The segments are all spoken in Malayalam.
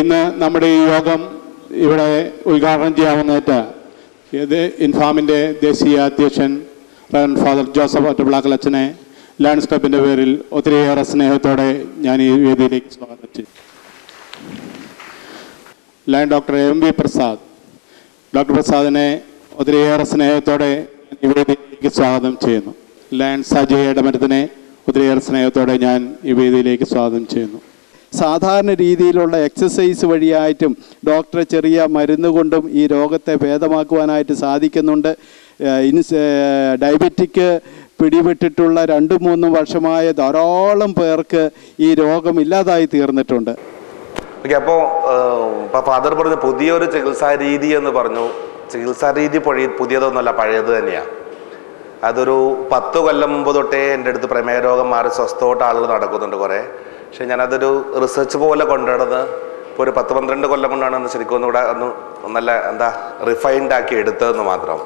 ഇന്ന് നമ്മുടെ ഈ യോഗം ഇവിടെ ഉദ്ഘാടനം ചെയ്യാവുന്നതായിട്ട് ഇത് ഇൻഫാമിൻ്റെ ദേശീയ അധ്യക്ഷൻ റവറൻഡ് ഫാദർ ജോസഫ് ഒറ്റപ്പിള്ളാക്കൽ അച്ഛനെ ലയൺസ് ക്ലബിൻ്റെ പേരിൽ ഒത്തിരിയേറെ സ്നേഹത്തോടെ ഞാൻ ഈ വേദിയിലേക്ക് സ്വാഗതം ചെയ്തു. Lion doctor M V Prasad, doctor പ്രസാദിനെ ഒത്തിരിയേറെ സ്നേഹത്തോടെ ഈ വേദിയിലേക്ക് സ്വാഗതം ചെയ്യുന്നു. ലയൺ സജയ് ഇടമരത്തിനെ ഒത്തിരിയേറെ സ്നേഹത്തോടെ ഞാൻ ഈ വേദിയിലേക്ക് സ്വാഗതം ചെയ്യുന്നു. സാധാരണ രീതിയിലുള്ള എക്സസൈസ് വഴിയായിട്ടും ഡോക്ടറെ ചെറിയ മരുന്ന് കൊണ്ടും ഈ രോഗത്തെ ഭേദമാക്കുവാനായിട്ട് സാധിക്കുന്നുണ്ട്. ഡയബറ്റിക് പിടിപെട്ടിട്ടുള്ള 2-3 വർഷമായ ധാരാളം പേർക്ക് ഈ രോഗം ഇല്ലാതായി തീർന്നിട്ടുണ്ട്. ഓക്കെ, അപ്പോൾ ഫാദർ പറഞ്ഞു പുതിയൊരു ചികിത്സാ രീതി എന്ന് പറഞ്ഞു. ചികിത്സാ രീതി പുതിയതൊന്നുമല്ല, പഴയത് തന്നെയാണ്. അതൊരു 10 കൊല്ലം മുമ്പ് തൊട്ടേ എൻ്റെ അടുത്ത് പ്രമേഹ രോഗം മാറി സ്വസ്ഥമായിട്ട് ആളുകൾ നടക്കുന്നുണ്ട് കുറേ. പക്ഷെ ഞാനതൊരു റിസർച്ച് പോലെ കൊണ്ടുനടന്ന് ഇപ്പോൾ ഒരു 10-12 കൊല്ലം കൊണ്ടാണ് ശരിക്കും ഒന്നുകൂടെ നല്ല റിഫൈൻഡ് ആക്കി എടുത്തതെന്ന് മാത്രം.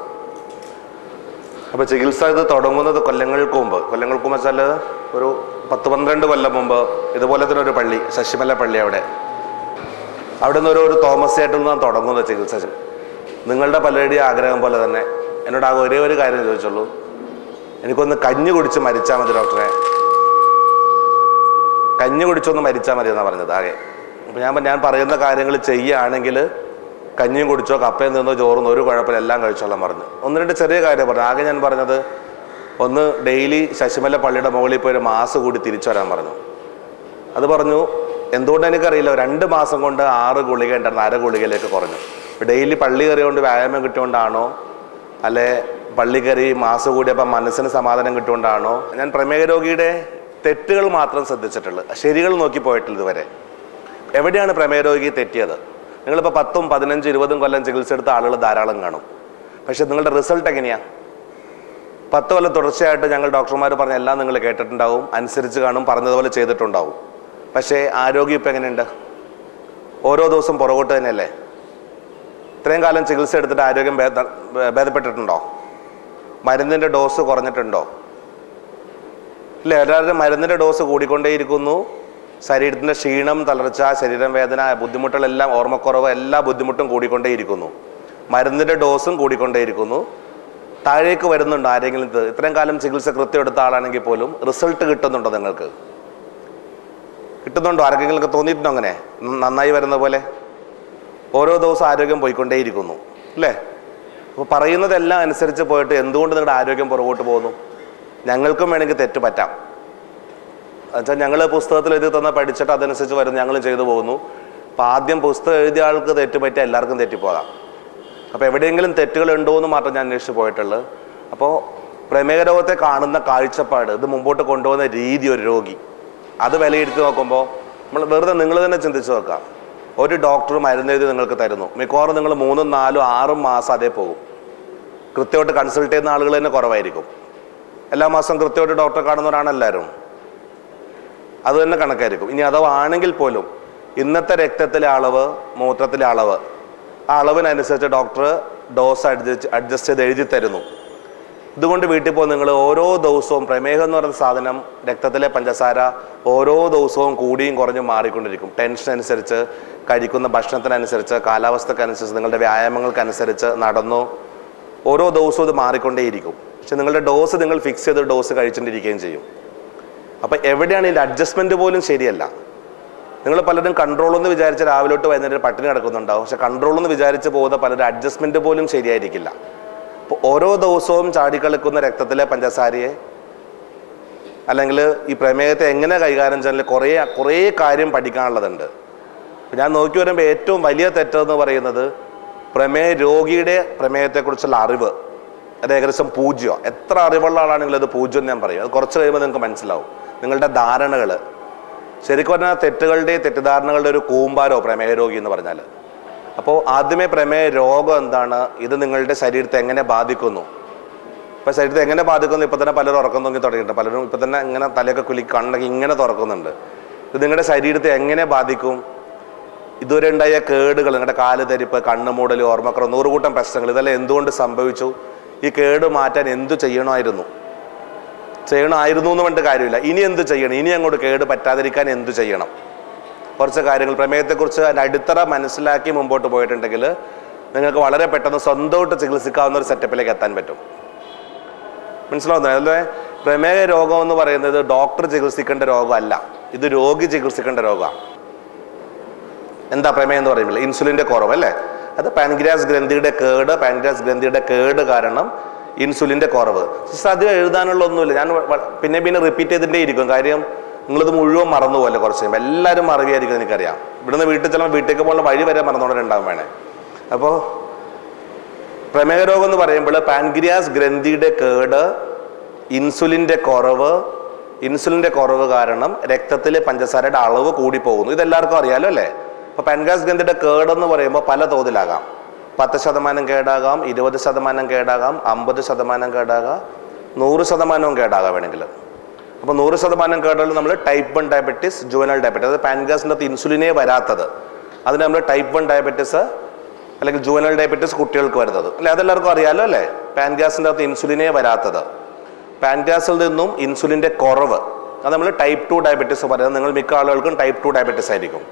അപ്പോൾ ചികിത്സ ഇത് തുടങ്ങുന്നത് കൊല്ലങ്ങൾക്ക് മുമ്പ് വെച്ചാൽ ഒരു 10-12 കൊല്ലം മുമ്പ് ഇതുപോലെ തന്നെ ഒരു പള്ളി, ശശിമല പള്ളി, അവിടെ നിന്ന് ഒരു തോമസ് ചേട്ടൻ നിന്നാണ് തുടങ്ങുന്നത് ചികിത്സ. നിങ്ങളുടെ പലരുടെയും ആഗ്രഹം പോലെ തന്നെ എന്നോട് ആകെ ഒരേ ഒരു കാര്യം ചോദിച്ചുള്ളൂ, എനിക്കൊന്ന് കഞ്ഞി കുടിച്ച് മരിച്ചാൽ മതി ഡോക്ടറെ, കഞ്ഞി കുടിച്ചൊന്ന് മരിച്ചാൽ മതി എന്നാണ് പറഞ്ഞത് ആകെ. അപ്പോൾ ഞാൻ പറയുന്ന കാര്യങ്ങൾ ചെയ്യുകയാണെങ്കിൽ കഞ്ഞിയും കുടിച്ചോ കപ്പയും നിന്നോ ചോറുന്നോ ഒരു കുഴപ്പമില്ല, എല്ലാം കഴിച്ചോളാം പറഞ്ഞു. 1-2 ചെറിയ കാര്യം പറഞ്ഞു. ആകെ ഞാൻ പറഞ്ഞത് ഒന്ന് ഡെയിലി ശശിമല പള്ളിയുടെ മുകളിൽ പോയി 1 മാസം കൂടി തിരിച്ചു വരാൻ പറഞ്ഞു. അത് പറഞ്ഞു. എന്തുകൊണ്ട് എനിക്കറിയില്ല, 2 മാസം കൊണ്ട് 6 ഗുളിക ഉണ്ടായിരുന്നു, 1/2 ഗുളികയിലേക്ക് കുറഞ്ഞു. ഡെയിലി പള്ളി കയറിയോണ്ട് വ്യായാമം കിട്ടിയോണ്ടാണോ അല്ലെ പള്ളി കയറി മാസം കൂടിയപ്പോൾ മനസ്സിന് സമാധാനം കിട്ടുകൊണ്ടാണോ? ഞാൻ പ്രമേഹ രോഗിയുടെ തെറ്റുകൾ മാത്രം ശ്രദ്ധിച്ചിട്ടുള്ളത്, ശരികൾ നോക്കി പോയിട്ടില്ല ഇതുവരെ. എവിടെയാണ് പ്രമേഹ രോഗി തെറ്റിയത്? നിങ്ങളിപ്പോൾ 10, 15, 20 കൊല്ലം ചികിത്സ എടുത്ത ആളുകൾ ധാരാളം കാണും. പക്ഷെ നിങ്ങളുടെ റിസൾട്ട് എങ്ങനെയാണ്? 10 കൊല്ലം തുടർച്ചയായിട്ട് ഞങ്ങൾ ഡോക്ടർമാർ പറഞ്ഞ എല്ലാം നിങ്ങൾ കേട്ടിട്ടുണ്ടാവും, അനുസരിച്ച് കാണും, പറഞ്ഞതുപോലെ ചെയ്തിട്ടുണ്ടാവും. പക്ഷേ ആരോഗ്യം ഇപ്പം എങ്ങനെയുണ്ട്? ഓരോ ദിവസം പുറകോട്ട് തന്നെയല്ലേ? ഇത്രയും കാലം ചികിത്സ എടുത്തിട്ട് ആരോഗ്യം ഭേദപ്പെട്ടിട്ടുണ്ടോ? മരുന്നിൻ്റെ ഡോസ് കുറഞ്ഞിട്ടുണ്ടോ? ഇല്ല, എല്ലാവരും മരുന്നിൻ്റെ ഡോസ് കൂടിക്കൊണ്ടേയിരിക്കുന്നു. ശരീരത്തിൻ്റെ ക്ഷീണം, തളർച്ച, ശരീരം വേദന, ബുദ്ധിമുട്ടുകളെല്ലാം, ഓർമ്മക്കുറവ്, എല്ലാ ബുദ്ധിമുട്ടും കൂടിക്കൊണ്ടേയിരിക്കുന്നു. മരുന്നിൻ്റെ ഡോസും കൂടിക്കൊണ്ടേയിരിക്കുന്നു. താഴേക്ക് വരുന്നുണ്ടോ ആരെങ്കിലും? ഇത്രയും കാലം ചികിത്സ കൃത്യം എടുത്ത ആളാണെങ്കിൽ പോലും റിസൾട്ട് കിട്ടുന്നുണ്ടോ? നിങ്ങൾക്ക് കിട്ടുന്നുണ്ടോ? ആർക്കെങ്കിലും തോന്നിയിട്ടുണ്ടോ അങ്ങനെ നന്നായി വരുന്ന പോലെ? ഓരോ ദിവസം ആരോഗ്യം പോയിക്കൊണ്ടേയിരിക്കുന്നു അല്ലേ? അപ്പോൾ പറയുന്നതെല്ലാം അനുസരിച്ച് പോയിട്ട് എന്തുകൊണ്ട് നിങ്ങളുടെ ആരോഗ്യം പുറകോട്ട് പോകുന്നു? ഞങ്ങൾക്കും വേണമെങ്കിൽ തെറ്റ് പറ്റാം. എന്നുവെച്ചാൽ ഞങ്ങൾ പുസ്തകത്തിൽ എഴുതി തന്നാൽ പഠിച്ചിട്ട് അതനുസരിച്ച് വരുന്നു, ഞങ്ങളും ചെയ്തു പോകുന്നു. അപ്പോൾ ആദ്യം പുസ്തകം എഴുതിയ ആൾക്ക് തെറ്റ് പറ്റിയാൽ എല്ലാവർക്കും തെറ്റിപ്പോകാം. അപ്പോൾ എവിടെയെങ്കിലും തെറ്റുകൾ ഉണ്ടോ എന്ന് മാത്രം ഞാൻ അന്വേഷിച്ച് പോയിട്ടുള്ളത്. അപ്പോൾ പ്രമേഹ രോഗത്തെ കാണുന്ന കാഴ്ചപ്പാട്, ഇത് മുമ്പോട്ട് കൊണ്ടുപോകുന്ന രീതി, ഒരു രോഗി അത് വിലയിരുത്തി നോക്കുമ്പോൾ നമ്മൾ വെറുതെ നിങ്ങൾ തന്നെ ചിന്തിച്ച് നോക്കാം. ഒരു ഡോക്ടർ മരുന്നെഴുതി നിങ്ങൾക്ക് തരുന്നു, മിക്കവാറും നിങ്ങൾ 3, 4, 6 മാസം അതേ പോകും. കൃത്യമായിട്ട് കൺസൾട്ട് ചെയ്യുന്ന ആളുകൾ തന്നെ കുറവായിരിക്കും. എല്ലാ മാസം കൃത്യമായിട്ട് ഡോക്ടറെ കാണുന്നവരാണ് എല്ലാവരും, അത് തന്നെ കണക്കായിരിക്കും. ഇനി അഥവാ ആണെങ്കിൽ പോലും ഇന്നത്തെ രക്തത്തിലെ അളവ്, മൂത്രത്തിലെ അളവ്, ആ അളവിനനുസരിച്ച് ഡോക്ടർ ഡോസ് അഡ്ജസ്റ്റ് ചെയ്ത് എഴുതി തരുന്നു. ഇതുകൊണ്ട് വീട്ടിൽ പോയി നിങ്ങൾ ഓരോ ദിവസവും, പ്രമേഹം എന്ന് പറയുന്ന സാധനം, രക്തത്തിലെ പഞ്ചസാര ഓരോ ദിവസവും കൂടിയും കുറഞ്ഞും മാറിക്കൊണ്ടിരിക്കും. ടെൻഷൻ അനുസരിച്ച്, കഴിക്കുന്ന ഭക്ഷണത്തിനനുസരിച്ച്, കാലാവസ്ഥക്കനുസരിച്ച്, നിങ്ങളുടെ വ്യായാമങ്ങൾക്കനുസരിച്ച് നടന്നു ഓരോ ദിവസവും ഇത് മാറിക്കൊണ്ടേയിരിക്കും. പക്ഷെ നിങ്ങളുടെ ഡോസ് നിങ്ങൾ ഫിക്സ് ചെയ്ത് ഡോസ് കഴിച്ചുകൊണ്ടിരിക്കുകയും ചെയ്യും. അപ്പം എവിടെയാണ് ഇതിൻ്റെ അഡ്ജസ്റ്റ്മെൻറ്റ് പോലും ശരിയല്ല. നിങ്ങൾ പലരും കൺട്രോളെന്ന് വിചാരിച്ച് രാവിലെ തൊട്ട് വൈകുന്നേരം പട്ടിണി കിടക്കുന്നുണ്ടാവും. പക്ഷെ കൺട്രോളെന്ന് വിചാരിച്ച് പോകുന്ന പലരും അഡ്ജസ്റ്റ്മെൻറ്റ് പോലും ശരിയായിരിക്കില്ല. അപ്പോൾ ഓരോ ദിവസവും ചാടിക്കളിക്കുന്ന രക്തത്തിലെ പഞ്ചസാരയെ, അല്ലെങ്കിൽ ഈ പ്രമേഹത്തെ എങ്ങനെ കൈകാര്യം ചെയ്യാൻ കുറേ കാര്യം പഠിക്കാനുള്ളതുണ്ട്. ഞാൻ നോക്കി വരുമ്പോൾ ഏറ്റവും വലിയ തെറ്റെന്ന് പറയുന്നത് പ്രമേഹ രോഗിയുടെ പ്രമേഹത്തെക്കുറിച്ചുള്ള അറിവ് അത് ഏകദേശം 0. എത്ര അറിവുള്ള ആളാണെങ്കിലും അത് 0 എന്ന് ഞാൻ പറയും. അത് കുറച്ച് കഴിയുമ്പോൾ നിങ്ങൾക്ക് മനസ്സിലാവും. നിങ്ങളുടെ ധാരണകൾ ശരിക്കും പറഞ്ഞാൽ തെറ്റിദ്ധാരണകളുടെ ഒരു കൂമ്പാരോ പ്രമേഹ രോഗി എന്ന് പറഞ്ഞാൽ. അപ്പോൾ ആദ്യമേ പ്രമേഹ രോഗം എന്താണ്, ഇത് നിങ്ങളുടെ ശരീരത്തെ എങ്ങനെ ബാധിക്കുന്നു. ഇപ്പോൾ ശരീരത്തെ എങ്ങനെ ബാധിക്കുന്നു ഇപ്പം തന്നെ പലരും ഉറക്കം തൂങ്ങി തുടങ്ങിയിട്ടുണ്ട്. പലരും ഇപ്പം തന്നെ ഇങ്ങനെ തലയൊക്കെ കണ്ണൊക്കെ ഇങ്ങനെ തുറക്കുന്നുണ്ട്. ഇത് നിങ്ങളുടെ ശരീരത്തെ എങ്ങനെ ബാധിക്കും? ഇതുവരെ ഉണ്ടായ കേടുകൾ, നിങ്ങളുടെ കാല് തരിപ്പ്, കണ്ണുമൂടൽ, ഓർമ്മക്കുറവ്, 100 കൂട്ടം പ്രശ്നങ്ങൾ, ഇതെല്ലാം എന്തുകൊണ്ട് സംഭവിച്ചു? ഈ കേട് മാറ്റാൻ എന്തു ചെയ്യണമായിരുന്നു എന്ന് പറഞ്ഞിട്ട് കാര്യമില്ല. ഇനി എന്ത് ചെയ്യണം? ഇനി അങ്ങോട്ട് കേട് പറ്റാതിരിക്കാൻ എന്തു ചെയ്യണം? കുറച്ച് കാര്യങ്ങൾ പ്രമേഹത്തെക്കുറിച്ച് അതിൻ്റെ അടിത്തറ മനസ്സിലാക്കി മുമ്പോട്ട് പോയിട്ടുണ്ടെങ്കിൽ നിങ്ങൾക്ക് വളരെ പെട്ടെന്ന് സ്വന്തമായിട്ട് ചികിത്സിക്കാവുന്ന ഒരു സെറ്റപ്പിലേക്ക് എത്താൻ പറ്റും. മനസ്സിലാവുന്നത്? അല്ലേ? പ്രമേഹ രോഗം എന്ന് പറയുന്നത് ഡോക്ടർ ചികിത്സിക്കേണ്ട രോഗമല്ല, ഇത് രോഗി ചികിത്സിക്കേണ്ട രോഗമാണ്. എന്താ പ്രമേഹം എന്ന് പറയുമ്പോൾ? ഇൻസുലിൻ്റെ കുറവ് അല്ലേ? അത് പാൻക്രിയാസ് ഗ്രന്ഥിയുടെ കേട് കാരണം ഇൻസുലിൻ്റെ കുറവ്. അധികം എഴുതാനുള്ള ഒന്നുമില്ല, ഞാൻ പിന്നെ റിപ്പീറ്റ് ചെയ്തിട്ടേ ഇരിക്കും. കാര്യം നിങ്ങളിത് മുഴുവൻ മറന്നുപോലെ കുറച്ച് കഴിയുമ്പോൾ എല്ലാവരും മറവിയായിരിക്കും. എനിക്കറിയാം, ഇവിടുന്ന് ചിലപ്പോൾ വീട്ടിലേക്ക് പോകുന്ന വഴി വരെ മറന്നുകൊണ്ടുണ്ടാവും വേണേ. അപ്പോൾ പ്രമേഹ രോഗം എന്ന് പറയുമ്പോൾ പാൻക്രിയാസ് ഗ്രന്ഥിയുടെ കേട്, ഇൻസുലിൻ്റെ കുറവ് കാരണം രക്തത്തിലെ പഞ്ചസാരയുടെ അളവ് കൂടി പോകുന്നു. ഇതെല്ലാവർക്കും അറിയാലോ അല്ലേ? അപ്പോൾ പാൻക്രിയാസ് ഗ്രന്ഥിയുടെ കേടെന്ന് പറയുമ്പോൾ പല തോതിലാകാം. 10% കേടാകാം, 20% കേടാകാം, 50% കേടാകാം, 100% കേടാകാം വേണമെങ്കിൽ. അപ്പോൾ 100% കേടുകൾ നമ്മൾ ടൈപ്പ് 1 ഡയബറ്റീസ്, ജുവനൽ ഡയബറ്റീസ്, അതായത് പാൻക്രിയാസിൻ്റെ അകത്ത് ഇൻസുലിനേ വരാത്തത്, അതിന് നമ്മൾ ടൈപ്പ് 1 ഡയബറ്റീസ് അല്ലെങ്കിൽ ജുവനൽ ഡയബറ്റീസ് കുട്ടികൾക്ക് വരുന്നത് അല്ലെ? അതെല്ലാവർക്കും അറിയാലോ അല്ലേ? പാൻക്രിയാസിൻ്റെ അകത്ത് ഇൻസുലിനേ വരാത്തത്, പാൻക്രിയാസിൽ നിന്നും ഇൻസുലിൻ്റെ കുറവ്, അത് നമ്മൾ ടൈപ്പ് 2 ഡയബറ്റീസ് പറയുന്നത്. നിങ്ങൾ മിക്ക ആളുകൾക്കും ടൈപ്പ് 2 ഡയബറ്റീസ് ആയിരിക്കും.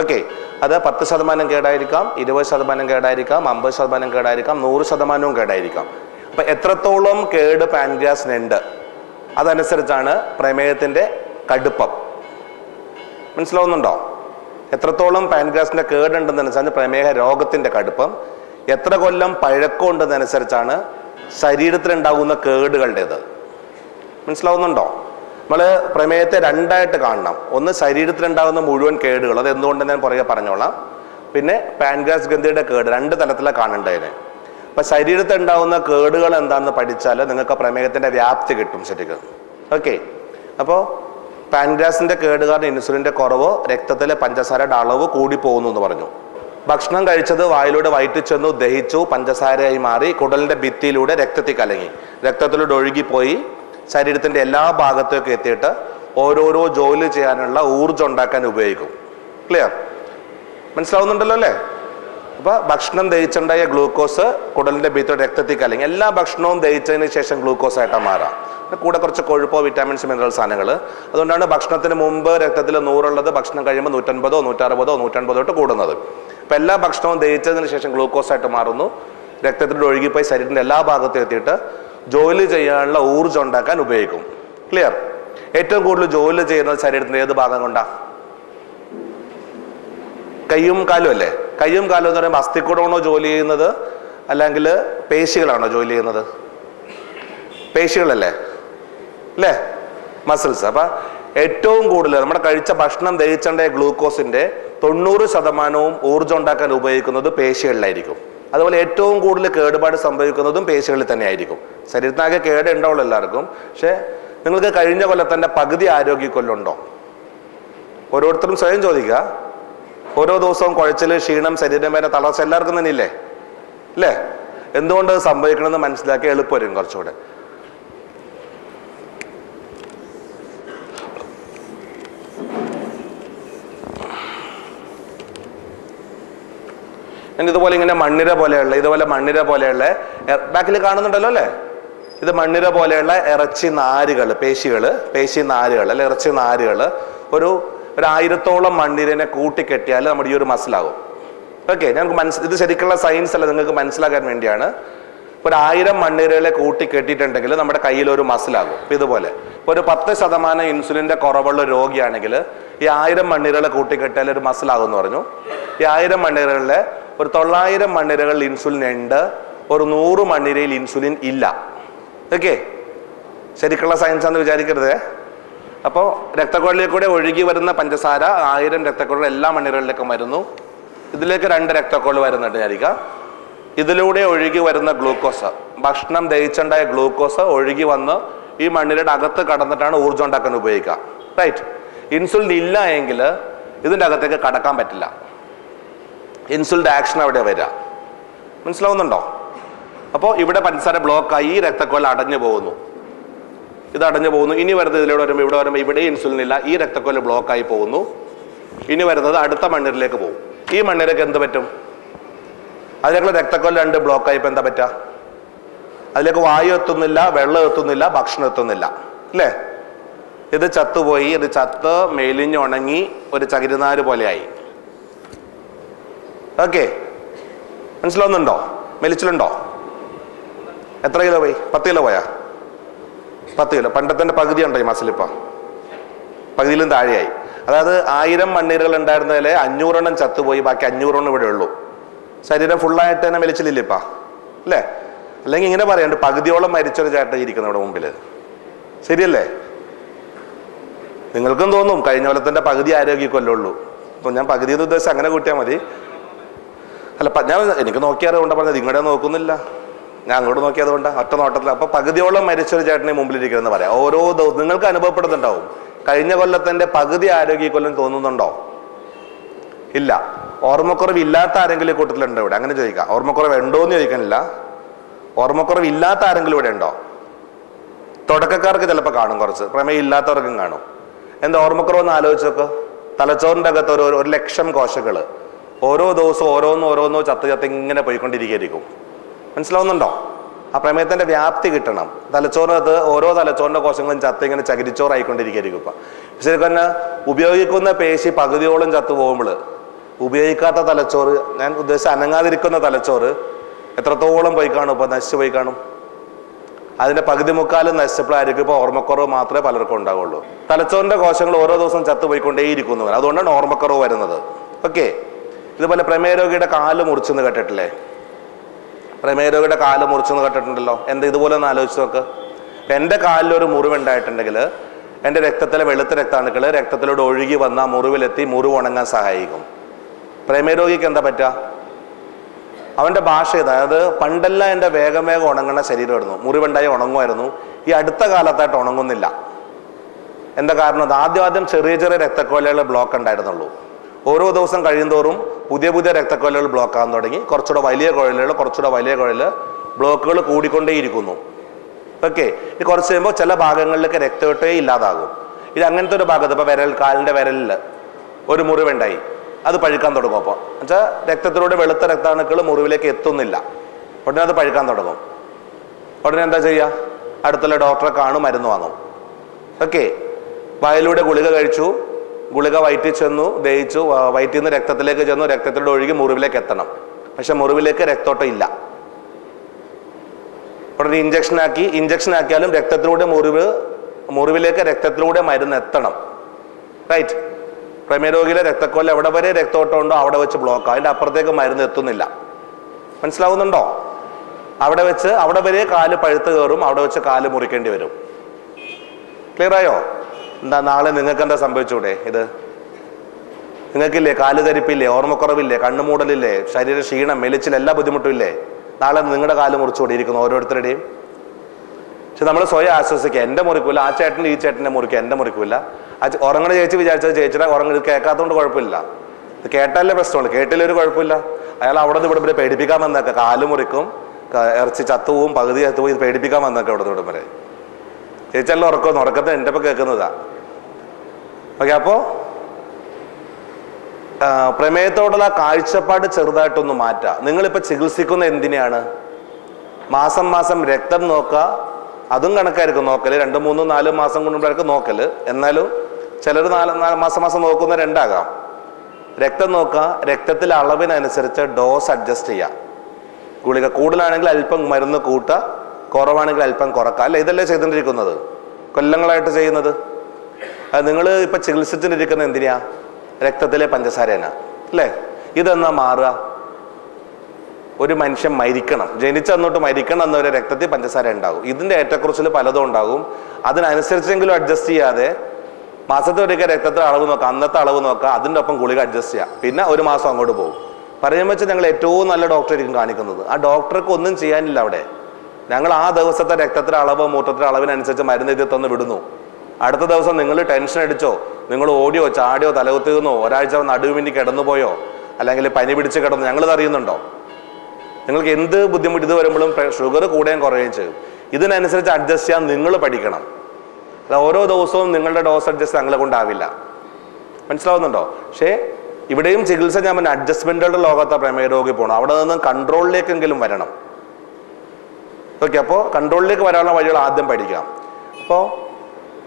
ഓക്കെ, അത് 10% കേടായിരിക്കാം, 20% കേടായിരിക്കാം, 50% കേടായിരിക്കാം, 100% കേടായിരിക്കാം. അപ്പം എത്രത്തോളം കേട് പാൻക്രിയാസിനുണ്ട് അതനുസരിച്ചാണ് പ്രമേഹത്തിൻ്റെ കടുപ്പം. മനസ്സിലാവുന്നുണ്ടോ? എത്രത്തോളം പാൻക്രിയാസിൻ്റെ കേടുണ്ടെന്നനുസരിച്ചാണ് പ്രമേഹ രോഗത്തിൻ്റെ കടുപ്പം. എത്ര കൊല്ലം പഴക്കം ഉണ്ടെന്നനുസരിച്ചാണ് ശരീരത്തിലുണ്ടാകുന്ന കേടുകളുടേത്. മനസ്സിലാവുന്നുണ്ടോ? നമ്മൾ പ്രമേഹത്തെ രണ്ടായിട്ട് കാണണം. ഒന്ന് ശരീരത്തിലുണ്ടാകുന്ന മുഴുവൻ കേടുകൾ, അത് എന്തുകൊണ്ടെന്ന് ഞാൻ പുറകെ പറഞ്ഞോളാം. പിന്നെ പാൻക്രിയാസ് ഗ്രന്ഥിയുടെ കേട്, 2 തലത്തിലാണ് കാണേണ്ടതിന്. അപ്പം ശരീരത്തിൽ ഉണ്ടാകുന്ന കേടുകൾ എന്താണെന്ന് പഠിച്ചാൽ നിങ്ങൾക്ക് പ്രമേഹത്തിൻ്റെ വ്യാപ്തി കിട്ടും ശരിക്കും. ഓക്കെ, അപ്പോൾ പാൻക്രിയാസിൻ്റെ കേട് കാരണം ഇൻസുലിൻ്റെ കുറവ്, രക്തത്തിലെ പഞ്ചസാരയുടെ അളവ് കൂടി പോകുന്നു എന്ന് പറഞ്ഞു. ഭക്ഷണം കഴിച്ചത് വായിലൂടെ വയറ്റിൽ ചെന്നു, ദഹിച്ചു, പഞ്ചസാരയായി മാറി, കുടലിൻ്റെ ഭിത്തിയിലൂടെ രക്തത്തിൽ കലങ്ങി, രക്തത്തിലൂടെ ഒഴുകിപ്പോയി ശരീരത്തിൻ്റെ എല്ലാ ഭാഗത്തേക്കും എത്തിയിട്ട് ഓരോരോ ജോലി ചെയ്യാനുള്ള ഊർജ്ജം ഉണ്ടാക്കാൻ ഉപയോഗിക്കും. ക്ലിയർ? മനസ്സിലാവുന്നുണ്ടല്ലോ അല്ലേ? അപ്പോൾ ഭക്ഷണം ദഹിച്ചുണ്ടായ ഗ്ലൂക്കോസ് കുടലിൻ്റെ ഭിത്തിയുടെ രക്തത്തിൽ കലങ്ങി, എല്ലാ ഭക്ഷണവും ദഹിച്ചതിന് ശേഷം ഗ്ലൂക്കോസ് ആയിട്ടാണ് മാറാം. കൂടെ കുറച്ച് കൊഴുപ്പോ വിറ്റാമിൻസ് മിനറൽ സാധനങ്ങൾ. അതുകൊണ്ടാണ് ഭക്ഷണത്തിന് മുമ്പ് രക്തത്തിൽ 100 ഉള്ളത് ഭക്ഷണം കഴിയുമ്പോൾ 150, 160, 150 കൂടുന്നത്. അപ്പം എല്ലാ ഭക്ഷണവും ദഹിച്ചതിന് ശേഷം ഗ്ലൂക്കോസ് ആയിട്ട് മാറുന്നു, രക്തത്തിലൂടെ ഒഴുകിപ്പോയി ശരീരത്തിൻ്റെ എല്ലാ ഭാഗത്തും എത്തിയിട്ട് ജോലി ചെയ്യാനുള്ള ഊർജ്ജം ഉണ്ടാക്കാൻ ഉപയോഗിക്കും. ക്ലിയർ? ഏറ്റവും കൂടുതൽ ജോലി ചെയ്യുന്നത് ശരീരത്തിൻ്റെ ഏത് ഭാഗം കൊണ്ടാണ്? കയ്യും കാലും അല്ലേ? കയ്യും കാലും എന്ന് പറയുമ്പോൾ അസ്ഥിക്കൂടമാണോ ജോലി ചെയ്യുന്നത് അല്ലെങ്കിൽ പേശികളാണോ ജോലി ചെയ്യുന്നത്? പേശികളല്ലേ അല്ലേ? മസിൽസ്. അപ്പം ഏറ്റവും കൂടുതൽ നമ്മുടെ കഴിച്ച ഭക്ഷണം ദഹിച്ചേണ്ട ഗ്ലൂക്കോസിൻ്റെ 90% ഊർജ്ജം ഉണ്ടാക്കാൻ ഉപയോഗിക്കുന്നത് പേശികളിലായിരിക്കും. അതുപോലെ ഏറ്റവും കൂടുതൽ കേടുപാട് സംഭവിക്കുന്നതും പേശികളിൽ തന്നെ ആയിരിക്കും. ശരീരത്തിനാകെ കേട് ഉണ്ടാവുള്ളൂ എല്ലാവർക്കും. പക്ഷേ നിങ്ങൾക്ക് കഴിഞ്ഞ കൊല്ലത്തിൻ്റെ പകുതി ആരോഗ്യ കൊല്ലമുണ്ടോ? ഓരോരുത്തരും സ്വയം ചോദിക്കുക. ഓരോ ദിവസവും കുഴച്ചിൽ, ക്ഷീണം, ശരീരവേദന, തളർച്ച എല്ലാവർക്കും തന്നെ ഇല്ലേ? അല്ലേ? എന്തുകൊണ്ട് സംഭവിക്കണമെന്ന് മനസ്സിലാക്കി എളുപ്പം വരും കുറച്ചുകൂടെ. ഇതുപോലെ ഇങ്ങനെ മണ്ണിര പോലെയുള്ള ബാക്കിൽ കാണുന്നുണ്ടല്ലോ അല്ലേ? ഇത് മണ്ണിര പോലെയുള്ള ഇറച്ചി നാരുകൾ, പേശി നാരുകൾ അല്ലെ ഇറച്ചി നാരുകൾ ഒരു 1000-ഓളം മണ്ണിരനെ കൂട്ടിക്കെട്ടിയാൽ നമ്മുടെ ഈ ഒരു മസിലാകും. ഓക്കെ, ഞങ്ങൾക്ക് ഇത് ശരിക്കുള്ള സയൻസ് അല്ല, നിങ്ങൾക്ക് മനസ്സിലാക്കാൻ വേണ്ടിയാണ്. ഒരു 1000 മണ്ണിരകളെ കൂട്ടിക്കെട്ടിയിട്ടുണ്ടെങ്കിൽ നമ്മുടെ കയ്യിൽ ഒരു മസിലാകും. ഇതുപോലെ ഒരു 10% ഇൻസുലിൻ്റെ കുറവുള്ള രോഗിയാണെങ്കിൽ ഈ 1000 മണ്ണിരകളെ കൂട്ടിക്കെട്ടിയാൽ ഒരു മസിലാകും എന്ന് പറഞ്ഞു. ഈ 1000 മണ്ണിരകളിലെ ഒരു 900 മണ്ണിരകളിൽ ഇൻസുലിൻ ഉണ്ട്, ഒരു 100 മണ്ണിരയിൽ ഇൻസുലിൻ ഇല്ല. ഓക്കെ, ശരിക്കുള്ള സയൻസ് ആണെന്ന് വിചാരിക്കരുത്. അപ്പോൾ രക്തക്കുഴലിൽ കൂടെ ഒഴുകി വരുന്ന പഞ്ചസാര 1000 രക്തക്കുഴൽ എല്ലാ മണ്ണിരകളിലേക്കും വരുന്നു. ഇതിലേക്ക് 2 രക്തക്കുഴൽ വരുന്നുണ്ട് വിചാരിക്കുക. ഇതിലൂടെ ഒഴുകി വരുന്ന ഗ്ലൂക്കോസ്, ഭക്ഷണം ദഹിച്ചുണ്ടായ ഗ്ലൂക്കോസ് ഒഴുകി വന്ന് ഈ മണ്ണിരയുടെ അകത്ത് കടന്നിട്ടാണ് ഊർജ്ജം ഉണ്ടാക്കാൻ ഉപയോഗിക്കുക. റൈറ്റ്? ഇൻസുലിൻ ഇല്ല എങ്കിൽ ഇതിൻ്റെ അകത്തേക്ക് കടക്കാൻ പറ്റില്ല. ഇൻസുലിൻ്റെ ആക്ഷൻ അവിടെ വരിക. മനസ്സിലാവുന്നുണ്ടോ? അപ്പോൾ ഇവിടെ പഞ്ചസാര ബ്ലോക്കായി ഈ രക്തക്കുഴൽ അടഞ്ഞു പോകുന്നു. ഇത് അടഞ്ഞു പോകുന്നു. ഇനി വരുന്നത് ഇതിലൂടെ വരുമ്പോൾ ഇവിടെ ഇൻസുലിൻ ഇല്ല, ഈ രക്തക്കുഴൽ ബ്ലോക്കായി പോകുന്നു. ഇനി വരുന്നത് അടുത്ത മണ്ണിരയിലേക്ക് പോകും. ഈ മണ്ണിരക്ക് എന്ത് പറ്റും? അതിലേക്കുള്ള രക്തക്കുഴൽ 2 ബ്ലോക്കായിപ്പോൾ എന്താ പറ്റുക? അതിലേക്ക് വായു എത്തുന്നില്ല, വെള്ളം എത്തുന്നില്ല, ഭക്ഷണം എത്തുന്നില്ല അല്ലേ? ഇത് ചത്തുപോയി, ഇത് ചത്ത് മെലിഞ്ഞുണങ്ങി ഒരു ചകിരിനാര് പോലെയായി. ഓക്കെ, മനസ്സിലാവുന്നുണ്ടോ? മെലിച്ചിലുണ്ടോ? എത്ര കിലോ പോയി? 10 കിലോ പോയാ? 10 കിലോ. പണ്ടത്തെ പകുതി ഉണ്ടോ ഈ മസിലിപ്പം? പകുതിയിലും താഴെയായി. അതായത് 1000 മണ്ണീരുകൾ ഉണ്ടായിരുന്നതിൽ 500 എണ്ണം ചത്തുപോയി, ബാക്കി 500 എണ്ണം ഇവിടെ ഉള്ളൂ. ശരീരം ഫുള്ളായിട്ട് തന്നെ മെലിച്ചിലില്ല ഇപ്പം, അല്ലേ? അല്ലെങ്കിൽ ഇങ്ങനെ പറയാണ്ട് പകുതിയോളം മരിച്ചൊരു ചേട്ടൻ ഇരിക്കുന്നു ഇവിടെ മുമ്പിൽ. ശരിയല്ലേ? നിങ്ങൾക്കും തോന്നും കഴിഞ്ഞ കൊല്ലത്തിന്റെ പകുതി ആരോഗ്യമല്ലേ ഉള്ളൂ. അപ്പം ഞാൻ പകുതി എന്ന് ഉദ്ദേശിച്ച് അങ്ങനെ കൂട്ടിയാൽ മതി. അല്ല, ഞാൻ എനിക്ക് നോക്കിയാറുകൊണ്ടാണ് പറഞ്ഞത്, ഇങ്ങോട്ട് നോക്കുന്നില്ല, ഞാൻ അങ്ങോട്ട് നോക്കിയത് കൊണ്ടാണ് ഒറ്റ നോട്ടത്തിൽ. അപ്പൊ പകുതിയോളം മരിച്ചൊരു ചേട്ടനെ മുമ്പിലിരിക്കുന്നെന്ന് പറയാം. ഓരോ ദിവസം നിങ്ങൾക്ക് അനുഭവപ്പെടുന്നുണ്ടാവും. കഴിഞ്ഞ കൊല്ലത്തിന്റെ പകുതി ആരോഗ്യ കൊല്ലം തോന്നുന്നുണ്ടോ? ഇല്ല. ഓർമ്മക്കുറവ് ഇല്ലാത്ത ആരെങ്കിലും കൂട്ടത്തിലുണ്ടോ ഇവിടെ? അങ്ങനെ ചോദിക്കാം. ഓർമ്മക്കുറവ് ഉണ്ടോ എന്ന് ചോദിക്കാനില്ല. ഓർമ്മക്കുറവ് ഇല്ലാത്ത ആരെങ്കിലും ഇവിടെ ഉണ്ടോ? തുടക്കക്കാർക്ക് ചിലപ്പോൾ കാണും, കുറച്ച് പ്രമേയം ഇല്ലാത്തവർക്കും കാണും. എന്താ ഓർമ്മക്കുറവെന്ന് ആലോചിച്ച് നോക്ക്. തലച്ചോറിൻ്റെ അകത്ത് 1,00,000 കോശങ്ങൾ ഓരോ ദിവസവും ഓരോന്നോ ചത്ത് ഇങ്ങനെ പോയിക്കൊണ്ടിരിക്കും. മനസ്സിലാവുന്നുണ്ടോ? ആ പ്രമേയത്തിന്റെ വ്യാപ്തി കിട്ടണം. തലച്ചോറിനകത്ത് ഓരോ തലച്ചോറിന്റെ കോശങ്ങളും ചത്ത് ഇങ്ങനെ ചകിരിച്ചോറായിക്കൊണ്ടിരിക്കും. ഇപ്പം ശരിക്കും തന്നെ ഉപയോഗിക്കുന്ന പേശി പകുതിയോളം ചത്തു പോകുമ്പോൾ ഉപയോഗിക്കാത്ത തലച്ചോറ്, ഞാൻ ഉദ്ദേശിച്ച അനങ്ങാതിരിക്കുന്ന തലച്ചോറ് എത്രത്തോളം പോയി കാണും? ഇപ്പം നശിച്ചു പോയി കാണും. അതിന്റെ പകുതി മുക്കാലും നശിച്ചപ്പോഴായിരിക്കും ഇപ്പോൾ ഓർമ്മക്കുറവ് മാത്രമേ പലർക്കും ഉണ്ടാവുള്ളൂ. തലച്ചോറിന്റെ കോശങ്ങൾ ഓരോ ദിവസം ചത്തുപോയിക്കൊണ്ടേയിരിക്കുന്നു. അതുകൊണ്ടാണ് ഓർമ്മക്കുറവ് വരുന്നത്. ഓക്കെ, ഇതുപോലെ പ്രമേയ രോഗിയുടെ കാല് മുറിച്ചെന്ന് കേട്ടിട്ടില്ലേ? പ്രമേയ രോഗിയുടെ കാല് മുറിച്ചെന്ന് കേട്ടിട്ടുണ്ടല്ലോ. എന്താ ഇതുപോലെ ഒന്ന് ആലോചിച്ച് നോക്ക്. എൻ്റെ കാലിലൊരു മുറിവുണ്ടായിട്ടുണ്ടെങ്കിൽ എൻ്റെ രക്തത്തിലെ വെളുത്ത രക്താണുക്കൾ രക്തത്തിലൂടെ ഒഴുകി വന്ന മുറിവിലെത്തി മുറിവ് ഉണങ്ങാൻ സഹായിക്കും. പ്രമേയ രോഗിക്ക് എന്താ പറ്റുക? അവൻ്റെ ഭാഷ അതായത് പണ്ടെല്ലാം എൻ്റെ വേഗം ഉണങ്ങുന്ന ശരീരമായിരുന്നു, മുറിവുണ്ടായി ഉണങ്ങുമായിരുന്നു. ഈ അടുത്ത കാലത്തായിട്ട് ഉണങ്ങുന്നില്ല. എന്താ കാരണം? ആദ്യം ചെറിയ രക്തക്കൊലകൾ ബ്ലോക്ക് ഉണ്ടായിരുന്നുള്ളൂ. ഓരോ ദിവസം കഴിയുന്തോറും പുതിയ രക്തക്കൊലകൾ ബ്ലോക്ക് ആകാൻ തുടങ്ങി. കുറച്ചുകൂടെ വലിയ കുഴൽ ബ്ലോക്കുകൾ കൂടിക്കൊണ്ടേയിരിക്കുന്നു. ഓക്കെ, ഇത് കുറച്ച് കഴിയുമ്പോൾ ചില ഭാഗങ്ങളിലേക്ക് രക്തയോട്ടേ ഇല്ലാതാകും. ഇത് അങ്ങനത്തെ ഒരു ഭാഗത്ത് ഇപ്പോൾ കാലിൻ്റെ വിരലിൽ ഒരു മുറിവുണ്ടായി, അത് പഴുക്കാൻ തുടങ്ങും. അപ്പോൾ എന്നുവെച്ചാൽ രക്തത്തിലൂടെ വെളുത്ത രക്താണുക്കൾ മുറിവിലേക്ക് എത്തുന്നില്ല. ഉടനെ അത് പഴുക്കാൻ തുടങ്ങും. ഉടനെ എന്താ ചെയ്യുക? അടുത്തുള്ള ഡോക്ടറെ കാണും, മരുന്ന് വാങ്ങും. ഓക്കെ, വായിലൂടെ ഗുളിക കഴിച്ചു, ഗുളിക വയറ്റിൽ ചെന്നു, ദഹിച്ചു, വയറ്റിൽ നിന്ന് രക്തത്തിലേക്ക് ചെന്നു, രക്തത്തിലൂടെ ഒഴുകി മുറിവിലേക്ക് എത്തണം. പക്ഷെ മുറിവിലേക്ക് രക്തോട്ടം ഇല്ല. ഉടനെ ഇഞ്ചക്ഷൻ ആക്കിയാലും രക്തത്തിലൂടെ മുറിവിലേക്ക് രക്തത്തിലൂടെ മരുന്ന് എത്തണം. റൈറ്റ്? പ്രമേയ രോഗിയിലെ രക്തക്കൊല്ല എവിടെ വരെ രക്തോട്ടം ഉണ്ടോ അവിടെ വെച്ച് ബ്ലോക്ക്. അതിൻ്റെ അപ്പുറത്തേക്ക് മരുന്ന് എത്തുന്നില്ല. മനസ്സിലാവുന്നുണ്ടോ? അവിടെ വരെ കാല് പഴുത്ത് കയറും, അവിടെ വെച്ച് കാല് മുറിക്കേണ്ടി വരും. ക്ലിയർ ആയോ? എന്താ നാളെ നിങ്ങൾക്ക് എന്താ സംഭവിച്ചൂടെ? ഇത് നിങ്ങൾക്കില്ലേ? കാല് ധരിപ്പില്ലേ? ഓർമ്മക്കുറവില്ലേ? കണ്ണുമൂടലില്ലേ? ശരീര ക്ഷീണം, മെലിച്ചിൽ, എല്ലാ ബുദ്ധിമുട്ടും ഇല്ലേ? നാളെ നിങ്ങളുടെ കാല് മുറിച്ചുകൊണ്ടിരിക്കുന്നു ഓരോരുത്തരുടെയും. പക്ഷെ നമ്മൾ സ്വയം ആശ്വസിക്കുക, എൻ്റെ മുറിക്കില്ല, ആ ചേട്ടൻ്റെ ഈ ചേട്ടൻ്റെ മുറിക്കുക, എൻ്റെ മുറിക്കില്ല. ഉറങ്ങണ ചേച്ചി വിചാരിച്ചത് ചേച്ചിയുടെ ഉറങ്ങി കേൾക്കാത്തതുകൊണ്ട് കുഴപ്പമില്ല. ഇത് കേട്ടാലേ പ്രശ്നമുള്ളൂ, കേട്ടില്ലൊരു കുഴപ്പമില്ല. അയാൾ അവിടെ നിന്ന് ഇവിടെ പേടിപ്പിക്കാൻ വന്നേക്കെ, കാല് മുറിക്കും, ഇറച്ചി ചത്തുപോവും, പകുതി ചത്തുപോയി, ഇത് പേടിപ്പിക്കാൻ വന്നേക്കെ ഇവിടെ നിന്ന് വരെ. ചേച്ചിയെല്ലാം ഉറക്കത്തിന് എൻ്റെ ഇപ്പം കേൾക്കുന്നതാ. ഓക്കെ, അപ്പോൾ പ്രമേയത്തോടുള്ള കാഴ്ചപ്പാട് ചെറുതായിട്ടൊന്ന് മാറ്റുക. നിങ്ങളിപ്പോൾ ചികിത്സിക്കുന്ന എന്തിനെയാണ്? മാസം രക്തം നോക്കുക, അതും കണക്കായിരിക്കും നോക്കല്. 2, 3, 4 മാസം കൊണ്ടുമ്പോഴായിരിക്കും നോക്കല്. എന്നാലും ചിലർ മാസം നോക്കുന്ന 2 ആകാം. രക്തം നോക്കുക, രക്തത്തിലെ അളവിനനുസരിച്ച് ഡോസ് അഡ്ജസ്റ്റ് ചെയ്യുക. ഗുളിക കൂടുതലാണെങ്കിൽ അല്പം മരുന്ന് കൂട്ടുക, കുറവാണെങ്കിൽ അല്പം കുറക്കുക. അല്ല, ഇതല്ലേ ചെയ്തുകൊണ്ടിരിക്കുന്നത്, കൊല്ലങ്ങളായിട്ട് ചെയ്യുന്നത്. നിങ്ങൾ ഇപ്പം ചികിത്സിച്ചിരിക്കുന്ന എന്തിനാ? രക്തത്തിലെ പഞ്ചസാരേന, അല്ലേ? ഇതെന്നാ മാറുക? ഒരു മനുഷ്യൻ മരിക്കണം, ജനിച്ചന്നോട്ട് മരിക്കണം എന്നൊരു രക്തത്തിൽ പഞ്ചസാര ഉണ്ടാകും. ഇതിൻ്റെ ഏറ്റക്കുറച്ചിൽ പലതും ഉണ്ടാകും. അതിനനുസരിച്ചെങ്കിലും അഡ്ജസ്റ്റ് ചെയ്യാതെ മാസത്തെ ഒരിക്കൽ രക്തത്തിൻ്റെ അളവ് നോക്കുക, അന്നത്തെ അളവ് നോക്കുക, അതിൻ്റെ ഒപ്പം ഗുളിക അഡ്ജസ്റ്റ് ചെയ്യുക. പിന്നെ ഒരു മാസം അങ്ങോട്ട് പോകും. പറയുമ്പോൾ വെച്ചാൽ ഞങ്ങൾ ഏറ്റവും നല്ല ഡോക്ടറായിരിക്കും കാണിക്കുന്നത്. ആ ഡോക്ടർക്ക് ഒന്നും ചെയ്യാനില്ല അവിടെ. ഞങ്ങൾ ആ ദിവസത്തെ രക്തത്തിൻ്റെ അളവ്, മൂത്രത്തിൻ്റെ അളവിനനുസരിച്ച് മരുന്ന് എഴുതി തന്ന് വിടുന്നു. അടുത്ത ദിവസം നിങ്ങൾ ടെൻഷൻ അടിച്ചോ, നിങ്ങൾ ഓടിയോ ചാടിയോ തലകുത്തിരുന്നോ, ഒരാഴ്ച നടുവിന് കിടന്നുപോയോ, അല്ലെങ്കിൽ പനി പിടിച്ച് കിടന്നു, ഞങ്ങളിത് അറിയുന്നുണ്ടോ? നിങ്ങൾക്ക് എന്ത് ബുദ്ധിമുട്ട് ഇത് വരുമ്പോഴും ഷുഗർ കൂടുകയും കുറയുകയും ചെയ്യും. ഇതിനനുസരിച്ച് അഡ്ജസ്റ്റ് ചെയ്യാൻ നിങ്ങൾ പഠിക്കണം. ഓരോ ദിവസവും നിങ്ങളുടെ ഡോസ് അഡ്ജസ്റ്റ് ഞങ്ങളെ കൊണ്ടാവില്ല. മനസ്സിലാവുന്നുണ്ടോ? പക്ഷേ ഇവിടെയും ചികിത്സ ഞാൻ പറഞ്ഞ അഡ്ജസ്റ്റ്മെന്റുകളുടെ ലോകത്തെ പ്രമേയ രോഗി പോകണം. അവിടെ നിന്ന് കൺട്രോളിലേക്കെങ്കിലും വരണം. ഓക്കെ, അപ്പോൾ കൺട്രോളിലേക്ക് വരാനുള്ള വഴികൾ ആദ്യം പഠിക്കാം. അപ്പോൾ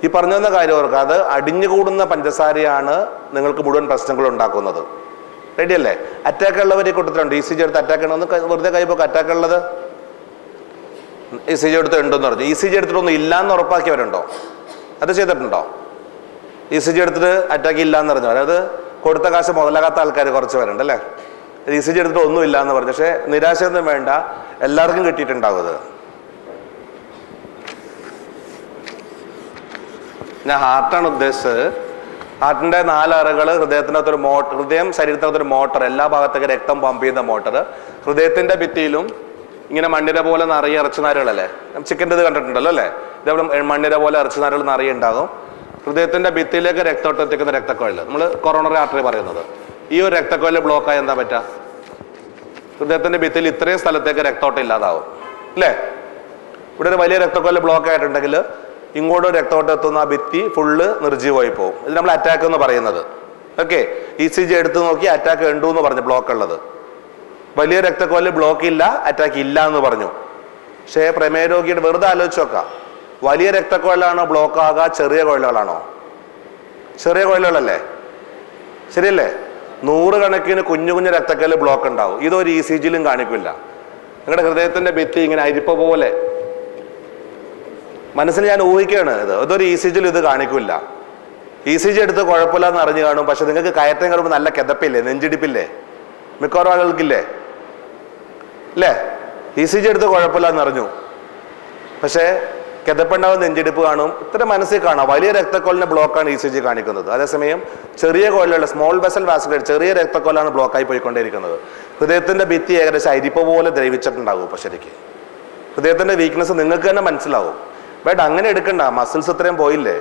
ഈ പറഞ്ഞു തന്ന കാര്യം ഓർക്കുക, അത് അടിഞ്ഞുകൂടുന്ന പഞ്ചസാരയാണ് നിങ്ങൾക്ക് മുഴുവൻ പ്രശ്നങ്ങൾ ഉണ്ടാക്കുന്നത്. റെഡിയല്ലേ? അറ്റാക്ക് ഉള്ളവർ ഈ കൂട്ടത്തിലുണ്ട്. ECG എടുത്ത് അറ്റാക്ക് ഉണ്ടോ? വെറുതെ കൈപ്പൊക്കെ അറ്റാക്ക് ഉള്ളത് ECG എടുത്ത് ഉണ്ടെന്ന് പറഞ്ഞു. ECG എടുത്തിട്ടൊന്നും ഇല്ലാന്ന് ഉറപ്പാക്കിയവരുണ്ടോ? അത് ചെയ്തിട്ടുണ്ടോ? ECG എടുത്തിട്ട് അറ്റാക്ക് ഇല്ലാന്ന് പറഞ്ഞു. അതായത് കൊടുത്ത കാശ് മുതലാകാത്ത ആൾക്കാർ കുറച്ച് പേരുണ്ട് അല്ലേ? ECG എടുത്തിട്ട് ഒന്നും ഇല്ല എന്ന് പറഞ്ഞു. പക്ഷെ നിരാശയൊന്നും വേണ്ട, എല്ലാവർക്കും കിട്ടിയിട്ടുണ്ടാവും അത്. ഞാൻ ഹാർട്ടാണ് ഉദ്ദേശിച്ചത്. ഹാർട്ടിന്റെ 4 അറകൾ, ഹൃദയത്തിനകത്തൊരു മോട്ടർ, ഹൃദയം ശരീരത്തിനകത്തൊരു മോട്ടർ, എല്ലാ ഭാഗത്തേക്ക് രക്തം പമ്പ് ചെയ്യുന്ന മോട്ടർ, ഹൃദയത്തിന്റെ ഭിത്തിയിലും ഇങ്ങനെ മണ്ണിര പോലെ നിറയെ ഇറച്ചിനാരുകളല്ലേ, ചിക്കൻ്റെ ഇത് കണ്ടിട്ടുണ്ടല്ലോ അല്ലേ? ഇതേപോലെ മണ്ണിര പോലെ ഇറച്ചിനാരുകൾ നിറയെ ഉണ്ടാകും. ഹൃദയത്തിന്റെ ഭിത്തിയിലേക്ക് രക്തോട്ടം എത്തിക്കുന്ന രക്തക്കൊഴൽ, നമ്മൾ കൊറോണറി ആർട്ടറി പറയുന്നത്. ഈ ഒരു രക്തക്കൊഴൽ ബ്ലോക്കായി എന്താ പറ്റുക? ഹൃദയത്തിന്റെ ഭിത്തിയിൽ ഇത്രയും സ്ഥലത്തേക്ക് രക്തോട്ടം ഇല്ലാതാവും അല്ലേ? ഇവിടെ ഒരു വലിയ രക്തക്കൊഴൽ ബ്ലോക്ക് ആയിട്ടുണ്ടെങ്കിൽ ഇങ്ങോട്ട് രക്തോട്ടം എത്തുന്ന ആ ഭിത്തി ഫുള്ള് നിർജ്ജീവമായി പോകും. ഇത് നമ്മൾ അറ്റാക്ക് എന്ന് പറയുന്നത്. ഓക്കെ, ECG എടുത്ത് നോക്കി അറ്റാക്ക് ഉണ്ടു എന്ന് പറഞ്ഞു, ബ്ലോക്ക് ഉള്ളത്. വലിയ രക്തക്കൊഴൽ ബ്ലോക്ക് ഇല്ല, അറ്റാക്ക് ഇല്ല എന്ന് പറഞ്ഞു. പക്ഷേ പ്രമേയ രോഗിയുടെ വെറുതെ ആലോചിച്ച് നോക്കാം, വലിയ രക്തക്കൊഴലാണോ ബ്ലോക്ക് ആകുക, ചെറിയ കൊഴലുകളാണോ? ചെറിയ കൊഴലുകളല്ലേ? ശരിയല്ലേ? 100 കണക്കിന് കുഞ്ഞു കുഞ്ഞു രക്തക്കൊഴൽ ബ്ലോക്ക് ഉണ്ടാവും. ഇതൊരു ECGയിലും കാണിക്കില്ല. നിങ്ങളുടെ ഹൃദയത്തിന്റെ ഭിത്തി ഇങ്ങനെ അരിപ്പ പോലെ, മനസ്സിൽ ഞാൻ ഊഹിക്കുകയാണ്, ഇതൊരു ECGയിൽ ഇത് കാണിക്കില്ല. ECG എടുത്ത് കുഴപ്പമില്ലാന്ന് അറിഞ്ഞു കാണും. പക്ഷെ നിങ്ങൾക്ക് കയറ്റം കയറുമ്പോൾ നല്ല കിതപ്പില്ലേ, നെഞ്ചിടിപ്പില്ലേ? മിക്കവാറും ആളുകൾക്കില്ലേ അല്ലേ? ECG എടുത്ത് കുഴപ്പമില്ലാന്ന് അറിഞ്ഞു, പക്ഷേ കിതപ്പുണ്ടാവും, നെഞ്ചിടിപ്പ് കാണും, ഇത്ര മനസ്സിൽ കാണാം. വലിയ രക്തക്കൊഴലിന്റെ ബ്ലോക്കാണ് ECG കാണിക്കുന്നത്. അതേസമയം ചെറിയ കൊഴലുള്ള സ്മോൾ വെസൽ വാസ്കുലർ, ചെറിയ രക്തക്കൊഴലാണ് ബ്ലോക്കായി പോയിക്കൊണ്ടേയിരിക്കുന്നത്. ഹൃദയത്തിന്റെ ഭിത്തി ഏകദേശം അരിപ്പ പോലെ ദ്രവിച്ചിട്ടുണ്ടാകും. ഇപ്പൊ ശരിക്കും ഹൃദയത്തിന്റെ വീക്ക്നെസ് നിങ്ങൾക്ക് തന്നെ മനസ്സിലാവും. ബട്ട് അങ്ങനെ എടുക്കണ്ട, മസിൽസ് ഇത്രയും പോയില്ലേ?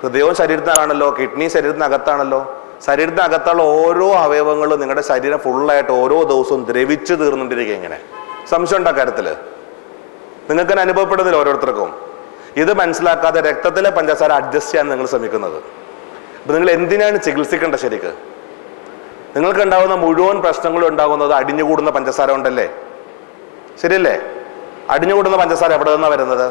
ഹൃദയവും ശരീരത്തിനാണല്ലോ, കിഡ്നി ശരീരത്തിനകത്താണല്ലോ. ശരീരത്തിനകത്തുള്ള ഓരോ അവയവങ്ങളും നിങ്ങളുടെ ശരീരം ഫുള്ളായിട്ട് ഓരോ ദിവസവും ദ്രവിച്ചു തീർന്നുകൊണ്ടിരിക്കുക. ഇങ്ങനെ സംശയം ഉണ്ടോ കാര്യത്തില്? നിങ്ങൾക്ക് തന്നെ അനുഭവപ്പെടുന്നില്ല ഓരോരുത്തർക്കും. ഇത് മനസ്സിലാക്കാതെ രക്തത്തിലെ പഞ്ചസാര അഡ്ജസ്റ്റ് ചെയ്യാൻ നിങ്ങൾ ശ്രമിക്കുന്നത്. അപ്പൊ നിങ്ങൾ എന്തിനാണ് ചികിത്സിക്കേണ്ടത്? ശരിക്ക് നിങ്ങൾക്ക് ഉണ്ടാകുന്ന മുഴുവൻ പ്രശ്നങ്ങളും ഉണ്ടാകുന്നത് അടിഞ്ഞുകൂടുന്ന പഞ്ചസാര കൊണ്ടല്ലേ? ശരിയല്ലേ? അടിഞ്ഞുകൂടുന്ന പഞ്ചസാര എവിടെ നിന്നാണ് വരുന്നത്?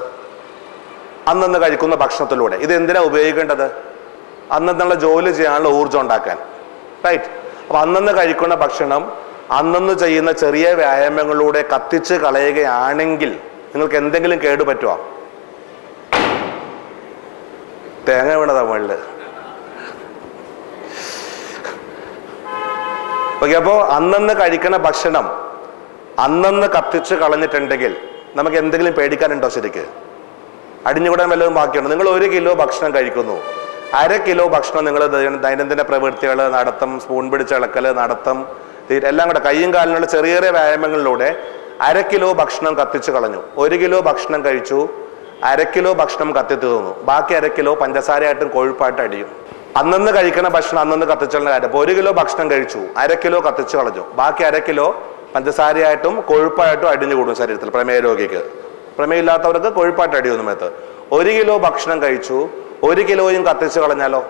അന്നന്ന് കഴിക്കുന്ന ഭക്ഷണത്തിലൂടെ. ഇത് എന്തിനാ ഉപയോഗിക്കേണ്ടത്? അന്നുള്ള ജോലി ചെയ്യാനുള്ള ഊർജ്ജം ഉണ്ടാക്കാൻ. റൈറ്റ്? അപ്പൊ അന്നന്ന് കഴിക്കുന്ന ഭക്ഷണം അന്നന്ന് ചെയ്യുന്ന ചെറിയ വ്യായാമങ്ങളിലൂടെ കത്തിച്ച് കളയുകയാണെങ്കിൽ നിങ്ങൾക്ക് എന്തെങ്കിലും കേട് പറ്റുമോ? തേങ്ങ വീണതാ മുകളില്. ഓക്കെ, അപ്പോ അന്നന്ന് കഴിക്കുന്ന ഭക്ഷണം അന്നന്ന് കത്തിച്ച് കളഞ്ഞിട്ടുണ്ടെങ്കിൽ നമുക്ക് എന്തെങ്കിലും പേടിക്കാനുണ്ടോ? ശരിക്ക് അടിഞ്ഞുകൂടാൻ വല്ലതും ബാക്കിയുണ്ടോ? നിങ്ങൾ 1 കിലോ ഭക്ഷണം കഴിക്കുന്നു, 1/2 കിലോ ഭക്ഷണം നിങ്ങൾ ദൈനംദിന പ്രവൃത്തികൾ, നടത്തം, സ്പൂൺ പിടിച്ച് ഇളക്കല്, നടത്തം, എല്ലാം കൂടെ കയ്യും കാലിനുള്ള ചെറിയ ചെറിയ വ്യായാമങ്ങളിലൂടെ 1/2 കിലോ ഭക്ഷണം കത്തിച്ച് കളഞ്ഞു. 1 കിലോ ഭക്ഷണം കഴിച്ചു, 1/2 കിലോ ഭക്ഷണം കത്തി തീർന്നു. ബാക്കി 1/2 കിലോ പഞ്ചസാരയായിട്ടും കൊഴുപ്പായിട്ട് അടിയും. അന്നന്ന് കഴിക്കണ ഭക്ഷണം അന്നന്ന് കത്തിച്ചുള്ള കാര്യം. അപ്പോൾ 1 കിലോ ഭക്ഷണം കഴിച്ചു, 1/2 കിലോ കത്തിച്ച് കളഞ്ഞു, ബാക്കി 1/2 കിലോ പഞ്ചസാരയായിട്ടും കൊഴുപ്പായിട്ടും അടിഞ്ഞുകൂടും ശരീരത്തിൽ. പ്രമേയ രോഗിക്ക്, പ്രമേയമില്ലാത്തവർക്ക് കൊഴുപ്പായിട്ട് അടിയുന്ന മേത്ത്. 1 കിലോ ഭക്ഷണം കഴിച്ചു, 1 കിലോയും കത്തിച്ച് കളഞ്ഞാലോ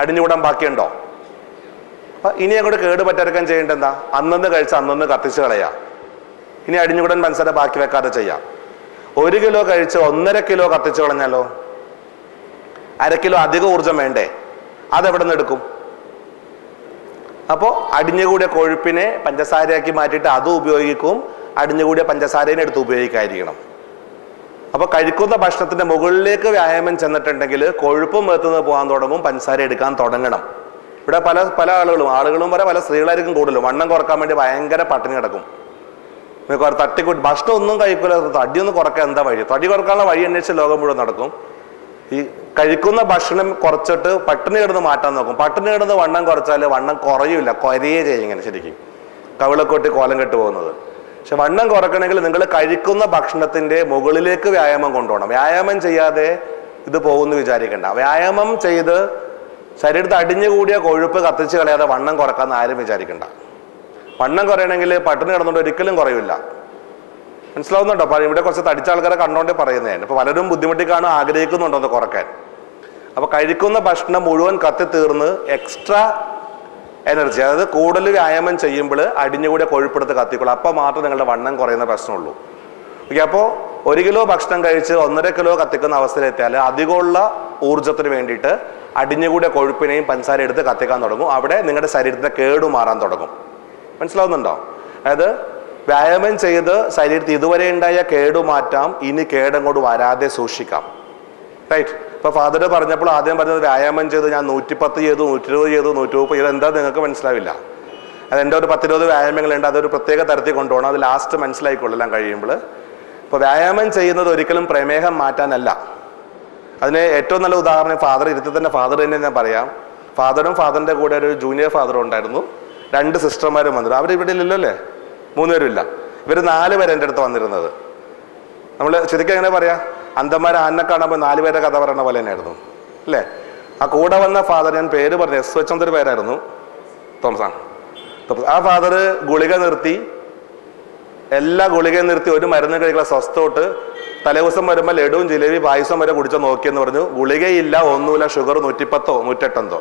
അടിഞ്ഞുകൂടാൻ ബാക്കിയുണ്ടോ? അപ്പൊ ഇനി അങ്ങോട്ട് കേടുപറ്റാതിരിക്കാൻ ചെയ്യേണ്ടത് എന്താ? അന്നന്ന് കഴിച്ച് അന്നന്ന് കത്തിച്ച് കളയാ. ഇനി അടിഞ്ഞുകൂടാൻ പഞ്ചസാര ബാക്കി വെക്കാതെ ചെയ്യാം. 1 കിലോ കഴിച്ച് 1.5 കിലോ കത്തിച്ച് കളഞ്ഞാലോ 1/2 കിലോ അധിക ഊർജം വേണ്ടേ? അതെവിടെ നിന്ന് എടുക്കും? അപ്പോൾ അടിഞ്ഞുകൂടിയ കൊഴുപ്പിനെ പഞ്ചസാരയാക്കി മാറ്റിയിട്ട് അത് ഉപയോഗിക്കും, അടിഞ്ഞുകൂടിയ പഞ്ചസാരേനെ എടുത്ത് ഉപയോഗിക്കാതിരിക്കണം. അപ്പൊ കഴിക്കുന്ന ഭക്ഷണത്തിന്റെ മുകളിലേക്ക് വ്യായാമം ചെന്നിട്ടുണ്ടെങ്കിൽ കൊഴുപ്പും എത്തുന്നത് പോകാൻ തുടങ്ങും, പഞ്ചസാര എടുക്കാൻ തുടങ്ങണം. ഇവിടെ പല ആളുകളും പല സ്ത്രീകളായിരിക്കും കൂടുതലും വണ്ണം കുറക്കാൻ വേണ്ടി ഭയങ്കര പട്ടിണി കിടക്കും. തട്ടിക്കൂട്ടി ഭക്ഷണം ഒന്നും കഴിക്കില്ല, തടിയൊന്നും കുറക്കാൻ എന്താ വഴി? തടി കുറക്കാനുള്ള വഴി അന്വേഷിച്ച് ലോകം മുഴുവൻ നടക്കും. ഈ കഴിക്കുന്ന ഭക്ഷണം കുറച്ചിട്ട് പട്ടിണി കിടന്ന് മാറ്റാൻ നോക്കും. പട്ടിണി കിടന്ന് വണ്ണം കുറച്ചാൽ വണ്ണം കുറയില്ല, കുറയേ ചെയ്യും. ഇങ്ങനെ ശരിക്കും കവിളക്കൊട്ടി കോലം കെട്ട് പോകുന്നത്. പക്ഷെ വണ്ണം കുറക്കണമെങ്കിൽ നിങ്ങൾ കഴിക്കുന്ന ഭക്ഷണത്തിന്റെ മുകളിലേക്ക് വ്യായാമം കൊണ്ടുപോകണം. വ്യായാമം ചെയ്യാതെ ഇത് പോകുമെന്ന് വിചാരിക്കണ്ട. വ്യായാമം ചെയ്ത് ശരീരത്തിൽ അടിഞ്ഞുകൂടിയ കൊഴുപ്പ് കത്തിച്ച് കളയാതെ വണ്ണം കുറക്കാന്ന് ആരും വിചാരിക്കണ്ട. വണ്ണം കുറയണമെങ്കിൽ പട്ടിണി കിടന്നുകൊണ്ട് ഒരിക്കലും കുറയില്ല. മനസ്സിലാവുന്നുണ്ടോ? ഇവിടെ കുറച്ച് തടിച്ച ആൾക്കാരെ കണ്ടോണ്ടേ പറയുന്നതാണ്. ഇപ്പൊ പലരും ബുദ്ധിമുട്ടി കാണും, ആഗ്രഹിക്കുന്നുണ്ടോ അത് കുറക്കാൻ. അപ്പൊ കഴിക്കുന്ന ഭക്ഷണം മുഴുവൻ കത്തി തീർന്ന് എക്സ്ട്രാ എനർജി, അതായത് കൂടുതൽ വ്യായാമം ചെയ്യുമ്പോൾ അടിഞ്ഞുകൂടിയ കൊഴുപ്പെടുത്ത് കത്തിക്കൊള്ളും. അപ്പൊ മാത്രം നിങ്ങളുടെ വണ്ണം കുറയുന്ന പ്രശ്നമുള്ളൂ. ഓക്കെ, അപ്പോൾ 1 കിലോ ഭക്ഷണം കഴിച്ച് 1.5 കിലോ കത്തിക്കുന്ന അവസ്ഥയിലെത്തിയാൽ അധികമുള്ള ഊർജ്ജത്തിന് വേണ്ടിയിട്ട് അടിഞ്ഞുകൂടിയ കൊഴുപ്പിനെയും പഞ്ചസാര എടുത്ത് കത്തിക്കാൻ തുടങ്ങും. അവിടെ നിങ്ങളുടെ ശരീരത്തിന്റെ കേടുമാറാൻ തുടങ്ങും. മനസ്സിലാവുന്നുണ്ടോ? അതായത് വ്യായാമം ചെയ്ത് ശരീരത്തിൽ ഇതുവരെ ഉണ്ടായ കേടുമാറ്റാം, ഇനി കേടങ്ങോട്ട് വരാതെ സൂക്ഷിക്കാം. റൈറ്റ്? ഇപ്പൊ ഫാദർ പറഞ്ഞപ്പോൾ ആദ്യം പറഞ്ഞത് വ്യായാമം ചെയ്ത് ഞാൻ 110 ചെയ്തു, 120 ചെയ്തു, 130 ചെയ്തു, എന്താ നിങ്ങൾക്ക് മനസ്സിലാവില്ല. അതെൻ്റെ ഒരു 10-20 വ്യായാമങ്ങളുണ്ട്, അതൊരു പ്രത്യേക തരത്തിൽ കൊണ്ടുപോകണം. അത് ലാസ്റ്റ് മനസ്സിലായിക്കൊള്ളാം കഴിയുമ്പോൾ. ഇപ്പോൾ വ്യായാമം ചെയ്യുന്നത് ഒരിക്കലും പ്രമേഹം മാറ്റാനല്ല. അതിന് ഏറ്റവും നല്ല ഉദാഹരണം ഫാദർ ഇരുത്തി തന്നെ ഫാദർ തന്നെ ഞാൻ പറയാം. ഫാദറും ഫാദറിൻ്റെ കൂടെ ഒരു ജൂനിയർ ഫാദറും ഉണ്ടായിരുന്നു, 2 സിസ്റ്റർമാരും വന്നിരുന്നു. അവർ ഇവിടെ ഇല്ലല്ലോ അല്ലേ, 3 പേരും ഇല്ല. ഇവർ 4 പേര് എൻ്റെ അടുത്ത് വന്നിരുന്നത്. നമ്മൾ ശരിക്കും എങ്ങനെ പറയാം, അന്ധന്മാർ ആനെ കാണുമ്പോൾ 4 പേരുടെ കഥ പറയുന്ന പോലെ തന്നെയായിരുന്നു അല്ലേ. ആ കൂടെ വന്ന ഫാദർ, ഞാൻ പേര് പറഞ്ഞു, എസ് എന്നൊരു പേരായിരുന്നു, തോമസാണ്. ആ ഫാദർ ഗുളിക നിർത്തി, എല്ലാ ഗുളികയും നിർത്തി, ഒരു മരുന്ന് കഴിക്കുന്ന സ്വസ്ഥോട്ട് തലേദിവസം വരുമ്പോൾ ലഡുവും ജിലേബി പായസം വരെ കുടിച്ചോ നോക്കിയെന്ന് പറഞ്ഞു. ഗുളികയില്ല, ഒന്നുമില്ല, ഷുഗർ 110 108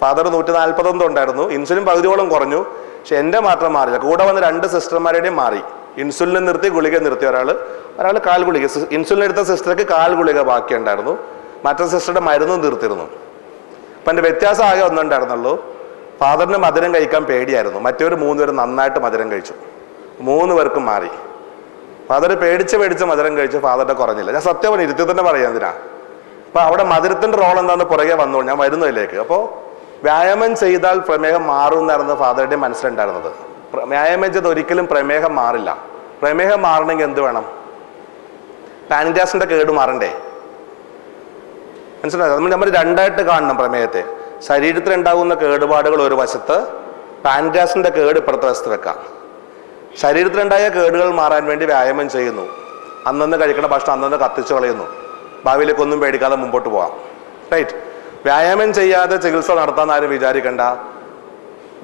ഫാദർ 140 ഉണ്ടായിരുന്നു. ഇൻസുലിൻ പകുതിയോളം കുറഞ്ഞു. പക്ഷെ എൻ്റെ മാത്രം മാറില്ല. കൂടെ വന്ന 2 സിസ്റ്റർമാരുടെയും മാറി. ഇൻസുലിൻ നിർത്തി, ഗുളിക നിർത്തി. ഒരാൾ 1 ഗുളിക, ഇൻസുലിൻ എടുത്ത സിസ്റ്റർക്ക് 1 ഗുളിക ബാക്കി ഉണ്ടായിരുന്നു. മറ്റേ സിസ്റ്ററുടെ മരുന്നും തീർത്തിരുന്നു. അപ്പം എൻ്റെ വ്യത്യാസം ആകെ ഒന്നുണ്ടായിരുന്നുള്ളൂ, ഫാദറിന് മധുരം കഴിക്കാൻ പേടിയായിരുന്നു. മറ്റൊരു 3 പേര് നന്നായിട്ട് മധുരം കഴിച്ചു. 3 പേർക്കും മാറി. ഫാദർ പേടിച്ച് മധുരം കഴിച്ചു, ഫാദറിന്റെ കുറഞ്ഞില്ല. ഞാൻ സത്യം പറഞ്ഞു, ഇരുത്തി തന്നെ പറയാം എന്തിനാ. അപ്പൊ അവിടെ മധുരത്തിന്റെ റോൾ എന്താണെന്ന് പുറകെ വന്നോളൂ, ഞാൻ വരുന്നതിലേക്ക്. അപ്പോൾ വ്യായാമം ചെയ്താൽ പ്രമേഹം മാറും എന്നായിരുന്നു ഫാദറുടെ മനസ്സിലുണ്ടായിരുന്നത്. വ്യായാമം ചെയ്ത് ഒരിക്കലും പ്രമേഹം മാറില്ല. പ്രമേഹം മാറണമെങ്കിൽ എന്ത് വേണം? പാൻക്രിയാസിന്റെ കേട് മാറണ്ടേ? മനസ്സിലായോ? നമ്മൾ 2ആയിട്ട് കാണണം പ്രമേഹത്തെ. ശരീരത്തിലുണ്ടാകുന്ന കേടുപാടുകൾ ഒരു വശത്ത്, പാൻക്രിയാസിന്റെ കേട് ഇപ്പുറത്തെ വശത്ത് വെക്കാം. ശരീരത്തിലുണ്ടായ കേടുകൾ മാറാൻ വേണ്ടി വ്യായാമം ചെയ്യുന്നു. അന്നന്ന് കഴിക്കുന്ന ഭക്ഷണം അന്നന്ന് കത്തിച്ചു കളയുന്നു. ഭാവിയിലേക്കൊന്നും പേടിക്കാതെ മുമ്പോട്ട് പോകാം. റൈറ്റ്? വ്യായാമം ചെയ്യാതെ ചികിത്സ നടത്താൻ ആരും വിചാരിക്കണ്ട.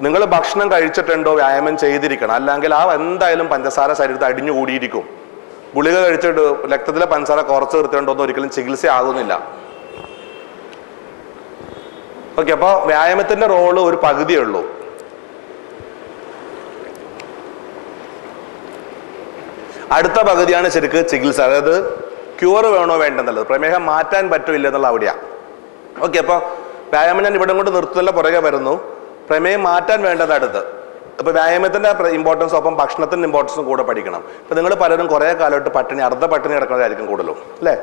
നിങ്ങൾ ഭക്ഷണം കഴിച്ചിട്ടുണ്ടോ, വ്യായാമം ചെയ്തിരിക്കണം. അല്ലെങ്കിൽ ആ എന്തായാലും പഞ്ചസാര ശരീരത്തിൽ അടിഞ്ഞുകൂടിയിരിക്കും. ഗുളിക കഴിച്ചിട്ട് രക്തത്തിലെ പഞ്ചസാര കുറച്ച് നിർത്തേണ്ടോന്നും ഒരിക്കലും ചികിത്സ ആകുന്നില്ല. ഓക്കെ, അപ്പോൾ വ്യായാമത്തിന്റെ റോള് ഒരു പകുതിയേ ഉള്ളൂ. അടുത്ത പകുതിയാണ് ശരിക്ക് ചികിത്സ. അതായത് ക്യൂർ വേണോ വേണ്ടെന്നുള്ളത്, പ്രമേഹം മാറ്റാൻ പറ്റില്ല എന്നുള്ള അവിടെയാണ്. ഓക്കെ, അപ്പോൾ വ്യായാമം ഞാൻ ഇവിടെ കൊണ്ട് നിർത്തുന്നില്ല, പുറകെ വരുന്നു. പ്രമേഹം മാറ്റാൻ വേണ്ടത് അടുത്ത്. അപ്പോൾ വ്യായാമത്തിന്റെ ഇമ്പോർട്ടൻസ് ഒപ്പം ഭക്ഷണത്തിന്റെ ഇമ്പോർട്ടൻസും കൂടെ പഠിക്കണം. ഇപ്പം നിങ്ങൾ പലരും കുറേ കാലമായിട്ട് പട്ടിണി, അർദ്ധ പട്ടിണി കിടക്കുന്നതായിരിക്കും കൂടുതലും അല്ലേ.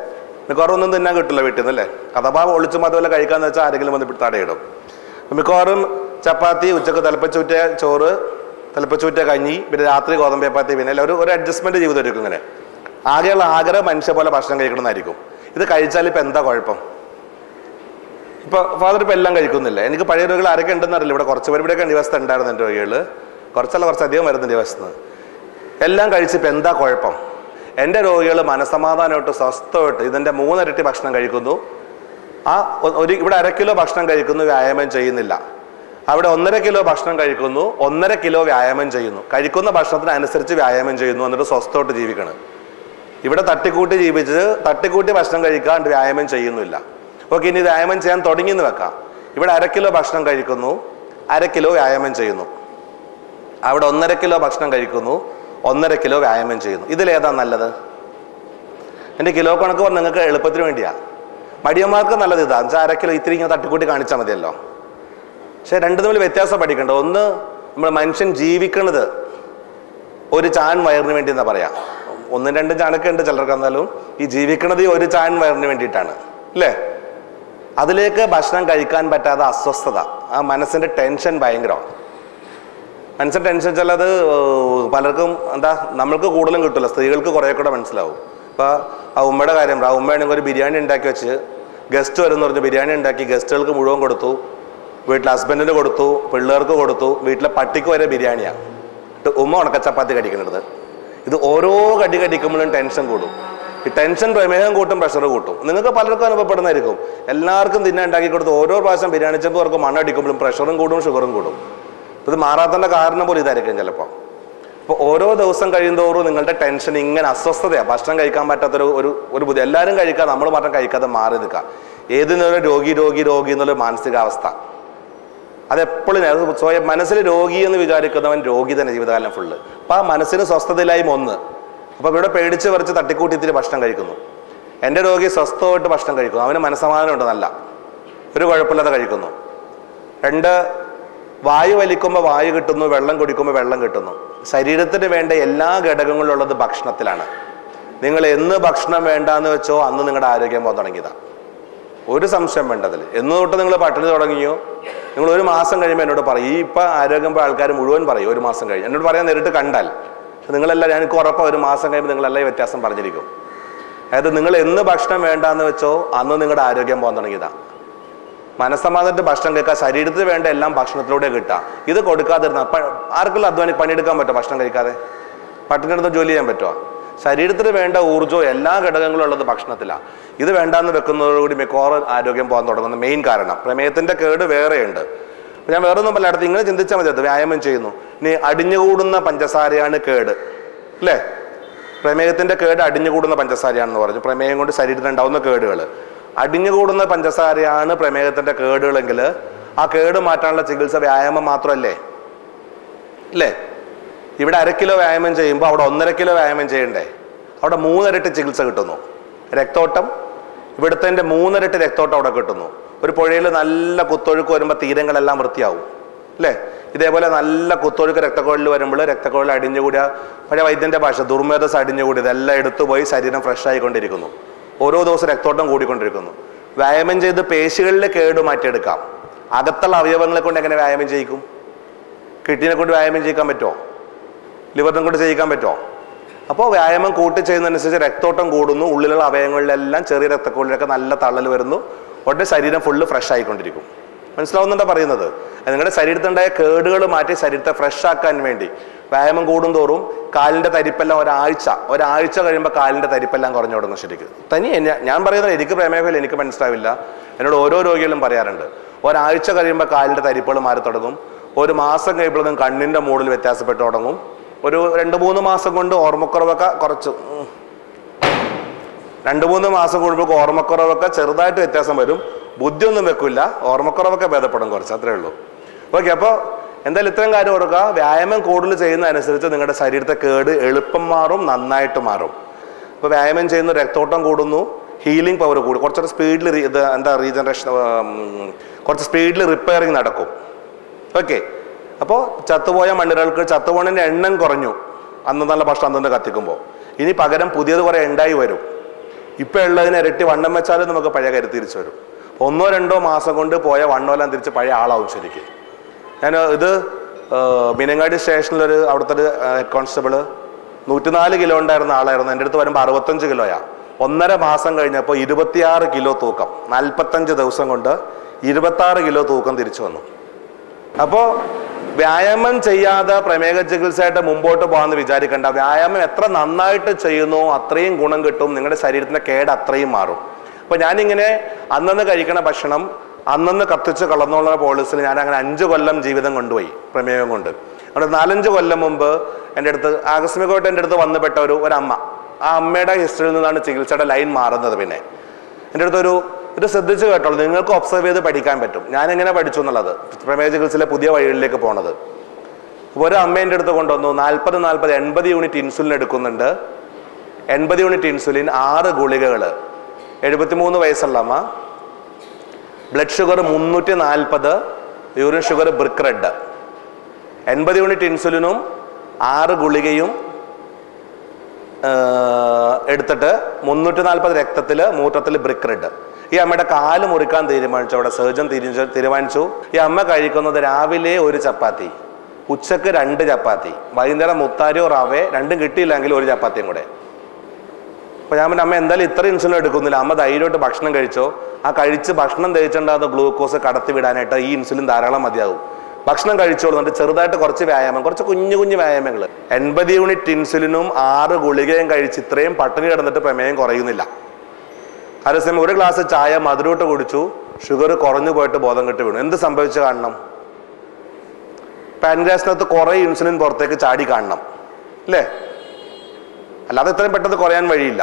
മിക്കവാറും ഒന്നും തിന്നാൻ കിട്ടില്ല വീട്ടിൽ നിന്ന് അല്ലേ. അഥവാ ഒളിച്ചും അതുപോലെ കഴിക്കാന്ന് വെച്ചാൽ ആരെങ്കിലും വന്ന് തടയിടും. മിക്കവാറും ചപ്പാത്തി, ഉച്ചക്ക് തിളപ്പിച്ചൂറ്റിയ ചോറ്, തിളപ്പിച്ചൂറ്റിയ കഞ്ഞി, പിന്നെ രാത്രി ഗോതമ്പ് ചപ്പാത്തി, പിന്നെ ഒരു അഡ്ജസ്റ്റ്മെന്റ് ജീവിതം എടുക്കും. ഇങ്ങനെ ആകെയുള്ള ആഗ്രഹം മനുഷ്യ പോലെ ഭക്ഷണം കഴിക്കണമെന്നായിരിക്കും. ഇത് കഴിച്ചാൽ ഇപ്പം എന്താ കുഴപ്പം? ഇപ്പൊ ഫാദർ ഇപ്പം എല്ലാം കഴിക്കുന്നില്ല. എനിക്ക് പഴയ രോഗികൾ ആരൊക്കെ ഉണ്ടെന്ന് അറിയില്ല. ഇവിടെ കുറച്ച് പേര് ഇവിടെയൊക്കെ ദിവസത്തെ ഉണ്ടായിരുന്നു എൻ്റെ രോഗികൾ. കുറച്ചധികം വരുന്ന ദിവസത്ത് എല്ലാം കഴിച്ചിപ്പോൾ എന്താ കുഴപ്പം? എൻ്റെ രോഗികൾ മനസ്സമാധാനമായിട്ട് സ്വസ്ഥമായിട്ട് ഇതിൻ്റെ 3 ഇരട്ടി ഭക്ഷണം കഴിക്കുന്നു. ഇവിടെ 1/2 കിലോ ഭക്ഷണം കഴിക്കുന്നു, വ്യായാമം ചെയ്യുന്നില്ല. അവിടെ 1.5 കിലോ ഭക്ഷണം കഴിക്കുന്നു, 1.5 കിലോ വ്യായാമം ചെയ്യുന്നു. കഴിക്കുന്ന ഭക്ഷണത്തിനനുസരിച്ച് വ്യായാമം ചെയ്യുന്നു, എന്നിട്ട് സ്വസ്ഥമായിട്ട് ജീവിക്കണം. ഇവിടെ തട്ടിക്കൂട്ടി ജീവിച്ച് തട്ടിക്കൂട്ടി ഭക്ഷണം കഴിക്കാണ്ട് വ്യായാമം ചെയ്യുന്നില്ല. ഓക്കെ, ഇനി വ്യായാമം ചെയ്യാൻ തുടങ്ങിയെന്ന് വെക്കാം. ഇവിടെ 1/2 കിലോ ഭക്ഷണം കഴിക്കുന്നു, 1/2 കിലോ വ്യായാമം ചെയ്യുന്നു. അവിടെ 1.5 കിലോ ഭക്ഷണം കഴിക്കുന്നു, 1.5 കിലോ വ്യായാമം ചെയ്യുന്നു. ഇതിലേതാ നല്ലത്? എൻ്റെ കിലോ കണക്ക് പറഞ്ഞാൽ നിങ്ങൾക്ക് എളുപ്പത്തിന് വേണ്ടിയാ. മടിയന്മാർക്ക് നല്ലത് ഇതാ. 1/2 കിലോ ഇത്തിരി ഇങ്ങനെ തട്ടിക്കൂട്ടി കാണിച്ചാൽ മതിയല്ലോ. പക്ഷെ 2 തമ്മിൽ വ്യത്യാസം പഠിക്കണ്ട. ഒന്ന്, നമ്മൾ മനുഷ്യൻ ജീവിക്കണത് ഒരു ചാൻ വയറിന് വേണ്ടി എന്നാ പറയാം. 1-2 ചാണൊക്കെ ഉണ്ട് ചിലർക്ക്. എന്നാലും ഈ ജീവിക്കണത് ഒരു ചാൻ വയറിന് വേണ്ടിയിട്ടാണ് അല്ലേ. അതിലേക്ക് ഭക്ഷണം കഴിക്കാൻ പറ്റാതെ അസ്വസ്ഥത, ആ മനസ്സിന്റെ ടെൻഷൻ ഭയങ്കരമാണ്. മനസ്സിന്റെ ടെൻഷൻ വെച്ചാൽ അത് പലർക്കും എന്താ, നമ്മൾക്ക് കൂടുതലും കിട്ടില്ല, സ്ത്രീകൾക്ക് കുറേ കൂടെ മനസ്സിലാവും. ഇപ്പം ആ ഉമ്മയുടെ കാര്യം, ആ ഉമ്മയാണെങ്കിൽ ഒരു ബിരിയാണി ഉണ്ടാക്കി വെച്ച് ഗസ്റ്റ് വരുമെന്ന് പറഞ്ഞ് ബിരിയാണി ഉണ്ടാക്കി ഗസ്റ്റുകൾക്ക് മുഴുവൻ കൊടുത്തു, വീട്ടിലെ ഹസ്ബൻഡിന് കൊടുത്തു, പിള്ളേർക്ക് കൊടുത്തു, വീട്ടിലെ പട്ടിക്ക് വരെ ബിരിയാണിയാണ്. ഉമ്മ ഉണക്കച്ചപ്പാത്തി കടിക്കുന്നത്. ഇത് ഓരോ കടി കടിക്കുമ്പോഴും ടെൻഷൻ കൂടും. ഈ ടെൻഷൻ പ്രമേഹം കൂട്ടും, പ്രഷർ കൂട്ടും. നിങ്ങൾക്ക് പലർക്കും അനുഭവപ്പെടുന്നതായിരിക്കും. എല്ലാവർക്കും തിന്നാൻ ഉണ്ടാക്കി കൊടുത്ത് ഓരോ പ്രാവശ്യം ബിരിയാണി ചെമ്പ് അവർക്ക് മണ്ണടിക്കുമ്പോഴും പ്രഷറും കൂടും, ഷുഗറും കൂടും. ഇത് മാറാത്തതിൻ്റെ കാരണം പോലും ഇതായിരിക്കും ചിലപ്പോൾ. അപ്പോൾ ഓരോ ദിവസം കഴിയുന്തോറും നിങ്ങളുടെ ടെൻഷൻ ഇങ്ങനെ അസ്വസ്ഥതയാണ്. ഭക്ഷണം കഴിക്കാൻ പറ്റാത്തൊരു ബുദ്ധി. എല്ലാവരും കഴിക്കുക, നമ്മൾ മാത്രം കഴിക്കാതെ മാറി നിൽക്കുക. ഏതിനൊരു രോഗി രോഗി രോഗി എന്നുള്ളൊരു മാനസികാവസ്ഥ അതെപ്പോഴും സ്വയം മനസ്സിൽ രോഗി എന്ന് വിചാരിക്കുന്നവൻ രോഗി തന്നെ ജീവിതകാലം ഫുള്ള്. അപ്പം ആ മനസ്സിന് സ്വസ്ഥതയിലായും ഒന്ന്. അപ്പം ഇവിടെ പേടിച്ച് പറിച്ച് തട്ടിക്കൂട്ടി ഇത്തിരി ഭക്ഷണം കഴിക്കുന്നു. എൻ്റെ രോഗി സ്വസ്ഥമായിട്ട് ഭക്ഷണം കഴിക്കുന്നു, അവന് മനസ്സമാധാനമുണ്ട്, നല്ല ഒരു കുഴപ്പമില്ലാതെ കഴിക്കുന്നു. 2, വായു വലിക്കുമ്പോൾ വായു കിട്ടുന്നു, വെള്ളം കുടിക്കുമ്പോൾ വെള്ളം കിട്ടുന്നു. ശരീരത്തിന് വേണ്ട എല്ലാ ഘടകങ്ങളും ഉള്ളത് ഭക്ഷണത്തിലാണ്. നിങ്ങൾ എന്ന് ഭക്ഷണം വേണ്ടാന്ന് വെച്ചോ അന്ന് നിങ്ങളുടെ ആരോഗ്യം പോകാൻ തുടങ്ങിയതാണ്. ഒരു സംശയം വേണ്ടതിൽ. എന്ന് തൊട്ട് നിങ്ങൾ പട്ടിണി തുടങ്ങിയോ, നിങ്ങൾ 1 മാസം കഴിയുമ്പോൾ എന്നോട് പറയും. ഇപ്പം ആരോഗ്യം പോയ ആൾക്കാർ മുഴുവൻ പറയും 1 മാസം കഴിഞ്ഞ് എന്നോട് പറയാൻ നേരിട്ട് കണ്ടാൽ. നിങ്ങളെല്ലാം എനിക്ക് ഉറപ്പാണ് 1 മാസം കഴിയുമ്പോൾ നിങ്ങളെല്ലാം ഈ വ്യത്യാസം പറഞ്ഞിരിക്കും. അതായത് നിങ്ങൾ എന്ന് ഭക്ഷണം വേണ്ടാന്ന് വെച്ചോ അന്ന് നിങ്ങളുടെ ആരോഗ്യം പോകാൻ തുടങ്ങിയതാണ്. മനസ്സമാധാനത്തിൽ ഭക്ഷണം കഴിക്കുക, ശരീരത്തിന് വേണ്ട എല്ലാം ഭക്ഷണത്തിലൂടെ കിട്ടുക. ഇത് കൊടുക്കാതിരുന്ന ആർക്കെല്ലാം പണിയെടുക്കാൻ പറ്റുമോ? ഭക്ഷണം കഴിക്കാതെ പട്ടിണി കിടന്ന് ജോലി ചെയ്യാൻ പറ്റുമോ? ശരീരത്തിന് വേണ്ട ഊർജ്ജവും എല്ലാ ഘടകങ്ങളും ഉള്ളത് ഭക്ഷണത്തിലാണ്. ഇത് വേണ്ടാന്ന് വെക്കുന്നതോടുകൂടി മിക്കവാറും ആരോഗ്യം പോകാൻ തുടങ്ങുന്ന മെയിൻ കാരണം. പ്രമേഹത്തിന്റെ കേട് വേറെയുണ്ട്. ഞാൻ വേറെ ഒന്നും പറയില്ല, അടുത്ത് ഇങ്ങനെ ചിന്തിച്ചാൽ മതി. അത് വ്യായാമം ചെയ്യുന്നു. ഇനി അടിഞ്ഞുകൂടുന്ന പഞ്ചസാരയാണ് കേട്, അല്ലേ? പ്രമേഹത്തിന്റെ കേട് അടിഞ്ഞുകൂടുന്ന പഞ്ചസാരയാണെന്ന് പറഞ്ഞു. പ്രമേഹം കൊണ്ട് ശരീരത്തിൽ ഉണ്ടാവുന്ന കേടുകൾ. അടിഞ്ഞുകൂടുന്ന പഞ്ചസാരയാണ് പ്രമേഹത്തിന്റെ കേടുകളെങ്കിൽ ആ കേട് മാറ്റാനുള്ള ചികിത്സ വ്യായാമം മാത്രമല്ലേ, അല്ലേ? ഇവിടെ 1/2 കിലോ വ്യായാമം ചെയ്യുമ്പോൾ അവിടെ 1.5 കിലോ വ്യായാമം ചെയ്യണ്ടേ? അവിടെ 3 ഇരട്ടി ചികിത്സ കിട്ടുന്നു. രക്തോട്ടം ഇവിടുത്തെ 3 ഇരട്ടി രക്തോട്ടം അവിടെ കിട്ടുന്നു. ഒരു പുഴയിൽ നല്ല കുത്തൊഴുക്ക് വരുമ്പോൾ തീരങ്ങളെല്ലാം വൃത്തിയാവും, അല്ലേ? ഇതേപോലെ നല്ല കുത്തൊഴുക്ക് രക്തക്കുഴലിൽ വരുമ്പോൾ രക്തക്കുഴൽ അടിഞ്ഞുകൂടിയ, പഴയ വൈദ്യന്റെ ഭാഷ ദുർമേധസ് അടിഞ്ഞുകൂടി, ഇതെല്ലാം എടുത്തുപോയി ശരീരം ഫ്രഷ് ആയിക്കൊണ്ടിരിക്കുന്നു. ഓരോ ദിവസം രക്തോട്ടം കൂടിക്കൊണ്ടിരിക്കുന്നു. വ്യായാമം ചെയ്ത് പേശികളിലെ കേട് മാറ്റിയെടുക്കാം. അകത്തുള്ള അവയവങ്ങളെ കൊണ്ട് എങ്ങനെ വ്യായാമം ചെയ്യിക്കും? കിഡ്നിനെ കൊണ്ട് വ്യായാമം ചെയ്യിക്കാൻ പറ്റുമോ? ലിവറിനെ കൊണ്ട് ചെയ്യിക്കാൻ പറ്റുമോ? അപ്പോൾ വ്യായാമം കൂട്ടി ചെയ്യുന്നതനുസരിച്ച് രക്തോട്ടം കൂടുന്നു. ഉള്ളിലുള്ള അവയവങ്ങളിലെല്ലാം ചെറിയ രക്തക്കുഴലിലൊക്കെ നല്ല തള്ളൽ വരുന്നു. ഉടനെ ശരീരം ഫുള്ള് ഫ്രഷ് ആയിക്കൊണ്ടിരിക്കും. മനസ്സിലാവുന്നുണ്ടോ പറയുന്നത്? നിങ്ങളുടെ ശരീരത്തിലുണ്ടായ കേടുകൾ മാറ്റി ശരീരത്തെ ഫ്രഷ് ആക്കാൻ വേണ്ടി വ്യായാമം കൂടും തോറും കാലിൻ്റെ തരിപ്പെല്ലാം ഒരാഴ്ച കഴിയുമ്പോൾ കാലിൻ്റെ തരിപ്പെല്ലാം കുറഞ്ഞു തുടങ്ങും. ശരിക്കും ഞാൻ പറയുന്നത് എനിക്ക് പ്രമേഹമില്ല, എനിക്ക് മനസ്സിലാവില്ല. എന്നോട് ഓരോ രോഗികളും പറയാറുണ്ട്, ഒരാഴ്ച കഴിയുമ്പോൾ കാലിൻ്റെ തരിപ്പുകൾ മാറി തുടങ്ങും. 1 മാസം കഴിയുമ്പോഴേക്കും കണ്ണിൻ്റെ മൂടിൽ വ്യത്യാസപ്പെട്ട് തുടങ്ങും. ഒരു 2-3 മാസം കൊണ്ട് ഓർമ്മക്കുറവൊക്കെ കുറച്ച് 2-3 മാസം കൂടുമ്പോൾ ഓർമ്മക്കുറവൊക്കെ ചെറുതായിട്ട് വ്യത്യാസം വരും. ബുദ്ധിയൊന്നും വെക്കില്ല, ഓർമ്മക്കുറവൊക്കെ ഭേദപ്പെടും കുറച്ച്, അത്രേ ഉള്ളൂ. ഓക്കെ, അപ്പോൾ എന്തായാലും ഇത്രയും കാര്യം ഓർക്കുക. വ്യായാമം കൂടുതൽ ചെയ്യുന്നതനുസരിച്ച് നിങ്ങളുടെ ശരീരത്തെ കേട് എളുപ്പം മാറും, നന്നായിട്ട് മാറും. അപ്പോൾ വ്യായാമം ചെയ്യുന്ന രക്തോട്ടം കൂടുന്നു, ഹീലിംഗ് പവർ കൂടും. കുറച്ചൊരു സ്പീഡിൽ റീജനറേഷൻ, കുറച്ച് സ്പീഡിൽ റിപ്പയറിങ് നടക്കും. ഓക്കെ, അപ്പോൾ ചത്തുപോയ മണ്ണിരകൾക്ക് ചത്തുപോണതിൻ്റെ എണ്ണം കുറഞ്ഞു അന്ന് നല്ല ഭക്ഷണം അന്ന് കത്തിക്കുമ്പോൾ. ഇനി പകരം പുതിയത് കുറേ ഉണ്ടായി വരും. ഇപ്പം ഉള്ളതിന് ഇരട്ടി വണ്ണം വെച്ചാലും നമുക്ക് പഴയ കരുത്ത് തിരിച്ചു വരും. 1-2 മാസം കൊണ്ട് പോയ വണ്ണമെല്ലാം തിരിച്ച് പഴയ ആളാവും. ശരിക്കും ഞാൻ ഇത് മീനങ്ങാടി സ്റ്റേഷനിലൊരു അവിടുത്തെ ഒരു ഹെഡ് കോൺസ്റ്റബിൾ 104 കിലോ ഉണ്ടായിരുന്ന ആളായിരുന്നു. എൻ്റെ അടുത്ത് വരുമ്പോൾ 65 കിലോയാ. 1.5 മാസം കഴിഞ്ഞപ്പോൾ 26 കിലോ തൂക്കം. 45 ദിവസം കൊണ്ട് 26 കിലോ തൂക്കം തിരിച്ചു വന്നു. അപ്പോൾ വ്യായാമം ചെയ്യാതെ പ്രമേഹ ചികിത്സയായിട്ട് മുമ്പോട്ട് പോകാമെന്ന് വിചാരിക്കേണ്ട. വ്യായാമം എത്ര നന്നായിട്ട് ചെയ്യുന്നോ അത്രയും ഗുണം കിട്ടും, നിങ്ങളുടെ ശരീരത്തിൻ്റെ കേട് അത്രയും മാറും. അപ്പോൾ ഞാനിങ്ങനെ അന്നന്ന് കഴിക്കണ ഭക്ഷണം അന്നന്ന് കത്തിച്ച് കളന്നുള്ള പോളിസിൽ ഞാൻ അങ്ങനെ 5 കൊല്ലം ജീവിതം കൊണ്ടുപോയി പ്രമേഹം കൊണ്ട്. അവിടെ 4-5 കൊല്ലം മുമ്പ് എൻ്റെ അടുത്ത് ആകസ്മികമായിട്ട് എൻ്റെ അടുത്ത് വന്നുപെട്ട ഒരു അമ്മ. ആ അമ്മയുടെ ഹിസ്റ്ററിയിൽ നിന്നാണ് ചികിത്സയുടെ ലൈൻ മാറുന്നത്. പിന്നെ എൻ്റെ അടുത്തൊരു ഇത് ശ്രദ്ധിച്ച് കേട്ടോളൂ, നിങ്ങൾക്ക് ഒബ്സർവ് ചെയ്ത് പഠിക്കാൻ പറ്റും ഞാനെങ്ങനെ പഠിച്ചു എന്നുള്ളത്. പ്രമേഹ ചികിത്സയിലെ പുതിയ വഴികളിലേക്ക് പോണത്. ഒരു അമ്മേൻ്റെ അടുത്ത് കൊണ്ടുവന്നു 80 യൂണിറ്റ് ഇൻസുലിൻ എടുക്കുന്നുണ്ട്. 80 യൂണിറ്റ് ഇൻസുലിൻ, 6 ഗുളികകൾ. 73 വയസ്സുള്ള അമ്മ. Blood sugar 340, urine sugar brick red. 80 unit ഇൻസുലിനും 6 ഗുളികയും എടുത്തിട്ട് 340 രക്തത്തിൽ, മൂത്രത്തിൽ ബ്രിക്ക് റെഡ്. ഈ അമ്മയുടെ കാല് മുറിക്കാൻ തീരുമാനിച്ചു. അവിടെ സർജൻ തീരുമാനിച്ചു. ഈ അമ്മ കഴിക്കുന്നത് രാവിലെ 1 ചപ്പാത്തി, ഉച്ചക്ക് 2 ചപ്പാത്തി, വൈകുന്നേരം മുത്താരിയോ റവേ, 2 കിട്ടിയില്ലെങ്കിൽ 1 ചപ്പാത്തിയും കൂടെ. അപ്പോൾ ഞാൻ പറഞ്ഞ അമ്മ എന്തായാലും ഇത്ര ഇൻസുലിൻ എടുക്കുന്നില്ല, അമ്മ ധൈര്യമായിട്ട് ഭക്ഷണം കഴിച്ചോ. ആ കഴിച്ച് ഭക്ഷണം ദഹിച്ചിട്ടുണ്ടാകുന്ന ഗ്ലൂക്കോസ് കടത്തി വിടാനായിട്ട് ഈ ഇൻസുലിൻ ധാരാളം മതിയാകും. ഭക്ഷണം കഴിച്ചോളൂ. എന്നിട്ട് ചെറുതായിട്ട് കുറച്ച് വ്യായാമം, കുറച്ച് കുഞ്ഞു വ്യായാമങ്ങൾ. 80 യൂണിറ്റ് ഇൻസുലിനും 6 ഗുളികയും കഴിച്ച് ഇത്രയും പട്ടിണി കിടന്നിട്ട് പ്രമേഹം കുറയുന്നില്ല. അതേസമയം 1 ഗ്ലാസ് ചായ മധുരൂട്ട് കുടിച്ചു, ഷുഗർ കുറഞ്ഞു പോയിട്ട് ബോധം കെട്ട് വീണു. എന്ത് സംഭവിച്ചു കാണണം? പാൻക്രിയാസിനകത്ത് കുറേ ഇൻസുലിൻ പുറത്തേക്ക് ചാടി കാണണം, അല്ലേ? അല്ലാതെ ഇത്രയും പെട്ടെന്ന് കുറയാൻ വഴിയില്ല.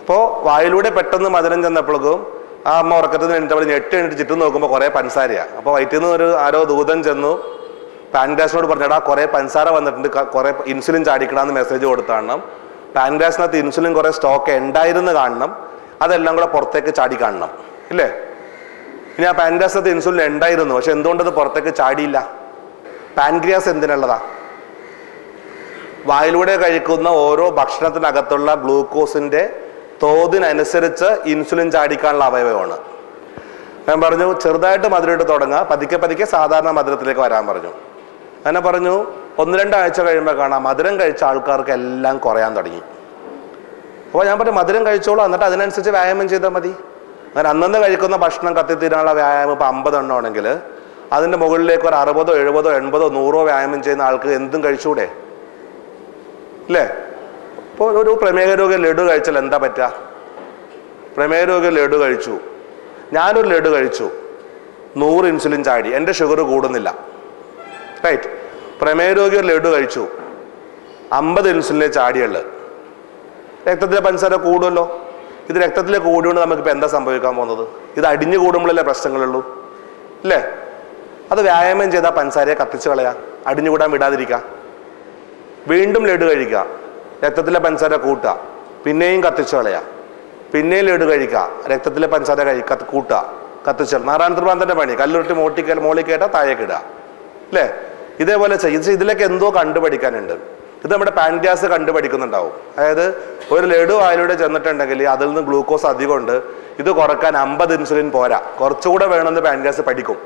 അപ്പോൾ വായിലൂടെ പെട്ടെന്ന് മധുരം ചെന്നപ്പോഴേക്കും ആ അമ്മ ഉറക്കത്തിൽ നിന്ന് എണീറ്റപ്പോൾ ഞെട്ടി ചുറ്റും നോക്കുമ്പോൾ കുറേ പഞ്ചസാരയാണ്. അപ്പോൾ വയറ്റിൽ നിന്ന് ആരോ ദൂതൻ ചെന്നു പാൻക്രിയാസിനോട് പറഞ്ഞാടാ കുറേ പഞ്ചസാര വന്നിട്ടുണ്ട്, കുറേ ഇൻസുലിൻ ചാടിക്കണമെന്ന് മെസ്സേജ് കൊടുത്താണ്. പാൻക്രിയാസിനകത്ത് ഇൻസുലിൻ കുറേ സ്റ്റോക്ക് ഉണ്ടായിരുന്നു കാണണം, അതെല്ലാം കൂടെ പുറത്തേക്ക് ചാടി കാണണം, ഇല്ലേ? ഇനി ആ പാൻക്രിയാസിനകത്ത് ഇൻസുലിൻ ഉണ്ടായിരുന്നു, പക്ഷെ എന്തുകൊണ്ടത് പുറത്തേക്ക് ചാടിയില്ല? പാൻക്രിയാസ് എന്തിനുള്ളതാ? വായിലൂടെ കഴിക്കുന്ന ഓരോ ഭക്ഷണത്തിനകത്തുള്ള ഗ്ലൂക്കോസിന്റെ തോതിനനുസരിച്ച് ഇൻസുലിൻ ചാടിക്കാനുള്ള അവയവമാണ്. ഞാൻ പറഞ്ഞു ചെറുതായിട്ട് മധുരമായിട്ട് തുടങ്ങുക, പതുക്കെ പതുക്കെ സാധാരണ മധുരത്തിലേക്ക് വരാൻ പറഞ്ഞു. അങ്ങനെ പറഞ്ഞു 1-2 ആഴ്ച കഴിയുമ്പോൾ കാണാം മധുരം കഴിച്ച ആൾക്കാർക്ക് എല്ലാം കുറയാൻ തുടങ്ങി. അപ്പോൾ ഞാൻ പറഞ്ഞു മധുരം കഴിച്ചോളൂ, എന്നിട്ട് അതിനനുസരിച്ച് വ്യായാമം ചെയ്താൽ മതി. അങ്ങനെ അന്നന്ന് കഴിക്കുന്ന ഭക്ഷണം കത്തിത്തീരാനുള്ള വ്യായാമം ഇപ്പോൾ 50 എണ്ണം ആണെങ്കിൽ അതിൻ്റെ മുകളിലേക്ക് ഒരു 60, 70, 80, 100 വ്യായാമം ചെയ്യുന്ന ആൾക്ക് എന്തും കഴിച്ചൂടെ, അല്ലേ? ഇപ്പോൾ ഒരു പ്രമേഹ രോഗി ലഡു കഴിച്ചാൽ എന്താ പറ്റുക? പ്രമേഹ രോഗി ലഡു കഴിച്ചു, ഞാനൊരു ലഡു കഴിച്ചു, 100 ഇൻസുലിൻ ചാടി, എൻ്റെ ഷുഗർ കൂടുന്നില്ല, റൈറ്റ്? പ്രമേഹ രോഗി ഒരു ലഡു കഴിച്ചു, 50 ഇൻസുലിനെ ചാടിയുള്ളു, രക്തത്തിലെ പഞ്ചസാര കൂടുമല്ലോ. ഇത് രക്തത്തിലെ കൂടിയോണ്ട് നമുക്കിപ്പോൾ എന്താ സംഭവിക്കാൻ പോകുന്നത്? ഇത് അടിഞ്ഞു കൂടുമ്പോഴല്ലേ പ്രശ്നങ്ങളുള്ളൂ, അല്ലേ? അത് വ്യായാമം ചെയ്താൽ പഞ്ചസാരയെ കത്തിച്ച് കളയാം, അടിഞ്ഞുകൂടാൻ വിടാതിരിക്കുക. വീണ്ടും ലഡു കഴിക്കുക, രക്തത്തിലെ പഞ്ചസാര കൂട്ടുക, പിന്നെയും കത്തിച്ച് കളയുക, പിന്നെയും ലഡു കഴിക്കുക, രക്തത്തിലെ പഞ്ചസാര കൂട്ടുക, കത്തിച്ച് നാരായണ പണി, കല്ലുരുട്ടി മോളിൽ കേട്ടാൽ താഴേക്ക് ഇടുക, അല്ലേ? ഇതേപോലെ ചെയ്ത് ഇതിലേക്ക് എന്തോ കണ്ടുപഠിക്കാനുണ്ട്. ഇത് നമ്മുടെ പാൻക്രിയാസ് കണ്ടുപഠിക്കുന്നുണ്ടാവും. അതായത് ഒരു ലഡു വായിലൂടെ ചെന്നിട്ടുണ്ടെങ്കിൽ അതിൽ നിന്ന് ഗ്ലൂക്കോസ് അധികമുണ്ട്, ഇത് കുറക്കാൻ 50 ഇൻസുലിൻ പോരാ, കുറച്ചുകൂടെ വേണമെന്ന് പാൻക്രിയാസ് പഠിക്കും.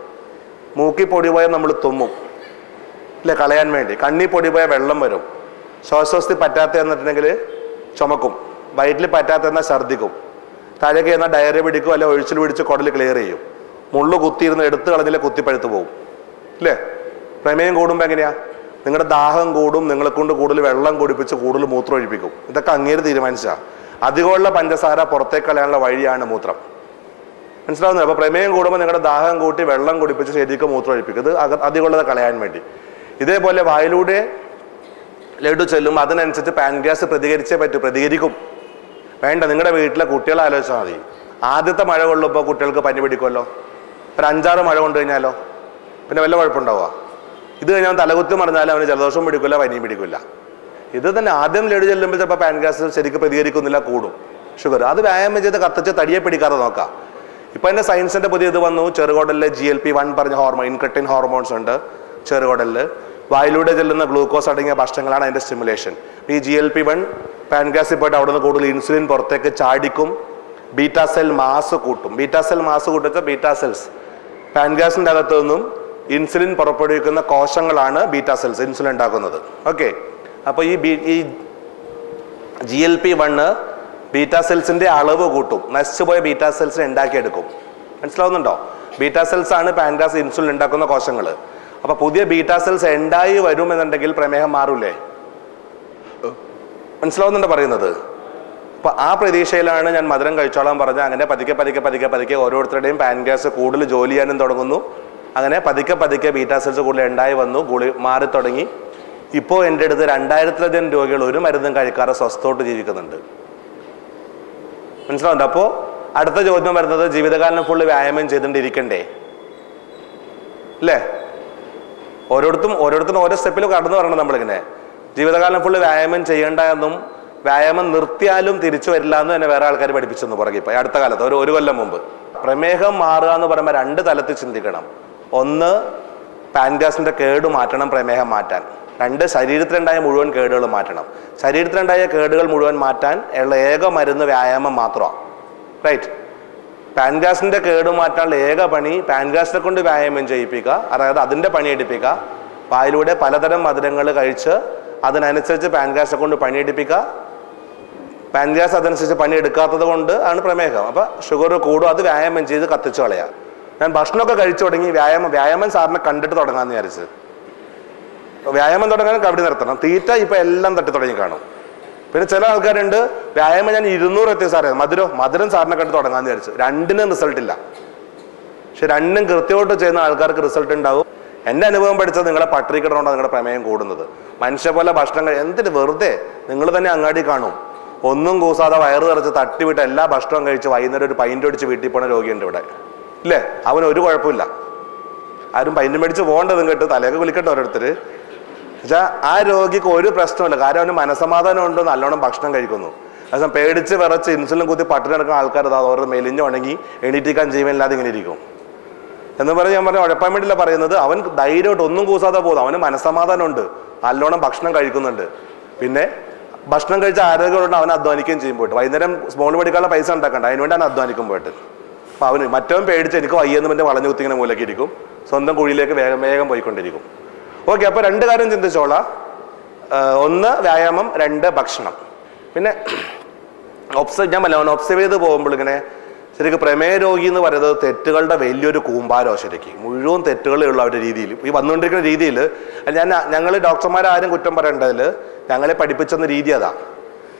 മൂക്കി പൊടി പോയാൽ നമ്മൾ തുമ്മും, അല്ലെ, കളയാൻ വേണ്ടി. കണ്ണി പൊടി പോയാൽ വെള്ളം വരും, ശ്വാസോസ്ഥി പറ്റാത്ത എന്നിട്ടുണ്ടെങ്കിൽ ചുമക്കും, വയറ്റിൽ പറ്റാത്ത എന്നാൽ ഛർദ്ദിക്കും, താഴേക്ക് എന്നാൽ ഡയറി പിടിക്കും, അല്ലെ ഒഴിച്ചിൽ പിടിച്ച് കുടൽ ക്ലിയർ ചെയ്യും, മുള്ളു കുത്തിയിരുന്ന് എടുത്ത് കളഞ്ഞില്ല കുത്തിപ്പഴുത്ത് പോകും, അല്ലേ? പ്രമേയം കൂടുമ്പോൾ എങ്ങനെയാ? നിങ്ങളുടെ ദാഹം കൂടും, നിങ്ങളെ കൊണ്ട് കൂടുതൽ വെള്ളം കുടിപ്പിച്ച് കൂടുതൽ മൂത്രം ഒഴിപ്പിക്കും. ഇതൊക്കെ അങ്ങേര് തീരുമാനിച്ചാൽ അധികമുള്ള പഞ്ചസാര പുറത്തേക്ക് കളയാനുള്ള വഴിയാണ് മൂത്രം. മനസ്സിലാവുന്നത്? അപ്പോൾ പ്രമേയം കൂടുമ്പോൾ നിങ്ങളുടെ ദാഹം കൂട്ടി വെള്ളം കുടിപ്പിച്ച് ശരിക്കും മൂത്രം ഒഴിപ്പിക്കും, ഇത് അധികമുള്ളത് കളയാൻ വേണ്ടി. ഇതേപോലെ വായിലൂടെ ലഡു ചെല്ലുമ്പോൾ അതിനനുസരിച്ച് പാൻക്രിയാസ് പ്രതികരിച്ചേ പറ്റൂ, പ്രതികരിക്കും. വേണ്ട, നിങ്ങളുടെ വീട്ടിലെ കുട്ടികളെ ആലോചിച്ചാൽ മതി. ആദ്യത്തെ മഴ കൊള്ളുമ്പോൾ കുട്ടികൾക്ക് പനി പിടിക്കുമല്ലോ, ഒരു 5-6 മഴ കൊണ്ടു കഴിഞ്ഞാലോ പിന്നെ വല്ല കുഴപ്പമുണ്ടാവുക? ഇത് കഴിഞ്ഞാൽ തലകുത്തി മറിഞ്ഞാലും അവന് ജലദോഷം പിടിക്കില്ല, പനിയും പിടിക്കില്ല. ഇത് തന്നെ ആദ്യം ലഡു ചെല്ലുമ്പോൾ ചിലപ്പോൾ പാൻക്രിയാസ് ശരിക്കും പ്രതികരിക്കുന്നില്ല, കൂടും ഷുഗർ. അത് വ്യായാമം ചെയ്ത് കത്തിച്ച് തടിയെ പിടിക്കാതെ നോക്കാം. ഇപ്പം എൻ്റെ സയൻസിൻ്റെ പുതിയ ഇത് വന്നു, ചെറുകുടലിലെ GLP-1 പറഞ്ഞ ഹോർമോൺ, ഇൻക്രെറ്റിൻ ഹോർമോൺസ് ഉണ്ട് ചെറുകുടലിൽ. വായിലൂടെ ചെല്ലുന്ന ഗ്ലൂക്കോസ് അടങ്ങിയ ഭക്ഷണങ്ങളാണ് അതിൻ്റെ സ്റ്റിമുലേഷൻ. ഈ GLP-1 പാൻക്രിയാസിൽ പോയിട്ട് അവിടെ നിന്ന് കൂടുതൽ ഇൻസുലിൻ പുറത്തേക്ക് ചാടിക്കും, ബീറ്റാ സെൽ മാസ് കൂട്ടും. ബീറ്റാ സെൽ മാസ് കൂട്ടിച്ച ബീറ്റാ സെൽസ് പാൻക്രിയാസിൻ്റെ അകത്തു നിന്നും ഇൻസുലിൻ പുറപ്പെടുവിക്കുന്ന കോശങ്ങളാണ് ബീറ്റാ സെൽസ്, ഇൻസുലിൻ ഉണ്ടാക്കുന്നത്. ഓക്കെ, അപ്പോൾ ഈ GLP-1 ബീറ്റാ സെൽസിന്റെ അളവ് കൂട്ടും, നശിച്ചുപോയ ബീറ്റാ സെൽസിനെ ഉണ്ടാക്കിയെടുക്കും. മനസ്സിലാവുന്നുണ്ടോ? ബീറ്റാ സെൽസ് ആണ് പാൻക്രിയാസ് ഇൻസുലിൻ ഉണ്ടാക്കുന്ന കോശങ്ങൾ. അപ്പൊ പുതിയ ബീറ്റാ സെൽസ് ഉണ്ടായി വരുമെന്നുണ്ടെങ്കിൽ പ്രമേഹം മാറൂലേ? മനസ്സിലാവുന്നുണ്ടോ പറയുന്നത്? അപ്പൊ ആ പ്രതീക്ഷയിലാണ് ഞാൻ മധുരം കഴിച്ചോളാൻ പറഞ്ഞത്. അങ്ങനെ പതുക്കെ പതുക്കെ പതുക്കെ പതുക്കെ ഓരോരുത്തരുടെയും പാൻക്രിയാസ് കൂടുതൽ ജോലി ചെയ്യാനും തുടങ്ങുന്നു. അങ്ങനെ പതുക്കെ പതുക്കെ ബീറ്റാ സെൽസ് കൂടുതൽ ഉണ്ടായി വന്നു, മാറി തുടങ്ങി. ഇപ്പോൾ എൻ്റെ അടുത്ത് 2000-ലധികം രോഗികൾ ഒരു മരുന്നും കഴിക്കാതെ സ്വസ്ഥോട്ട് ജീവിക്കുന്നുണ്ട്. മനസ്സിലാവുന്നുണ്ട്? അപ്പോൾ അടുത്ത ചോദ്യം വരുന്നത്, ജീവിതകാലം ഫുള്ള് വ്യായാമം ചെയ്തുകൊണ്ടിരിക്കണ്ടേ? അല്ലേ? ഓരോരുത്തരും ഓരോ സ്റ്റെപ്പിലും കടന്നു പറയണം നമ്മളിങ്ങനെ. ജീവിതകാലം ഫുള്ള് വ്യായാമം ചെയ്യേണ്ട എന്നും വ്യായാമം നിർത്തിയാലും തിരിച്ചു വരില്ല എന്ന് തന്നെ വേറെ ആൾക്കാർ പഠിപ്പിച്ചെന്ന് പുറകെ. ഇപ്പം അടുത്ത കാലത്ത് ഒരു കൊല്ലം മുമ്പ് പ്രമേഹം മാറുക എന്ന് പറയുമ്പോൾ 2 തലത്തിൽ ചിന്തിക്കണം. ഒന്ന്, പാൻക്രിയാസിന്റെ കേട് മാറ്റണം പ്രമേഹം മാറ്റാൻ. 2, ശരീരത്തിലുണ്ടായ മുഴുവൻ കേടുകൾ മാറ്റണം. ശരീരത്തിലുണ്ടായ കേടുകൾ മുഴുവൻ മാറ്റാൻ ഉള്ള ഏക മരുന്ന് വ്യായാമം മാത്രമാണ്, റൈറ്റ്? പാൻക്രിയാസിന്റെ കേട് മാറ്റാനുള്ള ഏക പണി പാൻക്രിയാസിനെ കൊണ്ട് വ്യായാമം ചെയ്യിപ്പിക്കുക, അതായത് അതിൻ്റെ പണിയെടുപ്പിക്കുക. വായിലൂടെ പലതരം മധുരങ്ങൾ കഴിച്ച് അതിനനുസരിച്ച് പാൻക്രിയാസിനെ കൊണ്ട് പണിയെടുപ്പിക്കുക. പാൻക്രിയാസ് അതനുസരിച്ച് പണിയെടുക്കാത്തത് കൊണ്ട് ആണ് പ്രമേഹം. അപ്പം ഷുഗർ കൂടും, അത് വ്യായാമം ചെയ്ത് കത്തിച്ചു കളയാം. ഞാൻ ഭക്ഷണമൊക്കെ കഴിച്ചു തുടങ്ങി, വ്യായാമം സാറിനെ കണ്ടിട്ട് തുടങ്ങാമെന്ന് വിചാരിച്ച്. വ്യായാമം തുടങ്ങാൻ കബഡി നിർത്തണം, തീറ്റ ഇപ്പം എല്ലാം തട്ടി തുടങ്ങി കാണും. പിന്നെ ചില ആൾക്കാരുണ്ട്, വ്യായാമം ഞാൻ 200 എത്തിയ സാറേ, മധുരം സാറിനെ കണ്ട് തുടങ്ങാമെന്ന് വിചാരിച്ചു. 2നും റിസൾട്ട് ഇല്ല. പക്ഷെ 2നും കൃത്യമായിട്ട് ചെയ്യുന്ന ആൾക്കാർക്ക് റിസൾട്ട് ഉണ്ടാവും. എൻ്റെ അനുഭവം പഠിച്ചത്, നിങ്ങളെ പട്ടിണിക്കിടണോണ്ടോ നിങ്ങളുടെ പ്രമേയം കൂടുന്നത്. മനുഷ്യ പോലെ ഭക്ഷണം എന്തിന് വെറുതെ നിങ്ങൾ തന്നെ അങ്ങാടി കാണും, ഒന്നും കൂസാതെ വയറ് നിറച്ച് തട്ടിവിട്ട് എല്ലാ ഭക്ഷണവും കഴിച്ച് വൈകുന്നേരം ഒരു പൈൻ്റ് അടിച്ച് വീട്ടിൽ പോണ രോഗിയുണ്ട് ഇവിടെ, ഇല്ലേ? അവന് ഒരു കുഴപ്പമില്ല. ആരും പൈൻ്റ് മേടിച്ച് പോകേണ്ടതും കേട്ട് തലയൊക്കെ കുലിക്കട്ടെ ഓരോരുത്തർ. എന്നുവെച്ചാൽ ആ രോഗിക്ക് ഒരു പ്രശ്നമില്ല, കാരണം അവന് മനസ്സമാധാനം ഉണ്ട്, നല്ലോണം ഭക്ഷണം കഴിക്കുന്നു. അതേസമയം പേടിച്ച് വിറച്ച് ഇൻസുലിൻ കുത്തി പട്ടിണി നടക്കുന്ന ആൾക്കാർ ഓരോ മെലിഞ്ഞുണങ്ങി എണീറ്റിക്കാൻ ജീവനില്ലാതെ ഇങ്ങനെ ഇരിക്കും എന്ന് പറഞ്ഞ് ഞാൻ ഉഴപ്പാൻ വേണ്ടിയില്ല പറയുന്നത്. അവൻ ധൈര്യമായിട്ട് ഒന്നും കൂസാതെ പോകുന്നു, അവന് മനസ്സമാധാനം ഉണ്ട്, നല്ലോണം ഭക്ഷണം കഴിക്കുന്നുണ്ട്. പിന്നെ ഭക്ഷണം കഴിച്ച ആരോഗ്യമുണ്ട്, അവൻ അധ്വാനിക്കുകയും ചെയ്യും പോയിട്ട്. വൈകുന്നേരം സ്മോൾ മേടിക്കാനുള്ള പൈസ ഉണ്ടാക്കണ്ട, അതിനുവേണ്ടി അവൻ അധ്വാനിക്കും പോയിട്ട്. അപ്പോൾ അവന് മറ്റവൻ പേടിച്ച് എനിക്ക് വയ്യെന്ന് പിന്നെ വളഞ്ഞു കുത്തിങ്ങനെ മൂലയ്ക്ക് ഇരിക്കും, സ്വന്തം കുഴിയിലേക്ക് വേഗം വേഗം പോയിക്കൊണ്ടിരിക്കും. ഓക്കെ, അപ്പോൾ 2 കാര്യം ചിന്തിച്ചോളാം. 1 വ്യായാമം, 2 ഭക്ഷണം. പിന്നെ ഞാൻ ഒബ്സർവ് ചെയ്ത് പോകുമ്പോൾ ഇങ്ങനെ ശരിക്കും പ്രമേയ രോഗി എന്ന് പറയുന്നത് തെറ്റുകളുടെ വലിയൊരു കൂമ്പാരോ, ശരിക്കും മുഴുവൻ തെറ്റുകളേ ഉള്ള അവരുടെ രീതിയിൽ, ഈ വന്നുകൊണ്ടിരിക്കുന്ന രീതിയിൽ. ഞങ്ങൾ ഡോക്ടർമാരാരും കുറ്റം പറയേണ്ടതിൽ ഞങ്ങളെ പഠിപ്പിച്ചെന്ന രീതി അതാ.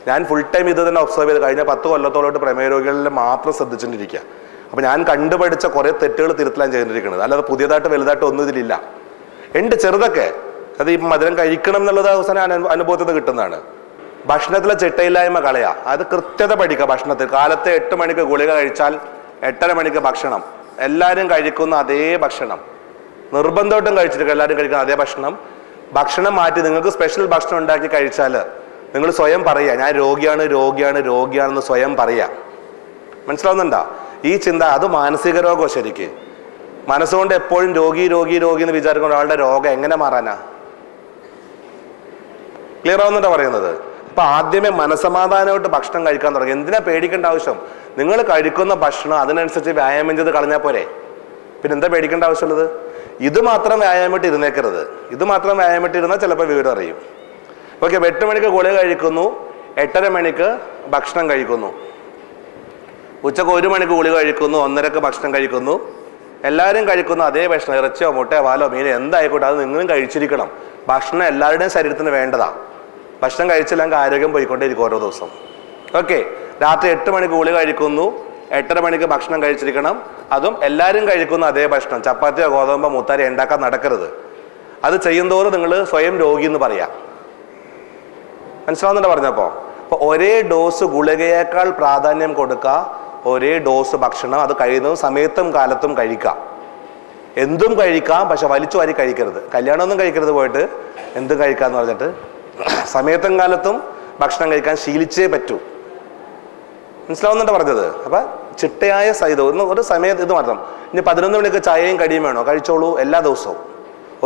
ഞാൻ ഫുൾ ടൈം ഇത് തന്നെ ഒബ്സർവ് ചെയ്ത് കഴിഞ്ഞ 10 കൊല്ലത്തോളോട്ട് പ്രമേയ രോഗികളിൽ മാത്രം ശ്രദ്ധിച്ചുകൊണ്ടിരിക്കുക. അപ്പോൾ ഞാൻ കണ്ടുപഠിച്ച കുറേ തെറ്റുകൾ തിരുത്തലാണ് ചെയ്തിരിക്കുന്നത്, അല്ലാതെ പുതിയതായിട്ട് വലുതായിട്ട് ഒന്നും ഇതിലില്ല. ഉണ്ട് ചെറുതൊക്കെ, അത് ഈ മധുരം കഴിക്കണം എന്നുള്ളത് അവസാനം അനുഭവത്തിൽ നിന്ന് കിട്ടുന്നതാണ്. ഭക്ഷണത്തിലെ ചിട്ടയില്ലായ്മ കളയുക, അത് കൃത്യത പഠിക്കുക. ഭക്ഷണത്തിൽ കാലത്തെ 8 മണിക്ക് ഗുളിക കഴിച്ചാൽ 8:30 മണിക്ക് ഭക്ഷണം, എല്ലാവരും കഴിക്കുന്ന അതേ ഭക്ഷണം, നിർബന്ധമായിട്ടും കഴിച്ചിട്ട് എല്ലാവരും കഴിക്കുന്ന അതേ ഭക്ഷണം. ഭക്ഷണം മാറ്റി നിങ്ങൾക്ക് സ്പെഷ്യൽ ഭക്ഷണം ഉണ്ടാക്കി കഴിച്ചാൽ നിങ്ങൾ സ്വയം പറയുക, ഞാൻ രോഗിയാണ് രോഗിയാണ് രോഗിയാണെന്ന് സ്വയം പറയുക. മനസ്സിലാവുന്നുണ്ടോ ഈ ചിന്ത? അത് മാനസിക രോഗം. ശരിക്ക് മനസ്സുകൊണ്ട് എപ്പോഴും രോഗി രോഗി രോഗി എന്ന് വിചാരിക്കുന്ന ഒരാളുടെ രോഗം എങ്ങനെ മാറാനാ? ക്ലിയർ ആവുന്നുണ്ടോ പറയുന്നത്? അപ്പൊ ആദ്യമേ മനസ്സമാധാനമായിട്ട് ഭക്ഷണം കഴിക്കാൻ തുടങ്ങി. എന്തിനാ പേടിക്കേണ്ട ആവശ്യം? നിങ്ങൾ കഴിക്കുന്ന ഭക്ഷണം അതിനനുസരിച്ച് വ്യായാമം ചെയ്ത് കളഞ്ഞാൽ പോരെ, പിന്നെ എന്താ പേടിക്കേണ്ട ആവശ്യമുള്ളത്? ഇത് മാത്രം വ്യായാമമായിട്ട് ഇരുന്നേക്കരുത്. ഇത് മാത്രം വ്യായാമമായിട്ട് ഇരുന്നാൽ ചിലപ്പോൾ വിവരം അറിയും. ഓക്കെ, 8 മണിക്ക് ഗുളിക കഴിക്കുന്നു, 8:30 മണിക്ക് ഭക്ഷണം കഴിക്കുന്നു, ഉച്ചക്ക് 1 മണിക്ക് ഗുളിക കഴിക്കുന്നു, 1:30ക്ക് ഭക്ഷണം കഴിക്കുന്നു. എല്ലാവരും കഴിക്കുന്നു അതേ ഭക്ഷണം, ഇറച്ചിയോ മുട്ടയോ പാലോ മീനോ എന്തായിക്കോട്ടെ, അത് നിങ്ങളും കഴിച്ചിരിക്കണം. ഭക്ഷണം എല്ലാവരുടെയും ശരീരത്തിന് വേണ്ടതാ. ഭക്ഷണം കഴിച്ചില്ലെങ്കിൽ ആരോഗ്യം പോയിക്കൊണ്ടേയിരിക്കും ഓരോ ദിവസം. ഓക്കെ, രാത്രി 8 മണിക്ക് ഗുളിക കഴിക്കുന്നു, 8:30 മണിക്ക് ഭക്ഷണം കഴിച്ചിരിക്കണം. അതും എല്ലാവരും കഴിക്കുന്ന അതേ ഭക്ഷണം, ചപ്പാത്തിയോ ഗോതമ്പോ മുത്താരി ഉണ്ടാക്കാൻ നടക്കരുത്. അത് ചെയ്യുന്തോറും നിങ്ങൾ സ്വയം രോഗി എന്ന് പറയാം. മനസ്സിലാവുന്നുണ്ടോ പറഞ്ഞപ്പോ? അപ്പൊ ഒരേ ഡോസ് ഗുളികയേക്കാൾ പ്രാധാന്യം കൊടുക്കുക, ഒരേ ഡോസ് ഭക്ഷണം അത് കഴിയുന്നതും സമയത്തും കാലത്തും കഴിക്കാം. എന്തും കഴിക്കാം, പക്ഷെ വലിച്ചു വാരി കഴിക്കരുത്. കല്യാണമൊന്നും കഴിക്കരുത് പോയിട്ട് എന്തും കഴിക്കാന്ന് പറഞ്ഞിട്ട് സമയത്തും കാലത്തും ഭക്ഷണം കഴിക്കാൻ ശീലിച്ചേ പറ്റൂ. മനസ്സിലാവുന്നുണ്ടോ പറഞ്ഞത്? അപ്പൊ ചിട്ടയായ ഒരു സമയത്ത് ഇത് മാത്രം. ഇനി 11 മണിക്ക് ചായയും കടിയും വേണോ? കഴിച്ചോളൂ എല്ലാ ദിവസവും.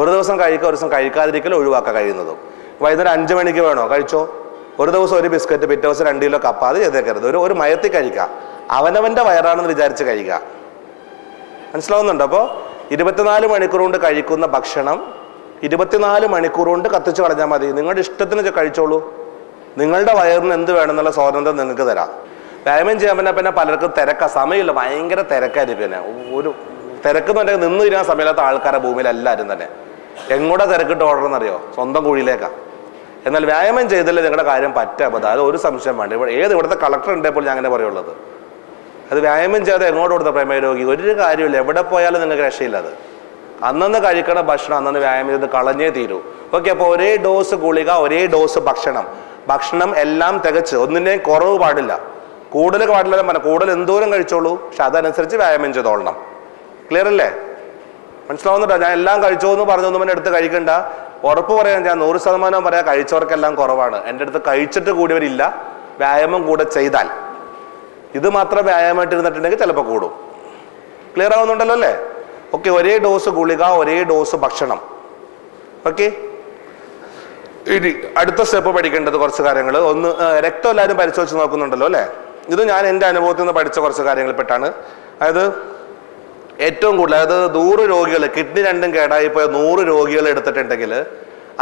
ഒരു ദിവസം കഴിക്കുക, ഒരു ദിവസം കഴിക്കാതിരിക്കൽ ഒഴിവാക്കുക കഴിയുന്നതും. വൈകുന്നേരം 5 മണിക്ക് വേണോ? കഴിച്ചോ. ഒരു ദിവസം ഒരു ബിസ്ക്കറ്റ്, പിറ്റേ ദിവസം 2 കിലോ കപ്പ, അത് ചെയ്തേക്കരുത്. ഒരു മയത്തിൽ കഴിക്കുക, അവനവന്റെ വയറാണെന്ന് വിചാരിച്ച് കഴിക്കുക. മനസ്സിലാവുന്നുണ്ടോ? അപ്പോൾ 24 മണിക്കൂർ കൊണ്ട് കഴിക്കുന്ന ഭക്ഷണം 24 മണിക്കൂർ കൊണ്ട് കത്തിച്ചു കളഞ്ഞാൽ മതി. നിങ്ങളുടെ ഇഷ്ടത്തിന് കഴിച്ചോളൂ. നിങ്ങളുടെ വയറിന് എന്ത് വേണമെന്നുള്ള സ്വാതന്ത്ര്യം നിങ്ങൾക്ക് തരാം. വ്യായാമം ചെയ്യാൻ പിന്നെ പലർക്കും സമയമില്ല, ഭയങ്കര തിരക്കായിരിക്കും. തന്നെ ഒരു തിരക്കെന്ന് പറഞ്ഞാൽ നിന്ന് തീരാൻ സമയമില്ലാത്ത ആൾക്കാരെ ഭൂമിയിൽ എല്ലാവരും തന്നെ. എങ്ങോട്ടാ തിരക്കിട്ട് ഓടണമെന്നറിയോ? സ്വന്തം കുഴിയിലേക്കാണ്. എന്നാൽ വ്യായാമം ചെയ്തല്ലേ നിങ്ങളുടെ കാര്യം പറ്റാതെ, അത് ഒരു സംശയം വേണ്ട. ഇവിടുത്തെ കളക്ടർ ഉണ്ടെപ്പോൾ ഞാൻ അങ്ങനെ പറയുള്ളത്. അത് വ്യായാമം ചെയ്യാതെ എങ്ങോട്ട് കൊടുത്ത പ്രമേയ രോഗി ഒരു കാര്യമില്ല, എവിടെ പോയാലും നിങ്ങൾക്ക് രക്ഷയില്ല. അത് അന്നന്ന് കഴിക്കണ ഭക്ഷണം അന്നന്ന് വ്യായാമം ചെയ്ത് കളഞ്ഞേ തീരൂ. ഓക്കെ, അപ്പോൾ ഒരേ ഡോസ് ഗുളിക, ഒരേ ഡോസ് ഭക്ഷണം എല്ലാം തികച്ച്, ഒന്നിൻ്റെയും കുറവ് പാടില്ല, കൂടുതൽ പാടില്ല. പറഞ്ഞ കൂടുതൽ എന്തോരം കഴിച്ചോളൂ, പക്ഷെ അതനുസരിച്ച് വ്യായാമം ചെയ്തോളണം. ക്ലിയർ അല്ലേ? മനസ്സിലാവുന്നുണ്ടോ? ഞാൻ എല്ലാം കഴിച്ചോ എന്ന് പറഞ്ഞൊന്നും എൻ്റെ അടുത്ത് കഴിക്കണ്ട. ഉറപ്പ് പറയാൻ ഞാൻ 100% പറയാം, കഴിച്ചവർക്കെല്ലാം കുറവാണ്. എൻ്റെ അടുത്ത് കഴിച്ചിട്ട് കൂടിയവരില്ല. വ്യായാമം കൂടെ ചെയ്താൽ, ഇത് മാത്രം വ്യായാമമായിട്ട് ഇരുന്നിട്ടുണ്ടെങ്കിൽ ചിലപ്പോൾ കൂടും. ക്ലിയർ ആവുന്നുണ്ടല്ലോ അല്ലേ? ഓക്കെ, ഒരേ ഡോസ് ഗുളിക, ഒരേ ഡോസ് ഭക്ഷണം. ഓക്കെ, ഇനി അടുത്ത സ്റ്റെപ്പ് പഠിക്കേണ്ടത് കുറച്ച് കാര്യങ്ങൾ. ഒന്ന്, രക്തം എല്ലാവരും പരിശോധിച്ച് നോക്കുന്നുണ്ടല്ലോ അല്ലേ? ഇത് ഞാൻ എൻ്റെ അനുഭവത്തിൽ നിന്ന് പഠിച്ച കുറച്ച് കാര്യങ്ങളിൽപ്പെട്ടാണ്. അതായത് ഏറ്റവും കൂടുതൽ, അതായത് 100 രോഗികൾ, കിഡ്നി രണ്ടും കേടായി പോയ 100 രോഗികൾ എടുത്തിട്ടുണ്ടെങ്കിൽ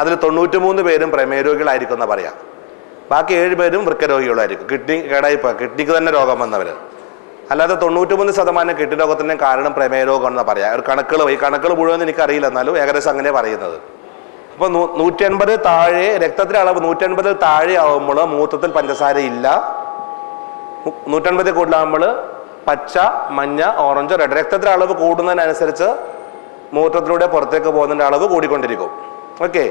അതിൽ 93 പേരും പ്രമേയ രോഗികളായിരിക്കും എന്നാ പറയാം. ബാക്കി 7 പേരും വൃക്കരോഗികളായിരിക്കും. കിഡ്നി കേടായി പോയ, കിഡ്നിക്ക് തന്നെ രോഗം വന്നവർ. അല്ലാതെ 93% കിഡ്നി രോഗത്തിൻ്റെ കാരണം പ്രമേയ രോഗം എന്നാ പറയാം. ഒരു ഈ കണക്കുകൾ മുഴുവൻ എനിക്കറിയില്ല, എന്നാലും ഏകദേശം അങ്ങനെ പറയുന്നത്. അപ്പോൾ 180 താഴെ, രക്തത്തിലെ അളവ് 180 താഴെ ആവുമ്പോൾ മൂത്രത്തിൽ പഞ്ചസാര ഇല്ല. 180 കൂടുതലാകുമ്പോൾ പച്ച, മഞ്ഞ, ഓറഞ്ച്, റെഡ്. രക്തത്തിലെ അളവ് കൂടുന്നതിനനുസരിച്ച് മൂത്രത്തിലൂടെ പുറത്തേക്ക് പോകുന്നതിൻ്റെ അളവ് കൂടിക്കൊണ്ടിരിക്കും. ഓക്കെ,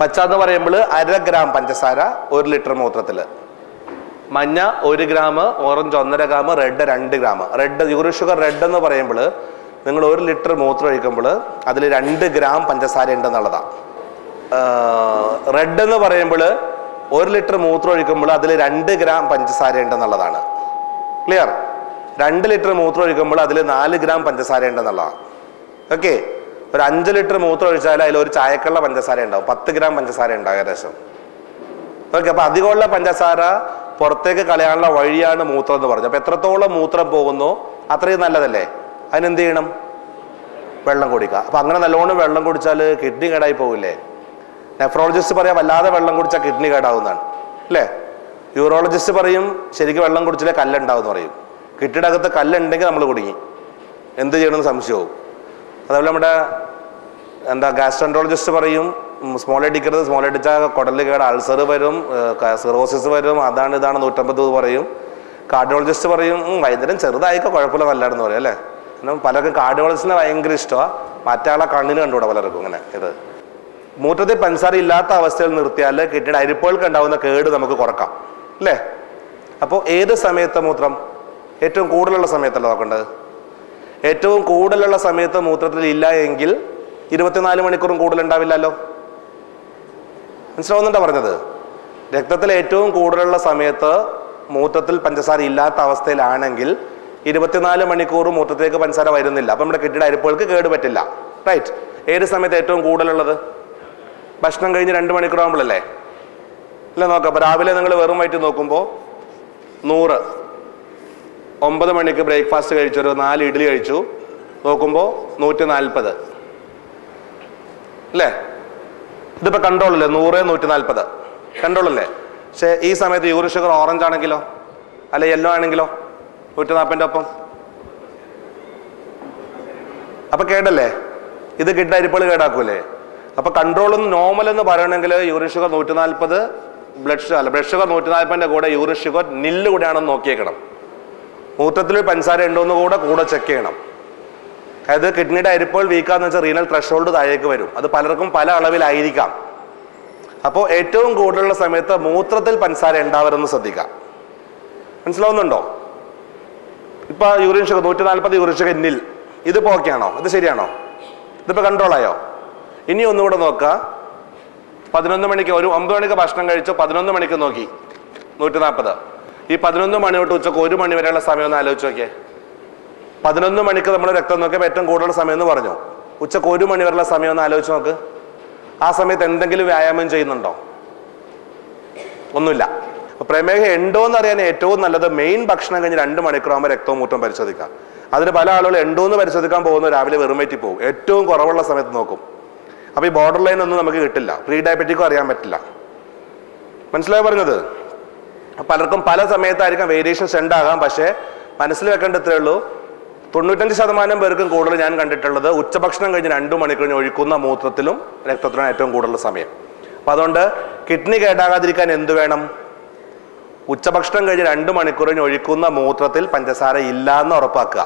പച്ച എന്ന് പറയുമ്പോൾ 1/2 ഗ്രാം പഞ്ചസാര 1 ലിറ്റർ മൂത്രത്തിൽ, മഞ്ഞ 1 gram, orange 1.5 gram, red 2 gram. Uric sugar red എന്ന് പറയുമ്പോൾ നിങ്ങൾ 1 ലിറ്റർ മൂത്രം ഒഴിക്കുമ്പോൾ അതിൽ 2 ഗ്രാം പഞ്ചസാര ഉണ്ടെന്നുള്ളതാണ്. റെഡ് എന്ന് പറയുമ്പോൾ 1 ലിറ്റർ മൂത്രം ഒഴിക്കുമ്പോൾ അതിൽ 2 ഗ്രാം പഞ്ചസാര ഉണ്ടെന്നുള്ളതാണ്. ക്ലിയർ? 2 ലിറ്റർ മൂത്രം ഒഴിക്കുമ്പോൾ അതിൽ 4 ഗ്രാം പഞ്ചസാര ഉണ്ടെന്നുള്ളതാണ്. ഓക്കെ. ഒരു 5 ലിറ്റർ മൂത്രം ഒഴിച്ചാൽ അതിൽ ഒരു ചായക്കുള്ള പഞ്ചസാര ഉണ്ടാവും, 10 ഗ്രാം പഞ്ചസാര ഉണ്ടാവും ഏകദേശം. ഓക്കെ. അപ്പൊ അധികമുള്ള പഞ്ചസാര പുറത്തേക്ക് കളയാനുള്ള വഴിയാണ് മൂത്രം എന്ന് പറഞ്ഞു. അപ്പൊ എത്രത്തോളം മൂത്രം പോകുന്നു അത്രയും നല്ലതല്ലേ? അതിനെന്ത് ചെയ്യണം? വെള്ളം കുടിക്കുക. അപ്പൊ അങ്ങനെ നല്ലോണം വെള്ളം കുടിച്ചാൽ കിഡ്നി കേടായി പോകില്ലേ? നെഫ്രോളജിസ്റ്റ് പറയാം വല്ലാതെ വെള്ളം കുടിച്ചാൽ കിഡ്നി കേടാവുന്നതാണ് അല്ലേ? യൂറോളജിസ്റ്റ് പറയും ശരിക്കും വെള്ളം കുടിച്ചാലേ കല്ലുണ്ടാവും എന്ന് പറയും. കിഡ്നിയുടെ അകത്ത് കല്ലുണ്ടെങ്കിൽ നമ്മൾ കുടുങ്ങി, എന്ത് ചെയ്യണമെന്ന് സംശയവും. അതുപോലെ നമ്മുടെ ഗാസ്ട്രോൻട്രോളജിസ്റ്റ് പറയും സ്മോൾ അടിക്കരുത്, സ്മോൾ അടിച്ചാൽ കുടലിൽ കേട്, അൾസർ വരും, സിറോസിസ് വരും, അതാണ് ഇതാണ് 150 പറയും. കാർഡിയോളജിസ്റ്റ് പറയും വൈദ്യുതം ചെറുതായിക്കോ കുഴപ്പമില്ല നല്ലതാണെന്ന് പറയും അല്ലേ? കാരണം പലർക്കും കാർഡിയോളജിസ്റ്റിനെ ഭയങ്കര ഇഷ്ടമാണ്, മറ്റാളെ കണ്ണിന് കണ്ടുകൂടാ പലർക്കും. ഇങ്ങനെ ഇത് മൂത്രത്തിൽ പഞ്ചസാര ഇല്ലാത്ത അവസ്ഥയിൽ നിർത്തിയാൽ കിഡ്നിയുടെ അരിപ്പുകൾക്ക് ഉണ്ടാവുന്ന കേട് നമുക്ക് കുറക്കാം അല്ലേ? അപ്പോൾ ഏത് സമയത്ത് മൂത്രം? ഏറ്റവും കൂടുതലുള്ള സമയത്തല്ല നോക്കേണ്ടത്. ഏറ്റവും കൂടുതലുള്ള സമയത്ത് മൂത്രത്തിൽ ഇല്ല എങ്കിൽ 24 മണിക്കൂറും കൂടുതൽ ഉണ്ടാവില്ലല്ലോ. മനസ്സിലാവുന്നുണ്ടോ പറഞ്ഞത്? രക്തത്തിൽ ഏറ്റവും കൂടുതലുള്ള സമയത്ത് മൂത്രത്തിൽ പഞ്ചസാര ഇല്ലാത്ത അവസ്ഥയിലാണെങ്കിൽ 24 മണിക്കൂറും മൂത്രത്തിലേക്ക് പഞ്ചസാര വരുന്നില്ല. അപ്പം നമ്മുടെ കിഡ്നിയുടെ അരിപ്പുകൾക്ക് കേട് പറ്റില്ല. റൈറ്റ്? ഏത് സമയത്ത് ഏറ്റവും കൂടുതലുള്ളത്? ഭക്ഷണം കഴിഞ്ഞ് 2 മണിക്കൂർ ആകുമ്പോഴല്ലേ? അല്ല നോക്കാം. അപ്പൊ രാവിലെ നിങ്ങൾ വെറും വയറ്റ് നോക്കുമ്പോൾ 100, 9 മണിക്ക് ബ്രേക്ക്ഫാസ്റ്റ് കഴിച്ചു, ഒരു 4 ഇഡ്ഡലി കഴിച്ചു, നോക്കുമ്പോൾ 140 അല്ലേ? ഇതിപ്പോ കൺട്രോൾ അല്ലേ? 100, 140 കൺട്രോൾ അല്ലേ? പക്ഷെ ഈ സമയത്ത് യൂറിൻ ഷുഗർ ഓറഞ്ച് ആണെങ്കിലോ അല്ലെ യെല്ലോ ആണെങ്കിലോ 140 ഒപ്പം അപ്പൊ കേടല്ലേ? ഇത് കിഡ്നി അരിപ്പുകൾ കേടാക്കൂലേ? അപ്പൊ കൺട്രോൾ നോർമൽ എന്ന് പറയണമെങ്കിൽ യൂറിൻ ഷുഗർ 140, ബ്ലഡ് ഷുഗർ 140ന്റെ കൂടെ യൂറിൻ ഷുഗർ നില്ല് കൂടെയാണെന്ന് നോക്കിയേക്കണം. മൂത്രത്തിൽ പഞ്ചസാര ഉണ്ടോന്ന് കൂടെ ചെക്ക് ചെയ്യണം. അതായത് കിഡ്നിയുടെ അരിപ്പുകൾ വീക്കാന്ന് വെച്ചാൽ റീനൽ ത്രഷോൾഡ് താഴേക്ക് വരും. അത് പലർക്കും പല അളവിലായിരിക്കാം. അപ്പോൾ ഏറ്റവും കൂടുതലുള്ള സമയത്ത് മൂത്രത്തിൽ പഞ്ചസാര ഉണ്ടാവരുതെന്ന് ശ്രദ്ധിക്കാം. മനസ്സിലാവുന്നുണ്ടോ? ഇപ്പൊ യൂറിൻ ഷുഗർ 140 യൂറിൻ ഷുഗർ നിൽ, ഇതിപ്പോ ഓക്കെ ആണോ? ഇത് ശരിയാണോ? ഇതിപ്പോ കൺട്രോൾ ആയോ? ഇനി ഒന്നുകൂടെ നോക്കുക. 11 മണിക്ക്, ഒരു 9 മണിക്ക് ഭക്ഷണം കഴിച്ചു, 11 മണിക്ക് നോക്കി 140. ഈ 11 മണി തൊട്ട് ഉച്ചക്ക് 1 മണി വരെയുള്ള സമയം ഒന്ന് ആലോചിച്ച് നോക്കിയേ. 11 മണിക്ക് നമ്മൾ രക്തം നോക്കിയപ്പോൾ ഏറ്റവും കൂടുതലുള്ള സമയം എന്ന് പറഞ്ഞു. ഉച്ചക്ക് 1 മണി വരെയുള്ള സമയം ഒന്ന് ആലോചിച്ച് നോക്ക്. ആ സമയത്ത് എന്തെങ്കിലും വ്യായാമം ചെയ്യുന്നുണ്ടോ? ഒന്നുമില്ല. പ്രമേഹം ഉണ്ടോ എന്ന് അറിയാൻ ഏറ്റവും നല്ലത് മെയിൻ ഭക്ഷണം കഴിഞ്ഞ് 2 മണിക്കൂറാകുമ്പോൾ രക്തവും മൂത്രവും പരിശോധിക്കാം. അതിന് പല ആളുകൾ ഉണ്ടോ എന്ന് പരിശോധിക്കാൻ പോകുന്നു രാവിലെ വെറുമേറ്റി പോകും. ഏറ്റവും കുറവുള്ള സമയത്ത് നോക്കും. അപ്പൊ ഈ ബോർഡർ ലൈൻ ഒന്നും നമുക്ക് കിട്ടില്ല. പ്രീ ഡയബറ്റിക്കോ അറിയാൻ പറ്റില്ല. മനസ്സിലായി പറഞ്ഞത്? പലർക്കും പല സമയത്തായിരിക്കാം വേരിയേഷൻസ് ഉണ്ടാകാം. പക്ഷേ മനസ്സിൽ വെക്കേണ്ടത്രേ ഉള്ളൂ, 95% പേർക്കും കൂടുതൽ ഞാൻ കണ്ടിട്ടുള്ളത് ഉച്ചഭക്ഷണം കഴിഞ്ഞ് 2 മണിക്കൂറിന് ഒഴിക്കുന്ന മൂത്രത്തിലും രക്തത്തിലാണ് ഏറ്റവും കൂടുതൽ സമയം. അപ്പൊ അതുകൊണ്ട് കിഡ്നി കേടാകാതിരിക്കാൻ എന്ത് വേണം? ഉച്ചഭക്ഷണം കഴിഞ്ഞ് 2 മണിക്കൂറിന് ഒഴിക്കുന്ന മൂത്രത്തിൽ പഞ്ചസാര ഇല്ല എന്ന് ഉറപ്പാക്കുക.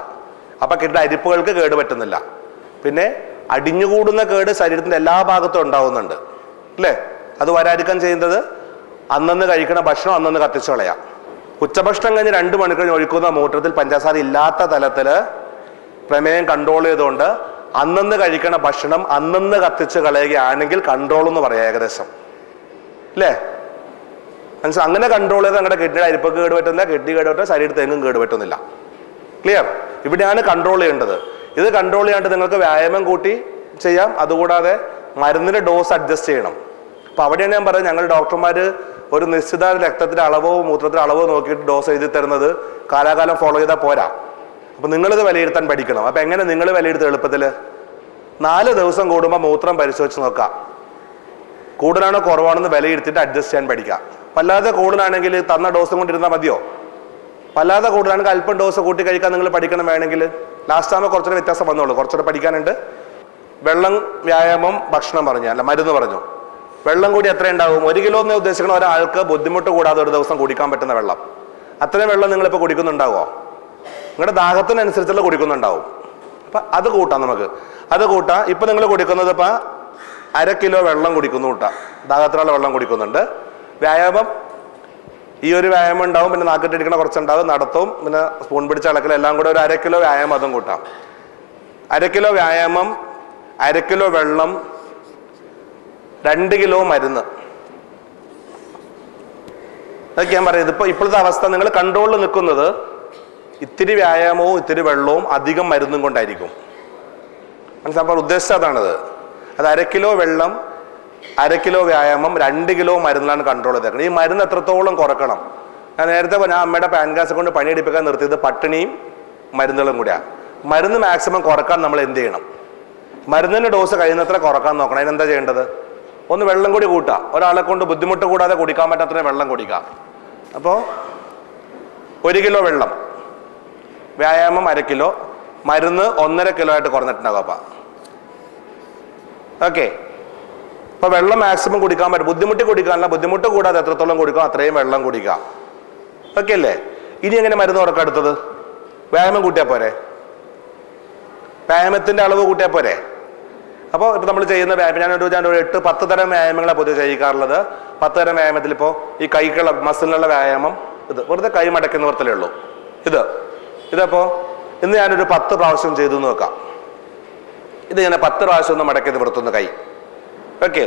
അപ്പൊ കിഡ്നി അരിപ്പുകൾക്ക് കേട് പറ്റുന്നില്ല. പിന്നെ അടിഞ്ഞുകൂടുന്ന കേട് ശരീരത്തിന്റെ എല്ലാ ഭാഗത്തും ഉണ്ടാവുന്നുണ്ട് അല്ലേ? അത് വരാതിരിക്കാൻ ചെയ്യുന്നത് അന്നന്ന് കഴിക്കുന്ന ഭക്ഷണം അന്നന്ന് കത്തിച്ചു കളയാം. ഉച്ചഭക്ഷണം കഴിഞ്ഞ് 2 മണിക്കൂറിന് ഒഴിക്കുന്ന മൂത്രത്തിൽ പഞ്ചസാര ഇല്ലാത്ത തലത്തില് പ്രമേയം കൺട്രോൾ ചെയ്തുകൊണ്ട് അന്നന്ന് കഴിക്കുന്ന ഭക്ഷണം അന്നന്ന് കത്തിച്ച് കളയുകയാണെങ്കിൽ കൺട്രോൾ എന്ന് പറയാം ഏകദേശം അല്ലേ? മനസ്സിലായി? അങ്ങനെ കൺട്രോൾ ചെയ്ത് നിങ്ങളുടെ കിഡ്നിയുടെ അരിപ്പൊക്കെ കേട് പറ്റുന്നില്ല, കിഡ്നി കേട് പറ്റുന്ന ശരീരത്തെങ്ങും കേട് പറ്റുന്നില്ല. ക്ലിയർ? ഇവിടെയാണ് കൺട്രോൾ ചെയ്യേണ്ടത്. ഇത് കൺട്രോൾ ചെയ്യാണ്ട് നിങ്ങൾക്ക് വ്യായാമം കൂട്ടി ചെയ്യാം. അതുകൂടാതെ മരുന്നിന്റെ ഡോസ് അഡ്ജസ്റ്റ് ചെയ്യണം. അപ്പൊ അവിടെയാണ് ഞാൻ പറയുന്നത്, ഞങ്ങൾ ഡോക്ടർമാർ ഒരു നിശ്ചിത രക്തത്തിന്റെ അളവോ മൂത്രത്തിന്റെ അളവോ നോക്കിയിട്ട് ഡോസ് എഴുതി തരുന്നത് കാലാകാലം ഫോളോ ചെയ്താൽ പോരാ. അപ്പൊ നിങ്ങളിത് വിലയിരുത്താൻ പഠിക്കണം. അപ്പൊ എങ്ങനെ നിങ്ങൾ വിലയിരുത്തുക? എളുപ്പത്തില് 4 ദിവസം കൂടുമ്പോൾ മൂത്രം പരിശോധിച്ച് നോക്കാം. കൂടുതലാണോ കുറവാണെന്ന് വിലയിരുത്തിയിട്ട് അഡ്ജസ്റ്റ് ചെയ്യാൻ പഠിക്കാം. വല്ലാതെ കൂടുതലാണെങ്കിൽ തന്ന ഡോസും കൊണ്ടിരുന്നാൽ മതിയോ? വല്ലാതെ കൂടുതലാണെങ്കിൽ അല്പം ഡോസ് കൂട്ടി കഴിക്കാൻ നിങ്ങൾ പഠിക്കണം. വേണമെങ്കിൽ ലാസ്റ്റ് ആകുമ്പോൾ കുറച്ചുകൂടെ വ്യത്യാസം വന്നോളൂ, കുറച്ചുകൂടെ പഠിക്കാനുണ്ട്. വെള്ളം, വ്യായാമം, ഭക്ഷണം പറഞ്ഞു, അല്ല മരുന്ന് പറഞ്ഞു. വെള്ളം കൂടി എത്ര ഉണ്ടാവും? 1 കിലോ എന്ന് ഉദ്ദേശിക്കുന്ന ഒരാൾക്ക് ബുദ്ധിമുട്ട് കൂടാതെ ഒരു ദിവസം കുടിക്കാൻ പറ്റുന്ന വെള്ളം. അത്രയും വെള്ളം നിങ്ങളിപ്പോൾ കുടിക്കുന്നുണ്ടാവോ? നിങ്ങളുടെ ദാഹത്തിനനുസരിച്ചുള്ള കുടിക്കുന്നുണ്ടാവും. അപ്പൊ അത് കൂട്ടാം നമുക്ക്. അത് കൂട്ടാം. ഇപ്പൊ നിങ്ങൾ കുടിക്കുന്നത് ഇപ്പൊ 1/2 കിലോ വെള്ളം കുടിക്കുന്നു കൂട്ടാം. ദാഹത്തിനുള്ള വെള്ളം കുടിക്കുന്നുണ്ട്. വ്യായാമം, ഈ ഒരു വ്യായാമം ഉണ്ടാവും. പിന്നെ നാക്കിട്ടിരിക്കണ കുറച്ചുണ്ടാവും, നടത്തും, പിന്നെ സ്പൂൺ പിടിച്ച അളക്കൽ, എല്ലാം കൂടെ ഒരു 1/2 കിലോ വ്യായാമം അതും കൂട്ടാം. 1/2 കിലോ വ്യായാമം, 1/2 കിലോ വെള്ളം, 2 കിലോ മരുന്ന്. അതൊക്കെ ഞാൻ പറയുന്നത്. ഇപ്പോഴത്തെ അവസ്ഥ നിങ്ങൾ കൺട്രോളിൽ നിൽക്കുന്നത് ഇത്തിരി വ്യായാമവും ഇത്തിരി വെള്ളവും അധികം മരുന്നും കൊണ്ടായിരിക്കും. മനസ്സിലാക്കാൻ ഉദ്ദേശിച്ചത് അതാണത്. അത് 1/2 കിലോ വെള്ളം, 1/2 കിലോ വ്യായാമം, 2 കിലോ മരുന്നിലാണ് കൺട്രോൾ ചെയ്തേക്കുന്നത്. ഈ മരുന്ന് എത്രത്തോളം കുറക്കണം? ഞാൻ നേരത്തെ ഞാൻ അമ്മയുടെ പാൻകാസ് കൊണ്ട് പണിയെടുപ്പിക്കാൻ നിർത്തിയത് പട്ടിണിയും മരുന്നുകളും കൂടിയാണ്. മരുന്ന് മാക്സിമം കുറക്കാൻ നമ്മൾ എന്ത് ചെയ്യണം? മരുന്നിൻ്റെ ഡോസ് കഴിയുന്നത്ര കുറക്കാൻ നോക്കണം. അതിനെന്താ ചെയ്യേണ്ടത്? ഒന്ന് വെള്ളം കൂടി കൂട്ടുക. ഒരാളെ കൊണ്ട് ബുദ്ധിമുട്ട് കൂടാതെ കുടിക്കാൻ പറ്റാത്ത വെള്ളം കുടിക്കുക. അപ്പോൾ 1 കിലോ വെള്ളം, വ്യായാമം 1/2 കിലോ, മരുന്ന് 1.5 കിലോ ആയിട്ട് കുറഞ്ഞിട്ടുണ്ടാകും. അപ്പം ഓക്കെ. അപ്പോൾ വെള്ളം മാക്സിമം കുടിക്കാൻ പറ്റും. ബുദ്ധിമുട്ടി കുടിക്കാനല്ല, ബുദ്ധിമുട്ട് കൂടാതെ എത്രത്തോളം കുടിക്കാം അത്രയും വെള്ളം കുടിക്കുക. ഓക്കെ അല്ലേ? ഇനി എങ്ങനെ മരുന്ന് കുറക്കാം? അടുത്തത് വ്യായാമം കൂട്ടിയാൽ പോരെ? വ്യായാമത്തിൻ്റെ അളവ് കൂട്ടിയാൽ പോരെ? അപ്പോൾ ഇപ്പോൾ നമ്മൾ ചെയ്യുന്ന വ്യായാമം ഞാനൊരു 8-10 തരം വ്യായാമങ്ങളെ പൊതുവെ ചെയ്യിക്കാറുള്ളത്. 10 തരം വ്യായാമത്തിൽ ഇപ്പോൾ ഈ കൈക്കുള്ള മസിലിനുള്ള വ്യായാമം ഇത് വെറുതെ കൈ മടക്കുന്ന നിർത്തലേ ഉള്ളൂ. ഇതപ്പോൾ ഇന്ന് ഞാനൊരു 10 പ്രാവശ്യം ചെയ്തു നോക്കാം. ഇത് ഞാൻ 10 പ്രാവശ്യം ഒന്ന് മടക്കി നിവർത്തുന്ന കൈ. ഓക്കെ,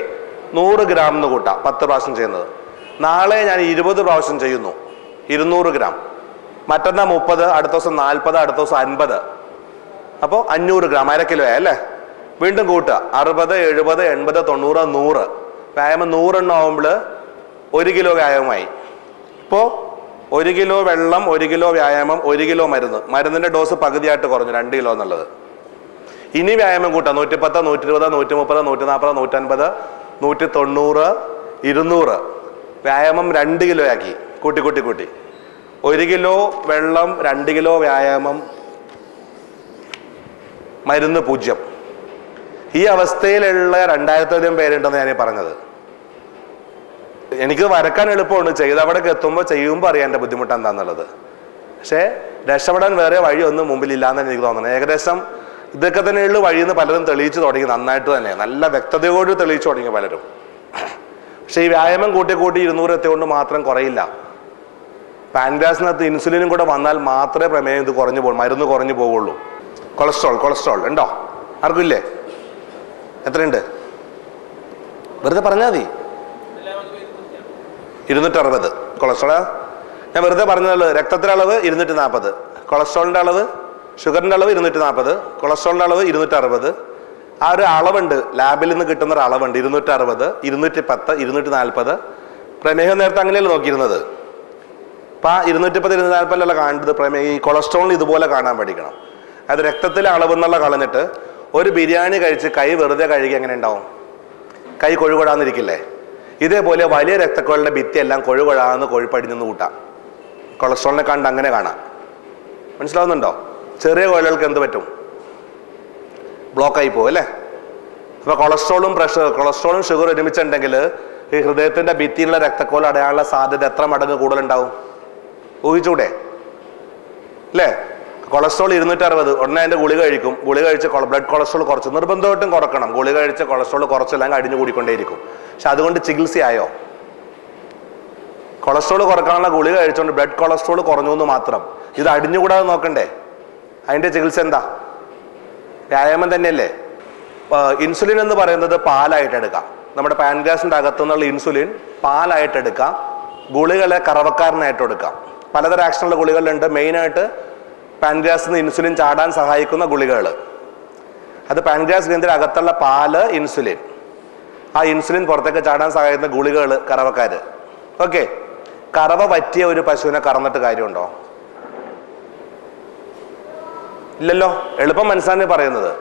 100 ഗ്രാം എന്ന് കൂട്ടാം 10 പ്രാവശ്യം ചെയ്യുന്നത്. നാളെ ഞാൻ 20 പ്രാവശ്യം ചെയ്യുന്നു, 200 ഗ്രാം. മറ്റന്നാൾ 30, അടുത്ത ദിവസം 40, അടുത്ത ദിവസം 50. അപ്പോൾ 500 ഗ്രാം, 1/2 കിലോ അല്ലേ? വീണ്ടും കൂട്ടുക. 60, 70, 80, 90, 100. വ്യായാമം 100 എണ്ണം ആവുമ്പോൾ 1 കിലോ വ്യായാമമായി. ഇപ്പോൾ 1 കിലോ വെള്ളം, 1 കിലോ വ്യായാമം, 1 കിലോ മരുന്ന്. മരുന്നിൻ്റെ ഡോസ് പകുതിയായിട്ട് കുറഞ്ഞു, 2 കിലോ എന്നുള്ളത്. ഇനി വ്യായാമം കൂട്ടാം. 110, 120, 130, 140, 150, 190, 200. വ്യായാമം 2 കിലോ ആക്കി. കൂട്ടി 1 കിലോ വെള്ളം, 2 കിലോ വ്യായാമം, മരുന്ന് 0. ഈ അവസ്ഥയിലുള്ള 2000 പേരുണ്ടെന്ന് ഞാൻ പറഞ്ഞത്. എനിക്ക് വരക്കാൻ എളുപ്പമുണ്ട്, ചെയ്തവിടേക്ക് എത്തുമ്പോൾ ചെയ്യുമ്പോൾ അറിയാം എൻ്റെ ബുദ്ധിമുട്ട് എന്താണെന്നുള്ളത്. പക്ഷേ രക്ഷപ്പെടാൻ വേറെ വഴിയൊന്നും മുമ്പിലില്ലാന്ന് എനിക്ക് തോന്നുന്നത്. ഏകദേശം ഇതൊക്കെ തന്നെയുള്ള വഴിയെന്ന് പലരും തെളിയിച്ചു തുടങ്ങി, നന്നായിട്ട് തന്നെ, നല്ല വ്യക്തതയോട് തെളിയിച്ചു തുടങ്ങി പലരും. പക്ഷേ ഈ വ്യായാമം കൂട്ടി 200 എത്തിക്കൊണ്ട് മാത്രം കുറയില്ല. പാൻക്രിയാസിനകത്ത് ഇൻസുലിനും കൂടെ വന്നാൽ മാത്രമേ പ്രമേയം ഇത് കുറഞ്ഞു പോകും, മരുന്ന് കുറഞ്ഞു പോവുള്ളൂ. കൊളസ്ട്രോൾ ഉണ്ടോ? ആർക്കും ഇല്ലേ? എത്രയുണ്ട്? വെറുതെ പറഞ്ഞാൽ മതി. 260 കൊളസ്ട്രോളാ ഞാൻ വെറുതെ പറഞ്ഞതല്ലോ. രക്തത്തിൻ്റെ അളവ് 240, കൊളസ്ട്രോളിൻ്റെ അളവ്, ഷുഗറിൻ്റെ അളവ് 240, കൊളസ്ട്രോളിൻ്റെ അളവ് 260. ആ ഒരു അളവുണ്ട്, ലാബിൽ നിന്ന് കിട്ടുന്ന ഒരു അളവുണ്ട്. 260, 210, 240. പ്രമേഹം നേരത്തെ അങ്ങനെയല്ല നോക്കിയിരുന്നത്. അപ്പം ആ 210, 240 കാണേണ്ടത് പ്രമേഹം. ഈ കൊളസ്ട്രോളിന് ഇതുപോലെ കാണാൻ പഠിക്കണം. അത് രക്തത്തിലെ അളവ് എന്നുള്ള കളഞ്ഞിട്ട് ഒരു ബിരിയാണി കഴിച്ച് കൈ വെറുതെ കഴുകി എങ്ങനെ ഉണ്ടാവും? കൈ കൊഴുകൊഴാന്നിരിക്കില്ലേ? ഇതേപോലെ വലിയ രക്തക്കൊഴലിൻ്റെ ഭിത്തിയെല്ലാം കൊഴുകൊഴാന്ന് കൊഴുപ്പടിഞ്ഞെന്ന് കൂട്ടാം. കൊളസ്ട്രോളിനെ കണ്ട് അങ്ങനെ കാണാം. മനസ്സിലാവുന്നുണ്ടോ? ചെറിയ കുഴലുകൾക്ക് എന്ത് പറ്റും? ബ്ലോക്കായി പോകും അല്ലേ? അപ്പോൾ കൊളസ്ട്രോളും ഷുഗർ ഒരുമിച്ചുണ്ടെങ്കിൽ ഈ ഹൃദയത്തിൻ്റെ ഭിത്തിയിലുള്ള രക്തക്കോൾ അടയാനുള്ള സാധ്യത എത്ര മടങ്ങ് കൂടുതലുണ്ടാവും? ഊഹിച്ചൂടെ അല്ലേ? കൊളസ്ട്രോൾ 260, ഉടനെ അതിൻ്റെ ഗുളിക കഴിക്കും. ഗുളിക കഴിച്ച് ബ്ലഡ് കൊളസ്ട്രോൾ കുറച്ച്, നിർബന്ധമായിട്ടും കുറക്കണം. ഗുളിക കഴിച്ച് കൊളസ്ട്രോൾ കുറച്ചെല്ലാം അടിഞ്ഞു കൂടിക്കൊണ്ടേയിരിക്കും. പക്ഷെ അതുകൊണ്ട് ചികിത്സയായോ? കൊളസ്ട്രോൾ കുറക്കാനുള്ള ഗുളിക കഴിച്ചുകൊണ്ട് ബ്ലഡ് കൊളസ്ട്രോൾ കുറഞ്ഞു എന്ന് മാത്രം. ഇത് അടിഞ്ഞുകൂടാതെ നോക്കണ്ടേ? അതിൻ്റെ ചികിത്സ എന്താ? വ്യായാമം തന്നെയല്ലേ? ഇൻസുലിൻ എന്ന് പറയുന്നത് പാലായിട്ട് എടുക്കാം. നമ്മുടെ പാൻക്രിയാസിൻ്റെ അകത്തുനിന്നുള്ള ഇൻസുലിൻ പാലായിട്ട് എടുക്കാം. ഗുളികളെ കറവക്കാരനായിട്ട് എടുക്കാം. പലതരം ആക്ഷനുള്ള ഗുളികളുണ്ട്. മെയിനായിട്ട് പാൻക്രിയാസിൽ നിന്ന് ഇൻസുലിൻ ചാടാൻ സഹായിക്കുന്ന ഗുളികൾ. അത് പാൻക്രിയാസ് ഗ്രന്ഥിയുടെ അകത്തുള്ള പാല്, ഇൻസുലിൻ. ആ ഇൻസുലിൻ പുറത്തേക്ക് ചാടാൻ സഹായിക്കുന്ന ഗുളികൾ കറവക്കാർ. ഓക്കെ, കറവ പറ്റിയ ഒരു പശുവിനെ കറന്നിട്ട് കാര്യമുണ്ടോ? ഇല്ലല്ലോ. എളുപ്പം മനസ്സിലാണ് പറയുന്നത്.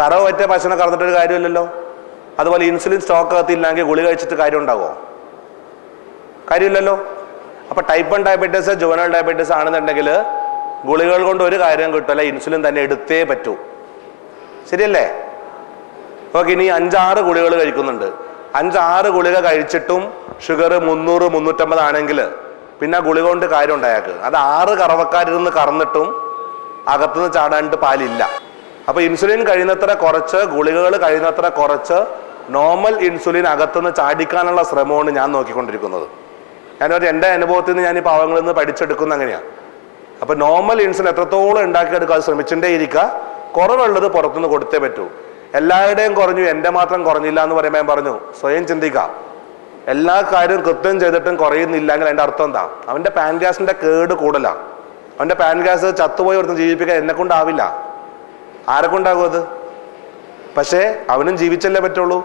കറവ പറ്റിയ പശുവിനെ കറന്നിട്ടൊരു കാര്യമില്ലല്ലോ. അതുപോലെ ഇൻസുലിൻ സ്റ്റോക്ക് അകത്തില്ലെങ്കിൽ ഗുളിക കഴിച്ചിട്ട് കാര്യം ഉണ്ടാകുമോ? കാര്യമില്ലല്ലോ. അപ്പം ടൈപ്പ് 1 ഡയബറ്റീസ്, ജുവനൽ ഡയബറ്റീസ് ആണെന്നുണ്ടെങ്കിൽ ഗുളികൾ കൊണ്ട് ഒരു കാര്യം കിട്ടില്ല, ഇൻസുലിൻ തന്നെ എടുത്തേ പറ്റൂ. ശരിയല്ലേ? ഓക്കെ, ഇനി 5-6 ഗുളികൾ കഴിക്കുന്നുണ്ട്. 5-6 ഗുളിക കഴിച്ചിട്ടും ഷുഗർ 300, 350 ആണെങ്കിൽ പിന്നെ ആ ഗുളിക കൊണ്ട് കാര്യം ഉണ്ടായാക്ക്. അത് 6 കറവക്കാരിരുന്ന് കറന്നിട്ടും അകത്തുനിന്ന് ചാടാനിട്ട് പാലില്ല. അപ്പോൾ ഇൻസുലിൻ കഴിയുന്നത്ര കുറച്ച്, ഗുളികകൾ കഴിയുന്നത്ര കുറച്ച് നോർമൽ ഇൻസുലിൻ അകത്തുനിന്ന് ചാടിക്കാനുള്ള ശ്രമമാണ് ഞാൻ നോക്കിക്കൊണ്ടിരിക്കുന്നത്. എൻ്റെ അനുഭവത്തിൽ നിന്ന് ഞാൻ ഈ പാവങ്ങളിൽ നിന്ന് പഠിച്ചെടുക്കുന്ന അങ്ങനെയാണ്. അപ്പോൾ നോർമൽ ഇൻസുലിൻ എത്രത്തോളം ഉണ്ടാക്കിയെടുക്കാൻ ശ്രമിച്ചിട്ടേ ഇരിക്കുക. കുറവുള്ളത് പുറത്തുനിന്ന് കൊടുത്തേ പറ്റൂ. എല്ലാവരുടെയും കുറഞ്ഞു, എൻ്റെ മാത്രം കുറഞ്ഞില്ല എന്ന് പറയുമ്പോൾ ഞാൻ പറഞ്ഞു സ്വയം ചിന്തിക്കാം. എല്ലാ കാര്യവും കൃത്യം ചെയ്തിട്ടും കുറയുന്നില്ലെങ്കിൽ അതിൻ്റെ അർത്ഥം എന്താ? അവൻ്റെ പാൻഗ്യാസിൻ്റെ കേട് കൂടുതലാണ്. അവൻ്റെ പാൻഗ്യാസ് ചത്തുപോയി ഒരുത്തും ജീവിപ്പിക്കാൻ എന്നെ കൊണ്ടാവില്ല. ആരെ കൊണ്ടാകും അത്? പക്ഷേ അവനും ജീവിച്ചല്ലേ പറ്റുള്ളൂ.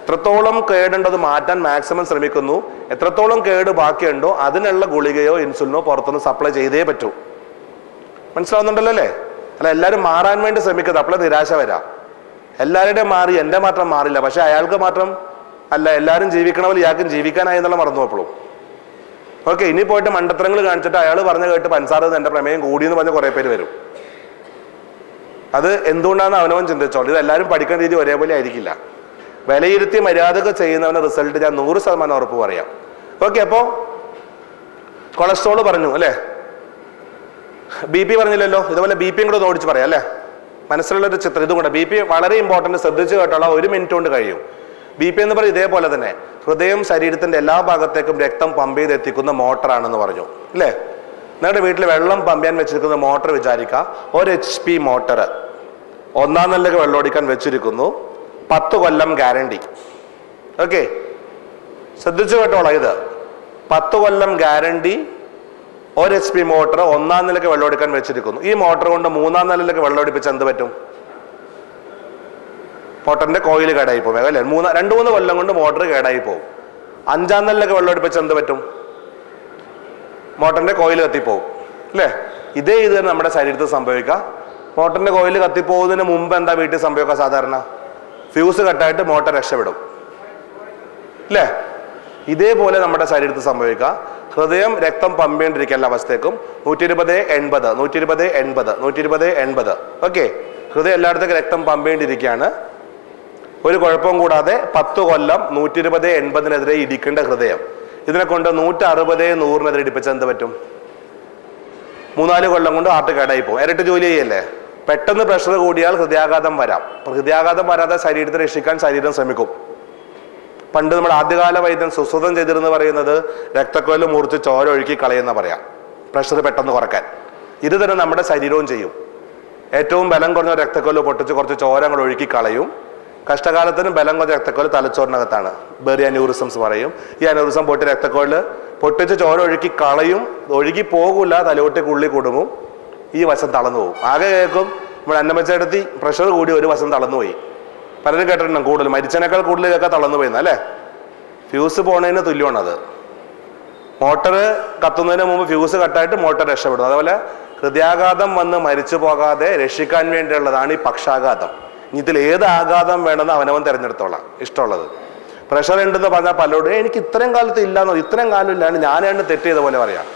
എത്രത്തോളം കേടുണ്ടോ അത് മാറ്റാൻ മാക്സിമം ശ്രമിക്കുന്നു. എത്രത്തോളം കേട് ബാക്കിയുണ്ടോ അതിനുള്ള ഗുളികയോ ഇൻസുലിനോ പുറത്തുനിന്ന് സപ്ലൈ ചെയ്തേ പറ്റൂ. മനസ്സിലാവുന്നുണ്ടല്ലോ അല്ലേ? അല്ല, എല്ലാവരും മാറാൻ വേണ്ടി ശ്രമിക്കുന്നത്, അപ്പോഴേ നിരാശ വരാം. എല്ലാവരുടെയും മാറി, എൻ്റെ മാത്രം മാറില്ല. പക്ഷെ അയാൾക്ക് മാത്രം അല്ല, എല്ലാവരും ജീവിക്കണ പോലെ ഇയാൾക്കും ജീവിക്കാനായി എന്നുള്ള മറന്നു പോയപ്പോഴും. ഓക്കെ, ഇനി പോയിട്ട് മണ്ടത്തരങ്ങൾ കാണിച്ചിട്ട് അയാൾ പറഞ്ഞു കേട്ട് പൻസാറ് എൻ്റെ പ്രമേയം കൂടിയെന്ന് പറഞ്ഞ് കുറേ പേര് വരും. അത് എന്തുകൊണ്ടാണെന്ന് അവനവൻ ചിന്തിച്ചോളൂ. ഇത് എല്ലാവരും പഠിക്കുന്ന രീതി ഒരേപോലെ ആയിരിക്കില്ല. വിലയിരുത്തി മര്യാദകൾ ചെയ്യുന്നവൻ്റെ റിസൾട്ട് ഞാൻ 100% ഉറപ്പ് പറയാം. ഓക്കെ, അപ്പോൾ കൊളസ്ട്രോൾ പറഞ്ഞു അല്ലേ? BP പറഞ്ഞില്ലല്ലോ. ഇതുപോലെ BP കൂടെ ഒന്ന് ഓടിച്ച് പറയാം അല്ലേ? മനസ്സിലുള്ളൊരു ചിത്രം ഇതും കൂടെ. BP വളരെ ഇമ്പോർട്ടൻറ്റ്, ശ്രദ്ധിച്ച് കേട്ടോളാം. 1 മിനിറ്റ് കൊണ്ട് കഴിയും. BP എന്ന് പറയും ഇതേപോലെ തന്നെ ഹൃദയം ശരീരത്തിൻ്റെ എല്ലാ ഭാഗത്തേക്കും രക്തം പമ്പ് ചെയ്ത് എത്തിക്കുന്ന മോട്ടറാണെന്ന് പറഞ്ഞു അല്ലേ? നിങ്ങളുടെ വീട്ടിൽ വെള്ളം പമ്പ് ചെയ്യാൻ വെച്ചിരിക്കുന്ന മോട്ടർ വിചാരിക്കുക. 1 HP മോട്ടർ 1-ാം നിലയ്ക്ക് വെള്ളം ഓടിക്കാൻ വെച്ചിരിക്കുന്നു. 10 കൊല്ലം ഗ്യാരണ്ടി. ഓക്കെ, ശ്രദ്ധിച്ചു കേട്ടോളാം. ഇത് 10 കൊല്ലം ഗ്യാരണ്ടി. 1 HP മോട്ടർ 1-ാം നിലയ്ക്ക് വെള്ളം ഓടിക്കാൻ വെച്ചിരിക്കുന്നു. ഈ മോട്ടർ കൊണ്ട് 3-ാം നിലയിലേക്ക് വെള്ളം ഓടിപ്പിച്ച് എന്ത് പറ്റും? മോട്ടറിന്റെ കോയിൽ കേടായി പോകും അല്ലേ? 2-3 കൊല്ലം കൊണ്ട് മോട്ടർ കേടായി പോകും. 5-ാം നിലയിലേക്ക് വെള്ളം ഓടിപ്പിച്ച് എന്ത് പറ്റും? മോട്ടറിന്റെ കോയിൽ കത്തിപ്പോവും അല്ലേ? ഇത് തന്നെ നമ്മുടെ ശരീരത്തിൽ സംഭവിക്കാം. മോട്ടറിന്റെ കോയിൽ കത്തിപ്പോകുന്നതിന് മുമ്പ് എന്താ വീട്ടിൽ സംഭവിക്കുക? സാധാരണ ഫ്യൂസ് കട്ടായിട്ട് മോട്ടർ രക്ഷപ്പെടും അല്ലേ? ഇതേപോലെ നമ്മുടെ ശരീരത്തിൽ സംഭവിക്കാം. ഹൃദയം രക്തം പമ്പ് ചെയ്യേണ്ടിരിക്കുന്ന അവസ്ഥയ്ക്കും 120/80 120/80 120/80. ഓക്കെ, ഹൃദയം എല്ലായിടത്തേക്കും രക്തം പമ്പ് ചെയ്യേണ്ടിയിരിക്കുകയാണ്. ഒരു കുഴപ്പവും കൂടാതെ 10 കൊല്ലം 120/80 ഇടിക്കേണ്ട ഹൃദയം ഇതിനെ കൊണ്ട് 160/100 ഇടിപ്പിച്ചാൽ എന്ത് പറ്റും? 3-4 കൊല്ലം കൊണ്ട് ഹാർട്ട് കേടായി പോകും. ഇരട്ടി ജോലി ചെയ്യല്ലേ? പെട്ടെന്ന് പ്രഷർ കൂടിയാൽ ഹൃദയാഘാതം വരാം. ഹൃദയാഘാതം വരാതെ ശരീരത്തെ രക്ഷിക്കാൻ ശരീരം ശ്രമിക്കും. പണ്ട് നമ്മുടെ ആദ്യകാല വൈദ്യൻ സുശ്രുതം ചെയ്തിരുന്നു പറയുന്നത് രക്തക്കൊഴൽ മുറിച്ച് ചോര ഒഴുക്കി കളയുന്ന പറയാം, പ്രഷർ പെട്ടെന്ന് കുറയ്ക്കാൻ. ഇത് തന്നെ നമ്മുടെ ശരീരവും ചെയ്യും. ഏറ്റവും ബലം കുറഞ്ഞ രക്തക്കൊഴൽ പൊട്ടിച്ച് കുറച്ച് ചോര അങ്ങോട്ട് ഒഴുക്കി കളയും. കഷ്ടകാലത്തിനും ബലം കുറഞ്ഞ രക്തക്കൊഴൽ തലച്ചോറിനകത്താണ്, ബെറി അന്യൂറിസംസ് പറയും. ഈ അന്യൂറിസം പൊട്ടി രക്തക്കൊഴൽ പൊട്ടിച്ച് ചോര ഒഴുക്കി കളയും. ഒഴുകി പോകില്ല, തലയോട്ടേക്ക് ഉള്ളി കൊടുങ്ങും. ഈ വശം തളർന്നു പോകും. ആകെ കേൾക്കും നമ്മുടെ അന്നമ്മച്ചെടുത്തി പ്രഷർ കൂടി ഒരു വശം തളർന്നുപോയി. പലരും കേട്ടിട്ടുണ്ടാകും, കൂടുതൽ മരിച്ചതിനേക്കാൾ കൂടുതൽ കേൾക്കാൻ തളർന്നു പോയിന്ന് അല്ലേ? ഫ്യൂസ് പോണതിന് തുല്യമാണത്. മോട്ടർ കത്തുന്നതിന് മുമ്പ് ഫ്യൂസ് കട്ടായിട്ട് മോട്ടർ രക്ഷപ്പെടും. അതുപോലെ ഹൃദയാഘാതം വന്ന് മരിച്ചു പോകാതെ രക്ഷിക്കാൻ വേണ്ടിയുള്ളതാണ് ഈ പക്ഷാഘാതം. ഇതിൽ ഏത് ആഘാതം വേണമെന്ന് അവനവൻ തിരഞ്ഞെടുത്തോളാം ഇഷ്ടമുള്ളത്. പ്രഷർ ഉണ്ടെന്ന് പറഞ്ഞാൽ പലരോടും എനിക്ക് ഇത്രയും കാലത്ത് ഇല്ലാന്നോ, ഇത്രയും കാലം ഇല്ലാണ്ട് ഞാനാണ് തെറ്റ് ചെയ്ത പോലെ പറയാം.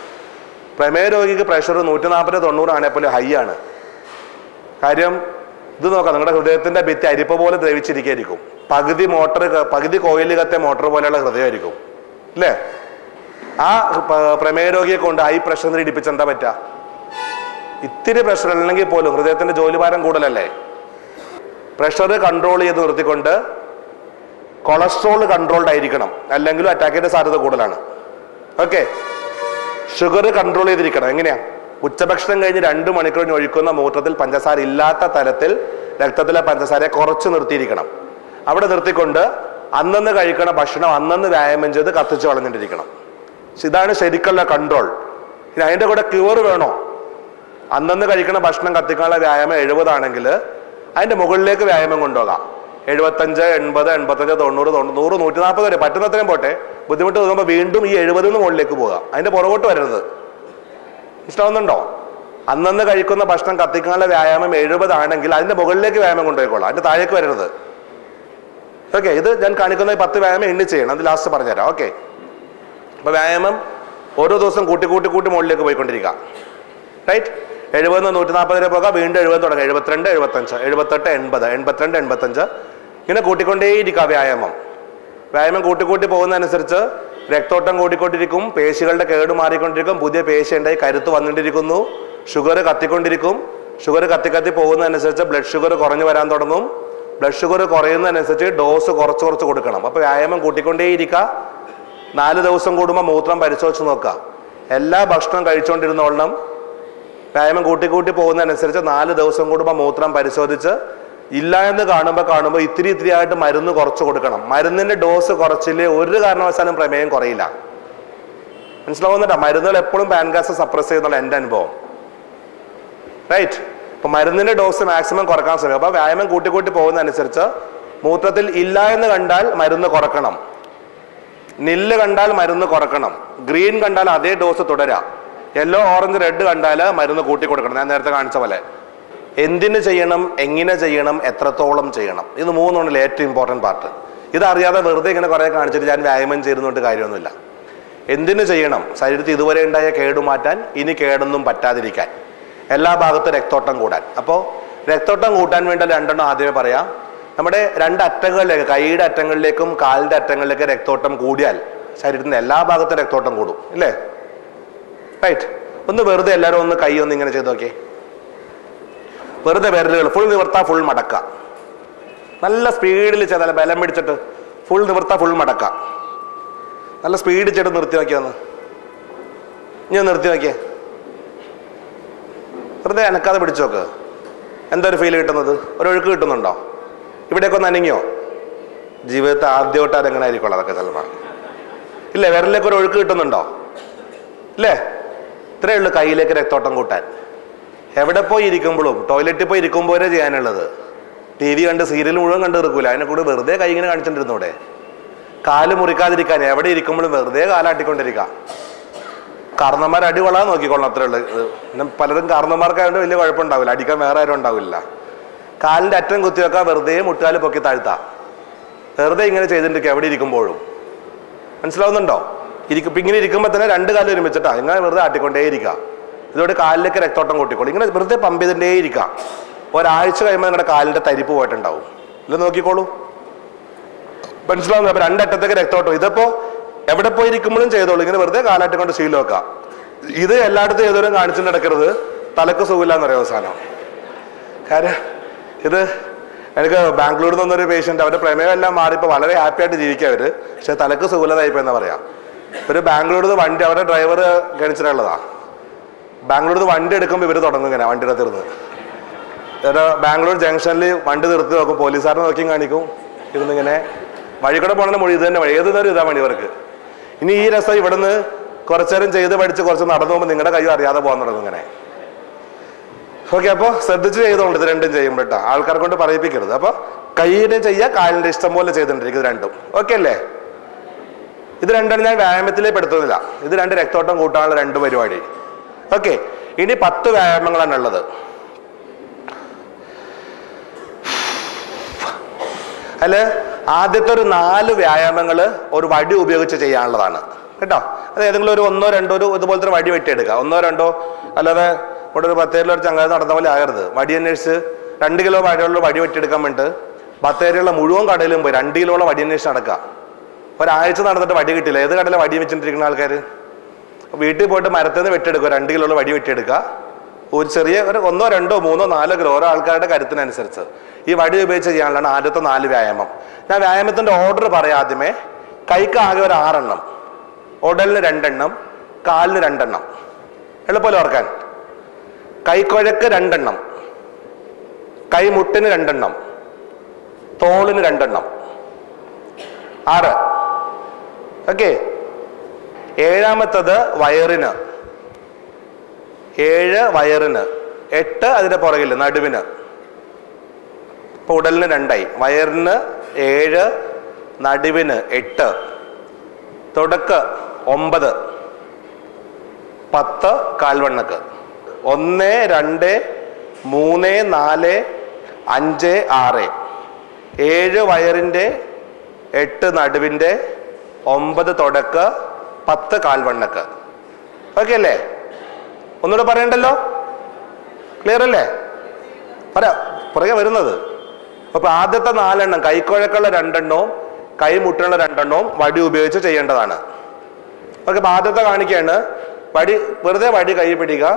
പ്രമേയ രോഗിക്ക് പ്രഷർ 140/90 ആണെപ്പോലെ ഹൈ ആണ്. കാര്യം ഇത് നോക്കാം, നിങ്ങളുടെ ഹൃദയത്തിന്റെ ഭിത്തി അരിപ്പ പോലെ ദ്രവിച്ചിരിക്കും. പകുതി കോയിൽ കത്തിയ മോട്ടർ പോലെയുള്ള ഹൃദയമായിരിക്കും അല്ലേ? ആ പ്രമേയ രോഗിയെ കൊണ്ട് ഹൈ പ്രഷറിൽ ഇടിപ്പിച്ച് എന്താ പറ്റുക? ഇത്തിരി പ്രഷർ അല്ലെങ്കിൽ പോലും ഹൃദയത്തിന്റെ ജോലിഭാരം കൂടുതലല്ലേ? പ്രഷർ കൺട്രോൾ ചെയ്ത് നിർത്തിക്കൊണ്ട് കൊളസ്ട്രോൾ കൺട്രോൾഡ് ആയിരിക്കണം, അല്ലെങ്കിലും അറ്റാക്കിന്റെ സാധ്യത കൂടുതലാണ്. ഓക്കെ, ഷുഗർ കൺട്രോൾ ചെയ്തിരിക്കണം. എങ്ങനെയാ? ഉച്ചഭക്ഷണം കഴിഞ്ഞ് 2 മണിക്കൂറിന് ഒഴിക്കുന്ന മൂത്രത്തിൽ പഞ്ചസാര ഇല്ലാത്ത തരത്തിൽ രക്തത്തിലെ പഞ്ചസാരയെ കുറച്ച് നിർത്തിയിരിക്കണം. അവിടെ നിർത്തിക്കൊണ്ട് അന്നന്ന് കഴിക്കണ ഭക്ഷണം അന്നന്ന് വ്യായാമം ചെയ്ത് കത്തിച്ച് കളഞ്ഞിട്ടിരിക്കണം. ഇതാണ് ശരിക്കുള്ള കൺട്രോൾ. ഇനി അതിൻ്റെ കൂടെ ക്യൂർ വേണോ? അന്നന്ന് കഴിക്കണ ഭക്ഷണം കത്തിക്കാനുള്ള വ്യായാമം 70 ആണെങ്കിൽ അതിൻ്റെ മുകളിലേക്ക് വ്യായാമം കൊണ്ടുപോകാം. 75, 80, 85, 90, 100, 140 വരെ പറ്റുന്നത്രയും പോട്ടെ. ബുദ്ധിമുട്ട് തോന്നുമ്പോൾ വീണ്ടും ഈ 70 മുകളിലേക്ക് പോകാം. അതിൻ്റെ പുറകോട്ട് വരരുത്. ഇഷ്ടമാവുന്നുണ്ടോ? അന്നന്ന് കഴിക്കുന്ന ഭക്ഷണം കത്തിക്കാനുള്ള വ്യായാമം 70 ആണെങ്കിൽ അതിൻ്റെ മുകളിലേക്ക് വ്യായാമം കൊണ്ടുപോയിക്കോളാം, അതിൻ്റെ താഴേക്ക് വരരുത്. ഓക്കെ, ഇത് ഞാൻ കാണിക്കുന്ന 10 വ്യായാമം എണ്ണി ചെയ്യണം, അത് ലാസ്റ്റ് പറഞ്ഞുതരാം. ഓക്കെ, അപ്പോൾ വ്യായാമം ഓരോ ദിവസം കൂട്ടി മുകളിലേക്ക് പോയിക്കൊണ്ടിരിക്കുക. റൈറ്റ്? 70 140 വരെ പോകാം, വീണ്ടും 70 തുടങ്ങാം. 72, 75, 78, 80, 82, 85 ഇങ്ങനെ കൂട്ടിക്കൊണ്ടേയിരിക്കുക വ്യായാമം കൂട്ടി പോകുന്നതനുസരിച്ച് രക്തോട്ടം കൂടിക്കൊണ്ടിരിക്കും, പേശികളുടെ കേട് മാറിക്കൊണ്ടിരിക്കും, പുതിയ പേശി ഉണ്ടായി കരുത്ത് വന്നിട്ടിരിക്കുന്നു, ഷുഗർ കത്തിക്കൊണ്ടിരിക്കും. ഷുഗർ കത്തി പോകുന്നതനുസരിച്ച് ബ്ലഡ് ഷുഗർ കുറഞ്ഞു വരാൻ തുടങ്ങും. ബ്ലഡ് ഷുഗർ കുറയുന്നതനുസരിച്ച് ഡോസ് കുറച്ച് കൊടുക്കണം. അപ്പോൾ വ്യായാമം കൂട്ടിക്കൊണ്ടേയിരിക്കുക. 4 ദിവസം കൂടുമ്പോൾ മൂത്രം പരിശോധിച്ച് നോക്കുക. എല്ലാ ഭക്ഷണം കഴിച്ചുകൊണ്ടിരുന്നോളണം. വ്യായാമം കൂട്ടി പോകുന്നതനുസരിച്ച് 4 ദിവസം കൂടുമ്പോൾ മൂത്രം പരിശോധിച്ച് ഇല്ല എന്ന് കാണുമ്പോൾ ഇത്തിരി ആയിട്ട് മരുന്ന് കുറച്ച് കൊടുക്കണം. മരുന്നിന്റെ ഡോസ് കുറച്ചില്ലേ ഒരു കാരണവശാലും പ്രമേയം കുറയില്ല. മനസ്സിലാവുന്നുണ്ടോ? മരുന്നുകൾ എപ്പോഴും പാൻക്രിയാസ് സപ്രസ് ചെയ്യുന്നുള്ള എൻ്റെ അനുഭവം. റൈറ്റ്. അപ്പൊ മരുന്നിന്റെ ഡോസ് മാക്സിമം കുറക്കാൻ ശ്രമിക്കും. അപ്പൊ വ്യായാമം കൂട്ടി പോകുന്നതനുസരിച്ച് മൂത്രത്തിൽ ഇല്ല എന്ന് കണ്ടാൽ മരുന്ന് കുറക്കണം, നില്ല് കണ്ടാൽ മരുന്ന് കുറക്കണം, ഗ്രീൻ കണ്ടാൽ അതേ ഡോസ് തുടരാം, യെല്ലോ ഓറഞ്ച് റെഡ് കണ്ടാൽ മരുന്ന് കൂട്ടി കൊടുക്കണം. ഞാൻ നേരത്തെ കാണിച്ച പോലെ എന്തിന് ചെയ്യണം, എങ്ങനെ ചെയ്യണം, എത്രത്തോളം ചെയ്യണം, ഇത് മൂന്നുണ്ടല്ലോ ഏറ്റവും ഇമ്പോർട്ടൻറ്റ് പാർട്ട്. ഇതറിയാതെ വെറുതെ ഇങ്ങനെ കുറേ കാണിച്ചിട്ട് ഞാൻ വ്യായാമം ചെയ്യുന്നതുകൊണ്ട് കാര്യമൊന്നുമില്ല. എന്തിനു ചെയ്യണം? ശരീരത്തിൽ ഇതുവരെ ഉണ്ടായ കേടുമാറ്റാൻ, ഇനി കേടൊന്നും പറ്റാതിരിക്കാൻ, എല്ലാ ഭാഗത്തും രക്തോട്ടം കൂടാൻ. അപ്പോൾ രക്തോട്ടം കൂട്ടാൻ വേണ്ട രണ്ടെണ്ണം ആദ്യമേ പറയാം. നമ്മുടെ രണ്ട് അറ്റങ്ങളിലേക്ക്, കൈയുടെ അറ്റങ്ങളിലേക്കും കാലിൻ്റെ അറ്റങ്ങളിലേക്ക് രക്തോട്ടം കൂടിയാൽ ശരീരത്തിൻ്റെ എല്ലാ ഭാഗത്തും രക്തോട്ടം കൂടും, ഇല്ലേ? റൈറ്റ്. ഒന്ന് വെറുതെ എല്ലാവരും ഒന്ന് കൈ ഒന്ന് ഇങ്ങനെ ചെയ്ത് നോക്കിയേ. വെറുതെ വിരലുകൾ ഫുൾ നിവർത്താ ഫുൾ മടക്ക. നല്ല സ്പീഡിൽ ചെയ്താൽ ബലം പിടിച്ചിട്ട് ഫുൾ നിവർത്താ ഫുൾ മടക്ക. നല്ല സ്പീഡിൽ ചെയ്തിട്ട് നിർത്തി നോക്കിയാന്ന്. ഇനി നിർത്തി നോക്കിയേ. വെറുതെ അനക്കാതെ പിടിച്ചു നോക്ക്. എന്താ ഒരു ഫീൽ കിട്ടുന്നത്? ഒരു ഒഴുക്ക് കിട്ടുന്നുണ്ടോ? ഇവിടെയൊക്കെ ഒന്ന് അനങ്ങിയോ? ജീവിതത്തെ ആദ്യമായിട്ട് അതെങ്ങനെ ആയിരിക്കുള്ളൂ അതൊക്കെ ചിലപ്പോൾ. ഇല്ലേ? വിരലിലേക്ക് ഒരു ഒഴുക്ക് കിട്ടുന്നുണ്ടോ? ഇല്ലേ? ഇത്രയേ ഉള്ളൂ കയ്യിലേക്ക് രക്തോട്ടം കൂട്ടാൻ. എവിടെ പോയി ഇരിക്കുമ്പോഴും, ടോയ്ലറ്റിൽ പോയി ഇരിക്കുമ്പോഴേ ചെയ്യാനുള്ളത്. ടി വി കണ്ട് സീരിയൽ മുഴുവൻ കണ്ടു തീർക്കൂല. അതിനെ കൂടെ വെറുതെ കൈ ഇങ്ങനെ കാണിച്ചിട്ടിരുന്നൂടെ? കാല് മുറിക്കാതിരിക്കാൻ എവിടെ ഇരിക്കുമ്പോഴും വെറുതെ കാലാട്ടിക്കൊണ്ടിരിക്കുക. കാരണന്മാർ അടി കൊള്ളാൻ നോക്കിക്കൊള്ളണം, അത്രേ ഉള്ളൂ. പിന്നെ പലരും കാരണന്മാർക്കായതുകൊണ്ട് വലിയ കുഴപ്പമുണ്ടാവില്ല, അടിക്കാൻ വേറെ ആരും ഉണ്ടാവില്ല. കാലിൻ്റെ അറ്റം കുത്തിവെക്കാൻ വെറുതെ മുട്ടുകാല് പൊക്കി താഴ്ത്താം. വെറുതെ ഇങ്ങനെ ചെയ്തിട്ടിരിക്കുക എവിടെ ഇരിക്കുമ്പോഴും. മനസ്സിലാവുന്നുണ്ടോ? ഇങ്ങനെ ഇരിക്കുമ്പോൾ തന്നെ രണ്ട് കാലം ഒരുമിച്ചിട്ടാ ഇങ്ങനെ വെറുതെ ആട്ടിക്കൊണ്ടേ ഇരിക്കുക. ഇതോടെ കാലിലേക്ക് രക്തോട്ടം കൂട്ടിക്കോളൂ. ഇങ്ങനെ വെറുതെ പമ്പ് ചെയ്തിട്ടേ ഇരിക്കുക. ഒരാഴ്ച കഴിയുമ്പോൾ നിങ്ങളുടെ കാലിൻ്റെ തരിപ്പ് പോയിട്ടുണ്ടാവും. ഇല്ല, നോക്കിക്കോളൂ. മനസ്സിലാവുന്നു? അപ്പൊ രണ്ടറ്റത്തേക്ക് രക്തോട്ടം. ഇതിപ്പോ എവിടെ പോയി ഇരിക്കുമ്പോഴും ചെയ്തോളൂ. ഇങ്ങനെ വെറുതെ കാലാട്ടി കൊണ്ട് ശീലം വെക്കാം. ഇത് എല്ലായിടത്തും ഏതോരും കാണിച്ചു നടക്കരുത്. തലക്ക് സുഖമില്ലാന്ന് പറയാം അവസാനം. കാര്യം ഇത് എനിക്ക് ബാംഗ്ലൂരിൽ നിന്നൊരു പേഷ്യൻ്റ്, അവരുടെ പ്രമേയം എല്ലാം മാറി ഇപ്പോൾ വളരെ ഹാപ്പി ആയിട്ട് ജീവിക്കുക അവര്. പക്ഷെ തലക്ക് സുഖമില്ലാതായിപ്പോയെന്നാ പറയാം. ഒരു ബാംഗ്ലൂരിൽ നിന്ന് വണ്ടി, അവരുടെ ഡ്രൈവർ ഗണിച്ചിട്ടുള്ളതാ. ബാംഗ്ലൂരിൽ നിന്ന് വണ്ടി എടുക്കുമ്പോൾ ഇവർ തുടങ്ങും ഇങ്ങനെ വണ്ടിയുടെ തീർന്ന്. ബാംഗ്ലൂർ ജംഗ്ഷനിൽ വണ്ടി നിർത്തി നോക്കും, പോലീസുകാരനെ നോക്കിയും കാണിക്കും. ഇരുന്നിങ്ങനെ വഴി കൂടെ പോകണ മൊഴി ഇത് തന്നെ വഴി, ഏത് നേരം ഇതാ മണി ഇവർക്ക്. ഇനി ഈ രസം ഇവിടുന്ന് കുറച്ചു നേരം ചെയ്ത് പഠിച്ച് കുറച്ച് നടന്നു പോകുമ്പോൾ നിങ്ങളുടെ കൈ അറിയാതെ പോകാൻ തുടങ്ങും ഇങ്ങനെ. ഓക്കെ, അപ്പോൾ ശ്രദ്ധിച്ച് ചെയ്തോണ്ട് ഇത് രണ്ടും ചെയ്യുമ്പോൾ കേട്ടോ, ആൾക്കാരെ കൊണ്ട് പറയിപ്പിക്കരുത്. അപ്പോൾ കൈയുടെ ചെയ്യുക, കാലിൻ്റെ ഇഷ്ടം പോലെ ചെയ്തിട്ടുണ്ടിരിക്കും. ഇത് രണ്ടും ഓക്കെ അല്ലേ? ഇത് രണ്ടാണ് ഞാൻ വ്യായാമത്തിലേ പെടുത്തുന്നില്ല. ഇത് രണ്ട് രക്തോട്ടം കൂട്ടാനുള്ള രണ്ട് പരിപാടി. ഓക്കെ, ഇനി 10 വ്യായാമങ്ങളാണ് ഉള്ളത്. അല്ല, ആദ്യത്തെ ഒരു 4 വ്യായാമങ്ങൾ ഒരു വടി ഉപയോഗിച്ച് ചെയ്യാനുള്ളതാണ് കേട്ടോ. അത് ഏതെങ്കിലും ഒരു 1 2 ഒരു ഇതുപോലത്തെ ഒരു വടി വെട്ടിയെടുക്കുക. 1 2 അല്ലാതെ ഇവിടെ ഒരു 10 ഒരു ചങ്ങാതി നടന്ന പോലെ ആകരുത്. വടി അന്വേഷിച്ച് 2 കിലോ വടിയുള്ള വടി വെട്ടിയെടുക്കാൻ വേണ്ടിയിട്ട് 10 മുഴുവൻ കടയിലും പോയി 2 കിലോളം വടി അന്വേഷിച്ച് നടക്കുക. ഒരാഴ്ച നടന്നിട്ട് വടി കിട്ടില്ല. ഏത് കടയിലെ വടി വെച്ചിട്ടിരിക്കുന്ന ആൾക്കാർ? വീട്ടിൽ പോയിട്ട് മരത്തിൽ നിന്ന് വെട്ടിയെടുക്കുക, 2 കിലോളം വടി വെട്ടിയെടുക്കുക. ഒരു ചെറിയ ഒരു 1 2 3 4 കിലോ ഓരോ ആൾക്കാരുടെ കരുത്തിനനുസരിച്ച് ഈ വടി ഉപയോഗിച്ച് ചെയ്യാനുള്ളതാണ് ആദ്യത്തെ 4 വ്യായാമം. ഞാൻ വ്യായാമത്തിന്റെ ഓർഡർ പറയാം. ആദ്യമേ കൈക്ക് ആകെ ഒരു 6 എണ്ണം, ഉടലിന് 2 എണ്ണം, കാലിന് 2 എണ്ണം. എളുപ്പമല്ലോ ഓർക്കാൻ. കൈക്കുഴക്ക് 2 എണ്ണം, കൈമുട്ടിന് 2 എണ്ണം, തോളിന് 2 എണ്ണം. 6. ഓക്കെ. 7ാമത്തത് വയറിന്, 7 വയറിന്, 8 അതിന്റെ പുറകിൽ നടുവിന്. ഇപ്പൊ ഉടലിന് 2ആയി. വയറിന് 7, നടുവിന് 8, തുടക്ക് 9, 10 കാൽവണ്ണക്ക്. 1 2 3 4 5 6. 7 വയറിന്റെ, 8 നടുവിന്റെ, 9 തുടക്ക്, 10 കാൽവണ്ണക്ക്. ഓക്കെ അല്ലേ? ഒന്നുകൂടെ പറയണ്ടല്ലോ? ക്ലിയർ അല്ലേ? പുറകെ വരുന്നത്. അപ്പൊ ആദ്യത്തെ 4 എണ്ണം കൈക്കുഴക്കുള്ള 2 എണ്ണവും കൈമുട്ടിനുള്ള 2 എണ്ണവും വടി ഉപയോഗിച്ച് ചെയ്യേണ്ടതാണ്. ഓക്കെ, അപ്പൊ ആദ്യത്തെ കാണിക്കുകയാണ്. വടി വെറുതെ വടി കൈ പിടിക്കുക,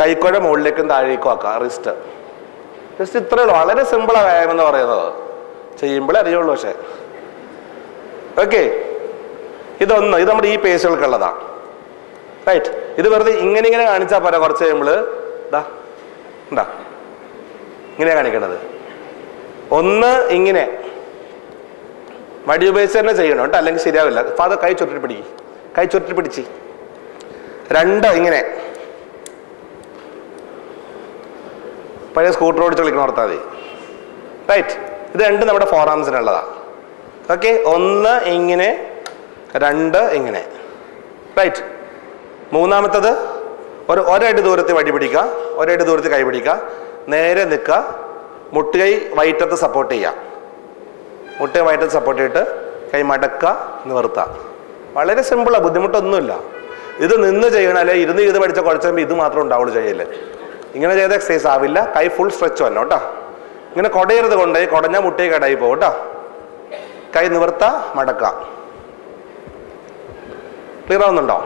കൈക്കുഴ മുകളിലേക്കും താഴേക്കും ആക്കുക. റിസ്റ്റ് ഇത്രയേ ഉള്ളൂ. വളരെ സിമ്പിളാ വ്യായാമം എന്ന് പറയുന്നത്. ചെയ്യുമ്പോഴേ അറിയുള്ളൂ. പക്ഷെ ഓക്കെ, ഇത് നമ്മുടെ ഈ പേശുകൾക്കുള്ളതാ. റൈറ്റ്. ഇത് വെറുതെ ഇങ്ങനെ കാണിച്ചാൽ പോരാ. കുറച്ച് കഴിയുമ്പോൾ ഇങ്ങനെയാ കാണിക്കണത്. ഒന്ന് ഇങ്ങനെ വടി ഉപയോഗിച്ച് തന്നെ ചെയ്യണം കേട്ടോ, അല്ലെങ്കിൽ ശരിയാവില്ല. ഫാദർ കൈ ചുരുട്ടി പിടിക്കും, കൈ ചുരുട്ടി പിടിച്ച്. 2 ഇങ്ങനെ, പഴയ സ്കൂട്ടർ ഓടിച്ച് കളിക്കണം ഓർത്താൽ മതി. റൈറ്റ്, ഇത് 2 നമ്മുടെ ഫോർ ആംസിനുള്ളതാണ്. ഓക്കെ, 1 ഇങ്ങനെ, 2 ഇങ്ങനെ. റൈറ്റ്, മൂന്നാമത്തത് ഒരടി ദൂരത്തിൽ വടി പിടിക്കുക, ഒരടി ദൂരത്തിൽ കൈ പിടിക്കുക, നേരെ നിൽക്കുക, മുട്ടുകൈ വയറ്റത്ത് സപ്പോർട്ട് ചെയ്യുക, മുട്ടുകൈ വയറ്റത്ത് സപ്പോർട്ട് ചെയ്തിട്ട് കൈ മടക്കുക, നിവർത്തുക. വളരെ സിമ്പിളാണ്, ബുദ്ധിമുട്ടൊന്നുമില്ല. ഇത് നിന്ന് ചെയ്യണം, അല്ലെ ഇരുന്ന് ചെയ്ത് പഠിച്ച കുറച്ച് കഴിയുമ്പോൾ ഇത് മാത്രം ഉണ്ടാവുള്ളൂ ചെയ്യല്. ഇങ്ങനെ ചെയ്ത എക്സസൈസ് ആവില്ല. കൈ ഫുൾ സ്ട്രെച്ച് വരണം കേട്ടോ. ഇങ്ങനെ കൊടയരുത്, കൊണ്ടുപോയി കുടഞ്ഞാൽ മുട്ടയെ കടായി പോകും കേട്ടോ. കൈ നിവർത്ത, മടക്കുക. ക്ലിയർ ആവുന്നുണ്ടോ?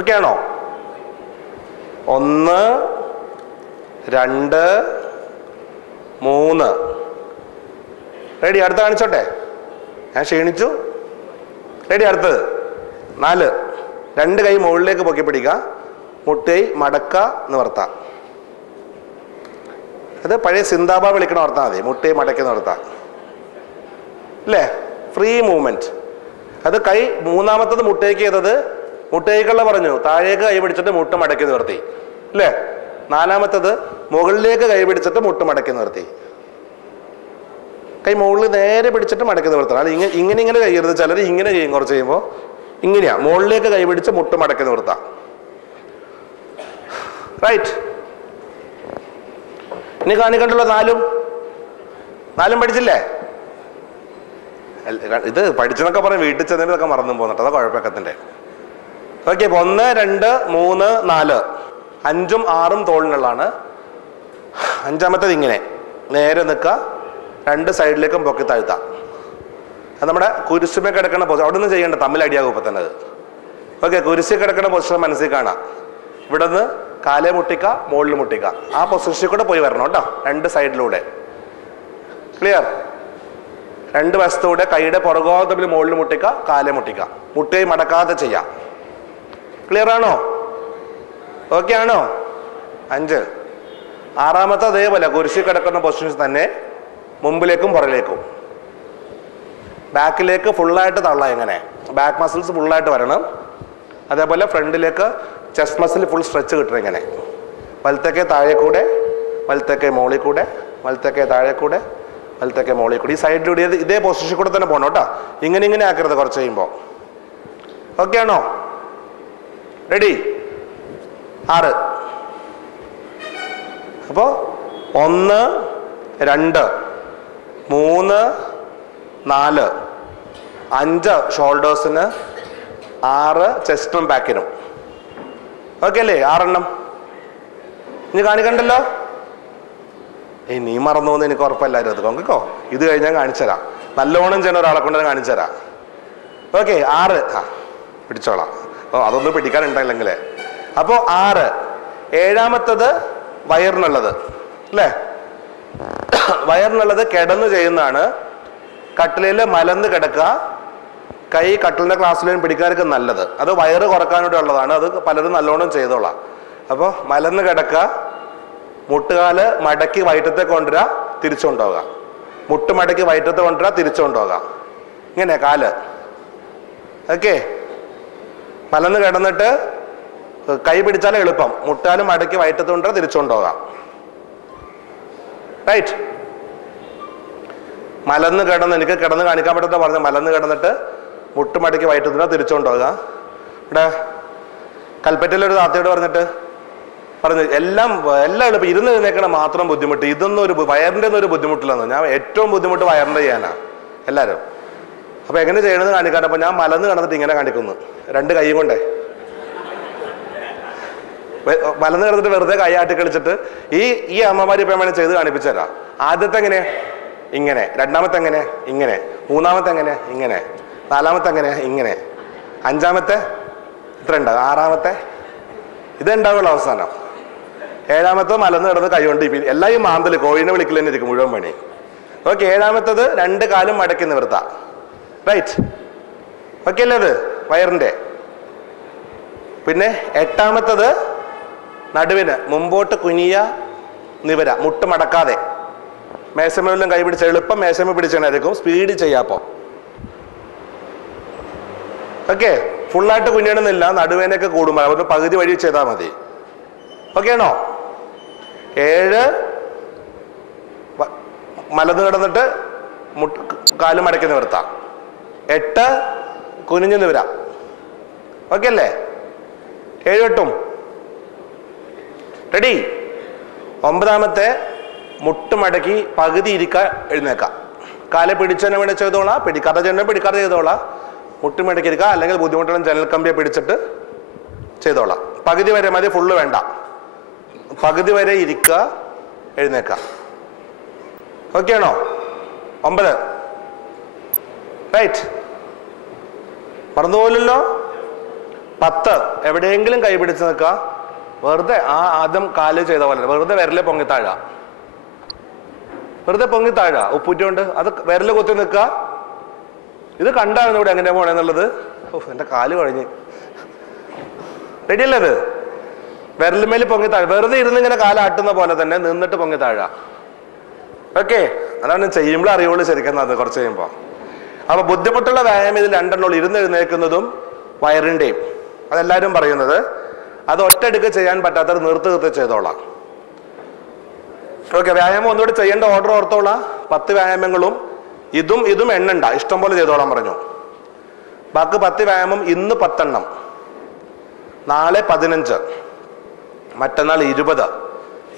ഓക്കെ ആണോ? 1 2 3. റെഡി? അടുത്ത കാണിച്ചോട്ടെ, ഞാൻ ക്ഷീണിച്ചു. റെഡി? അടുത്തത് 4. 2 കൈ മുകളിലേക്ക് പൊക്കി പിടിക്കുക, മുട്ടൈ മടക്ക, നിവർത്ത. അത് പഴയ സിന്താബ വിളിക്കണ ഓർത്താൽ മതി, മുട്ടൈ മടക്കി നിവർത്ത. അല്ലേ? Free movement. അത് കൈ മൂന്നാമത്തത് മുട്ടേക്ക് ചെയ്തത് മുട്ടേക്കുള്ള പറഞ്ഞു, താഴേക്ക് കൈ പിടിച്ചിട്ട് മുട്ട് മടക്കി നിർത്തി. അല്ലേ? 4മത്തത് മുകളിലേക്ക് കൈ പിടിച്ചിട്ട് മുട്ട് മടക്കി നിർത്തി. കൈ മുകളിൽ നേരെ പിടിച്ചിട്ട് മടക്കി നിർത്തണം. അത് ഇങ്ങനെ ഇങ്ങനെ ചെയ്യരുത്. ചിലർ ഇങ്ങനെ ചെയ്യും, കുറച്ച് ചെയ്യുമ്പോൾ ഇങ്ങനെയാ, മുകളിലേക്ക് കൈ പിടിച്ച് മുട്ട് മടക്കി നിർത്താം. റൈറ്റ്, ഇനി കാണിക്കണ്ടല്ലോ 4 പഠിച്ചില്ലേ? ഇത് പഠിച്ചെന്നൊക്കെ പറയും, വീട്ടിൽ ചെന്നതൊക്കെ മറന്നും പോകുന്നുണ്ട്, അതാ കുഴപ്പക്കത്തിൻ്റെ. ഓക്കെ, 1 2 3 4 5ഉം 6ഉം തോളിനുള്ളതാണ്. 5മത്തത് ഇങ്ങനെ നേരെ നിൽക്കുക, 2 സൈഡിലേക്കും പൊക്കി താഴ്ത്താം. അത് നമ്മുടെ കുരിശുമേ കിടക്കുന്ന പൊസിഷൻ. അവിടെ നിന്ന് ചെയ്യേണ്ട, തമ്മിൽ അടിയാകും ഇപ്പം തന്നെ അത്. ഓക്കെ, കുരിശിൽ കിടക്കുന്ന പൊസിഷൻ മനസ്സിൽ കാണാം. ഇവിടെ നിന്ന് കാലേ മുട്ടിക്കുക, മുകളിൽ മുട്ടിക്കുക. ആ പൊസിഷനിൽ കൂടെ പോയി വരണം കേട്ടോ, 2 സൈഡിലൂടെ. ക്ലിയർ? 2 വശത്തൂടെ കൈയുടെ പുറകോളം തമ്മിൽ മുകളിൽ മുട്ടിക്കുക, കാലേ മുട്ടിക്കുക, മുട്ടയും മടക്കാതെ ചെയ്യാം. ക്ലിയർ ആണോ? ഓക്കെ ആണോ? 5. 6മത്തെ അതേപോലെ കുരിശിൽ കിടക്കുന്ന പൊസിഷൻസ് തന്നെ, മുമ്പിലേക്കും പുറകിലേക്കും. ബാക്കിലേക്ക് ഫുള്ളായിട്ട് തള്ളാം. എങ്ങനെ? ബാക്ക് മസിൽസ് ഫുള്ളായിട്ട് വരണം. അതേപോലെ ഫ്രണ്ടിലേക്ക് ചെസ്റ്റ് മസിൽ ഫുൾ സ്ട്രെച്ച് കിട്ടണം. ഇങ്ങനെ വലത്തേക്ക് താഴെ കൂടെ, വലത്തേക്ക് മോളിൽ കൂടെ, വലത്തേക്ക് താഴെ കൂടെ, വലത്തേക്ക് മോളിൽ കൂടെ. ഈ സൈഡിലൂടെ ഇതേ പൊസിഷൻ കൂടെ തന്നെ പോകണം കേട്ടോ. ഇങ്ങനെ ആക്കരുത് കുറച്ച് കഴിയുമ്പോൾ. ഓക്കെ ആണോ? റെഡി? 6. അപ്പോൾ 1 2 3 4 5 ഷോൾഡേഴ്സിന്, 6 ചെസ്റ്റിനും ബാക്കിനും. ഓക്കെ അല്ലേ? 6 എണ്ണം ഇനി കാണിക്കണ്ടല്ലോ. നീ മറന്നു പോകുന്ന എനിക്ക് ഉറപ്പല്ലായിരുന്നു. അത് നോക്കിക്കോ, ഇത് കഴിഞ്ഞാൽ കാണിച്ചുതരാം. നല്ലോണം ചെയ്യണ ഒരാളെ കൊണ്ട് കാണിച്ചുതരാം. ഓക്കെ, 6 പിടിച്ചോളാം. അതൊന്നും പിടിക്കാനുണ്ടെങ്കിൽ. അപ്പോൾ 6. 7മത്തത് വയറിനുള്ളത്. അല്ലേ? വയറിനുള്ളത് കിടന്നു ചെയ്യുന്നതാണ്. കട്ടിലിൽ മലന്ന് കിടക്കുക, കൈ കട്ടിലിൻ്റെ ക്ലാസ്സിലും പിടിക്കാനൊക്കെ നല്ലത്. അത് വയറ് കുറക്കാനൂടെ ഉള്ളതാണ്. അത് പലരും നല്ലോണം ചെയ്തോളാം. അപ്പോൾ മലന്ന് കിടക്കുക, മുട്ടുകാല് മടക്കി വയറ്റത്തെ കൊണ്ടുവരിക, തിരിച്ചുകൊണ്ടുപോവുക. മുട്ട് മടക്കി വയറ്റത്തെ കൊണ്ടുവരിക, തിരിച്ചുകൊണ്ടുപോവുക. ഇങ്ങനെ കാല്. ഓക്കെ, മലന്ന് കിടന്നിട്ട് കൈ പിടിച്ചാലും എളുപ്പം. മുട്ടാലും മടക്കി വയറ്റത്ത് കൊണ്ടുവരിക, തിരിച്ചുകൊണ്ടുപോകാം. റൈറ്റ്? മലന്ന് കിടന്ന്, എനിക്ക് കിടന്ന് കാണിക്കാൻ പറ്റുന്ന പറഞ്ഞ, മലന്ന് കിടന്നിട്ട് മുട്ട് മടക്കി വയറ്റത്തിനാ തിരിച്ചുകൊണ്ടുപോകുക. ഇവിടെ കൽപ്പറ്റയിലൊരു താത്തയോട് പറഞ്ഞു എല്ലാം എളുപ്പം, ഇരുന്ന് എഴുന്നേക്കണം മാത്രം ബുദ്ധിമുട്ട്, ഇതൊന്നും ഒരു വയറിൻ്റെ ഒന്നും ഒരു ബുദ്ധിമുട്ടില്ലെന്ന്. ഞാൻ ഏറ്റവും ബുദ്ധിമുട്ട് വയറിൻ്റെ ചെയ്യാനാ എല്ലാവരും. അപ്പോൾ എങ്ങനെ ചെയ്യണമെന്ന് കാണിക്കാൻ. അപ്പോൾ ഞാൻ മലന്ന് കിടന്നിട്ട് ഇങ്ങനെ കാണിക്കുന്നു, 2 കൈ കൊണ്ടേ. മലന്ന് കിടന്നിട്ട് വെറുതെ കൈ ആട്ടി കളിച്ചിട്ട് ഈ അമ്മമാരി ഇപ്പം വേണേൽ ചെയ്ത് കാണിപ്പിച്ചു തരാം. ആദ്യത്തെ എങ്ങനെ? ഇങ്ങനെ. 2മത്തെ എങ്ങനെ? ഇങ്ങനെ. 3മത്തെ എങ്ങനെ? ഇങ്ങനെ. 4മത്തെ എങ്ങനെ? ഇങ്ങനെ. 5മത്തെ ഇത്ര ഉണ്ട്. 6മത്തെ ഇതുണ്ടാവുള്ളൂ അവസാനം. 7മത്തെ മലന്ന് കിടന്ന് കൈ കൊണ്ട് എല്ലാം ഈ മാന്തല് കോഴിനെ വിളിക്കൽ തന്നെ ഇരിക്കും മുഴുവൻ പണി. ഓക്കെ, 7മത്തത് 2 കാലും മടക്കി നിവർത്താം. റൈറ്റ്? ഓക്കെ അല്ലേ? അത് വയറിൻ്റെ. പിന്നെ 8മത്തത് നടുവിന് മുമ്പോട്ട് കുനിയ, നിവര, മുട്ട് മടക്കാതെ. മേശമേലും കൈ പിടിച്ച് എളുപ്പം മേശമ പിടിച്ചായിരിക്കും, സ്പീഡിൽ ചെയ്യാപ്പോൾ. ഓക്കെ, ഫുള്ളായിട്ട് കുഞ്ഞിടുന്നില്ല, നടുവേനൊക്കെ കൂടുമ്പോൾ അവരുടെ പകുതി വഴി ചെയ്താൽ മതി. ഓക്കെ ആണോ? 7 മലന്ന് കിടന്നിട്ട് കാല് മടക്കി നിവർത്താം. 8 കുനിഞ്ഞു നിവരാം. ഓക്കെ അല്ലേ? 7 8 റെഡി. 9ാമത്തെ മുട്ട് മടക്കി പകുതി ഇരിക്കാൻ എഴുന്നേക്കാം. കാലെ പിടിച്ചതിനെ വേണ്ടി ചെയ്തോളാം, പിടിക്കാതെ ചെന്നെ പിടിക്കാതെ ചെയ്തോളാം. മുട്ട് മടക്കി ഇരിക്കുക, അല്ലെങ്കിൽ ബുദ്ധിമുട്ടുള്ള ജനൽ കമ്പിയെ പിടിച്ചിട്ട് ചെയ്തോളാം. പകുതി വരെ മതി, ഫുള്ള് വേണ്ട. പകുതി വരെ ഇരിക്കുക, എഴുന്നേക്കാം. ഓക്കെ ആണോ? 9 റൈറ്റ്. മറന്നുപോലല്ലോ. 10 എവിടെയെങ്കിലും കൈ പിടിച്ച് നിൽക്കുക. വെറുതെ ആദ്യം കാല് ചെയ്ത പോലെ വെറുതെ വിരലെ പൊങ്ങിത്താഴ, വെറുതെ പൊങ്ങിത്താഴ. ഉപ്പൂറ്റുകൊണ്ട് അത് വിരല് കുത്തി നിൽക്കുക. ഇത് കണ്ടായിരുന്നു ഇവിടെ എങ്ങനെ പോണെന്നുള്ളത്. എന്റെ കാല് കഴിഞ്ഞ്. റെഡിയല്ലേ? അത് വിരലുമേല് പൊങ്ങിത്താഴ, വെറുതെ ഇരുന്ന് ഇങ്ങനെ കാലാട്ടുന്ന പോലെ തന്നെ നിന്നിട്ട് പൊങ്ങിത്താഴ. ഓക്കെ, അതാണ് ചെയ്യുമ്പോൾ അറിയുള്ളൂ ശരിക്കും അത് കുറച്ച് കഴിയുമ്പോൾ. അപ്പൊ ബുദ്ധിമുട്ടുള്ള വ്യായാമം ഇതിൽ 2 ഇരുന്ന് എഴുന്നേൽക്കുന്നതും വയറിന്റെയും. അതെല്ലാവരും പറയുന്നത്. അത് ഒറ്റയടിക്ക് ചെയ്യാൻ പറ്റാത്തത് നിർത്തി ചെയ്തോളാം. ഓക്കെ, വ്യായാമം ഒന്നുകൂടി ചെയ്യേണ്ട ഓർഡർ ഓർത്തോളാം. 10 വ്യായാമങ്ങളും ഇതും എണ്ണണ്ട, ഇഷ്ടം പോലെ ചെയ്തോളാൻ പറഞ്ഞു. ബാക്കി 10 വ്യായാമം ഇന്ന് 10 എണ്ണം, നാളെ 15, മറ്റന്നാൾ 20,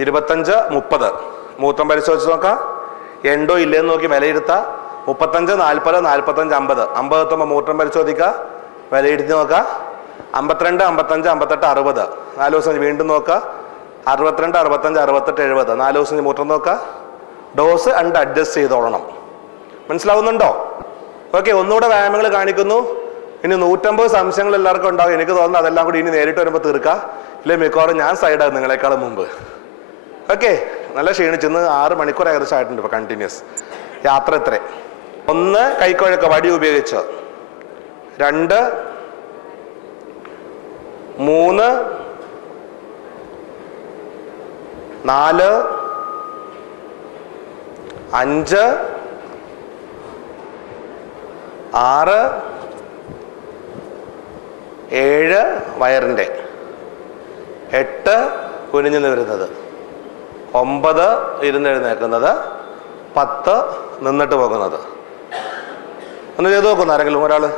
25, 30. മൂത്രം പരിശോധിച്ച് നോക്കാം, ഉണ്ടോ ഇല്ലേന്ന് നോക്കി വിലയിരുത്താം. 35, 40, 45, 50. 50 എത്തുമ്പോൾ മൂത്രം പരിശോധിക്കുക, വിലയിരുത്തി നോക്കുക. 52, 55, 58, 60. 4 ദിവസം വീണ്ടും നോക്കുക. 62, 65, 68, 70. 4 ദിവസം മൂത്രം നോക്കുക. ഡോസ് അഡ്ജസ്റ്റ് ചെയ്തോളണം. മനസ്സിലാവുന്നുണ്ടോ? ഓക്കെ, ഒന്നുകൂടെ വ്യായാമങ്ങൾ കാണിക്കുന്നു. ഇനി 150 സംശയങ്ങൾ എല്ലാവർക്കും ഉണ്ടാവും. എനിക്ക് തോന്നുന്നു അതെല്ലാം കൂടി ഇനി നേരിട്ട് വരുമ്പോൾ തീർക്കാം. ഇല്ലേ മിക്കവാറും ഞാൻ സൈഡാണ് നിങ്ങളെക്കാളും മുമ്പ്. ഓക്കെ, നല്ല ക്ഷീണിച്ച്. ഇന്ന് 6 മണിക്കൂർ ഏകദേശം ആയിട്ടുണ്ട് ഇപ്പൊ കണ്ടിന്യൂസ് യാത്ര. എത്ര? 1 കൈക്കുഴക്ക വടി ഉപയോഗിച്ച്, 2 3 4 5 6 7 വയറിൻ്റെ, 8 കുനിഞ്ഞു നിവരുന്നത്, 9 ഇരുന്നെഴുന്നേക്കുന്നത്, 10 നിന്നിട്ട് പോകുന്നത്. ഒന്ന് ചെയ്തു നോക്കുന്നു ആരെങ്കിലും ഒരാള്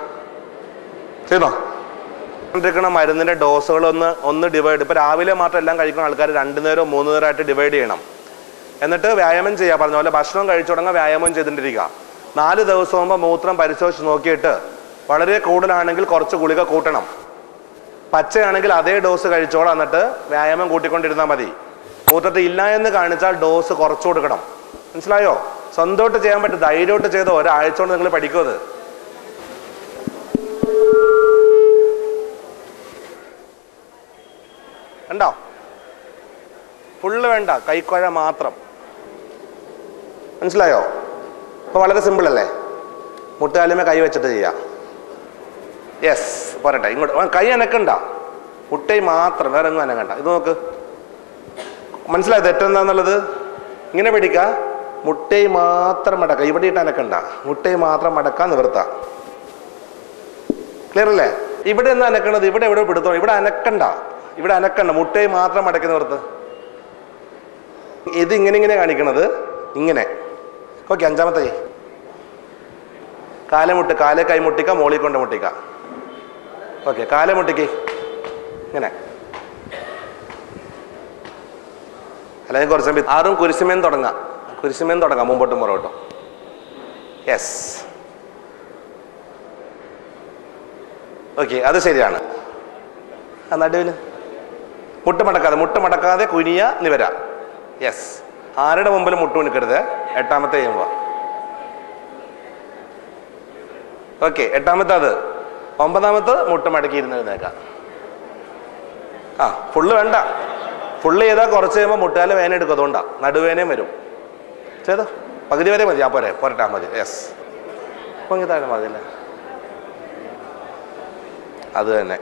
ചെയ്തോ? മരുന്നിന്റെ ഡോസുകൾ ഒന്ന് ഡിവൈഡ്. ഇപ്പൊ രാവിലെ മാത്രം എല്ലാം കഴിക്കുന്ന ആൾക്കാർ 2 നേരമോ 3 നേരമായിട്ട് ഡിവൈഡ് ചെയ്യണം. എന്നിട്ട് വ്യായാമം ചെയ്യാൻ പറഞ്ഞ പോലെ ഭക്ഷണം കഴിച്ചു തുടങ്ങാൻ വ്യായാമം ചെയ്തിട്ടിരിക്കുക. 4 ദിവസം മുമ്പ് മൂത്രം പരിശോധിച്ച് നോക്കിയിട്ട് വളരെ കൂടുതലാണെങ്കിൽ കുറച്ച് ഗുളിക കൂട്ടണം. പച്ചയാണെങ്കിൽ അതേ ഡോസ് കഴിച്ചോളാം. എന്നിട്ട് വ്യായാമം കൂട്ടിക്കൊണ്ടിരുന്നാൽ മതി. മൂത്രത്തിൽ ഇല്ല എന്ന് കാണിച്ചാൽ ഡോസ് കുറച്ചു കൊടുക്കണം. മനസ്സിലായോ? സ്വന്തമായിട്ട് ചെയ്യാൻ പറ്റും. ധൈര്യമായിട്ട് ചെയ്തോ. ഒരാഴ്ച കൊണ്ട് നിങ്ങൾ പഠിക്കും. അത് ഉണ്ടോ? ഫുള്ള് വേണ്ട, കൈക്കുഴ മാത്രം. മനസ്സിലായോ? അപ്പൊ വളരെ സിമ്പിൾ അല്ലേ? മുട്ടുകാലുമേ കൈ വെച്ചിട്ട് ചെയ്യാം. യെസ്, പോരട്ടെ. ഇങ്ങോട്ട് കൈ അനക്കണ്ട, മുട്ടൈ മാത്രം, വേറെ എങ്ങും അനക്കണ്ട. ഇത് നോക്ക്, മനസ്സിലായത് തെറ്റെന്താന്നുള്ളത്? ഇങ്ങനെ പിടിക്കുക, മുട്ടൈ മാത്രം മടക്കുക. ഇവിടെ ഇട്ട് അനക്കണ്ട, മുട്ടൈ മാത്രം മടക്കാൻ നിവർത്താം. ക്ലിയർ അല്ലേ? ഇവിടെ എന്താ അനക്കണത്? ഇവിടെ എവിടെ പിടുത്തോ? ഇവിടെ അനക്കണ്ട, ഇവിടെ അനക്കണ്ട, മുട്ടൈ മാത്രം മടക്കി നിവർത്ത്. ഇത് ഇങ്ങനെ കാണിക്കണത് ഇങ്ങനെ. ഓക്കെ, 5ാമത്തെ കാലെ മുട്ട്, കാലെ കൈ മുട്ടിക്ക, മോളിൽ കൊണ്ട് മുട്ടിക്ക. ഓക്കെ, കാലെ മുട്ടിക്ക് ഇങ്ങനെ. അല്ലെങ്കിൽ കുറച്ച് 6 കുരിശുമേൻ തുടങ്ങാം. കുരിശുമേൻ തുടങ്ങാം, മുമ്പോട്ടും പുറകോട്ടും. യെസ്, ഓക്കെ, അത് ശരിയാണ്. നടുവിന് മുട്ട് മടക്കാതെ കുനിയ നിവര. യെസ്, ആരുടെ മുമ്പിൽ മുട്ട് നിൽക്കരുത്. 8ാമത്തെ ചെയ്യുമ്പോ. ഓക്കെ, 8ാമത്തെ അത്. 9ാമത്തെ മുട്ട് മടക്കി ഇരുന്നേക്കാം. ഫുള്ള് വേണ്ട. ഫുള്ള് ചെയ്താൽ കുറച്ച് കഴിയുമ്പോൾ മുട്ടുകാല വേന എടുക്കും. അതുകൊണ്ടാണ് നടുവേനയും വരും. ചെയ്തോ, പകുതി വരെ മതി. പോരട്ടാ മതി. യെസ്, പൊങ്ങി താഴെ മതിയല്ലേ? അത് തന്നെ.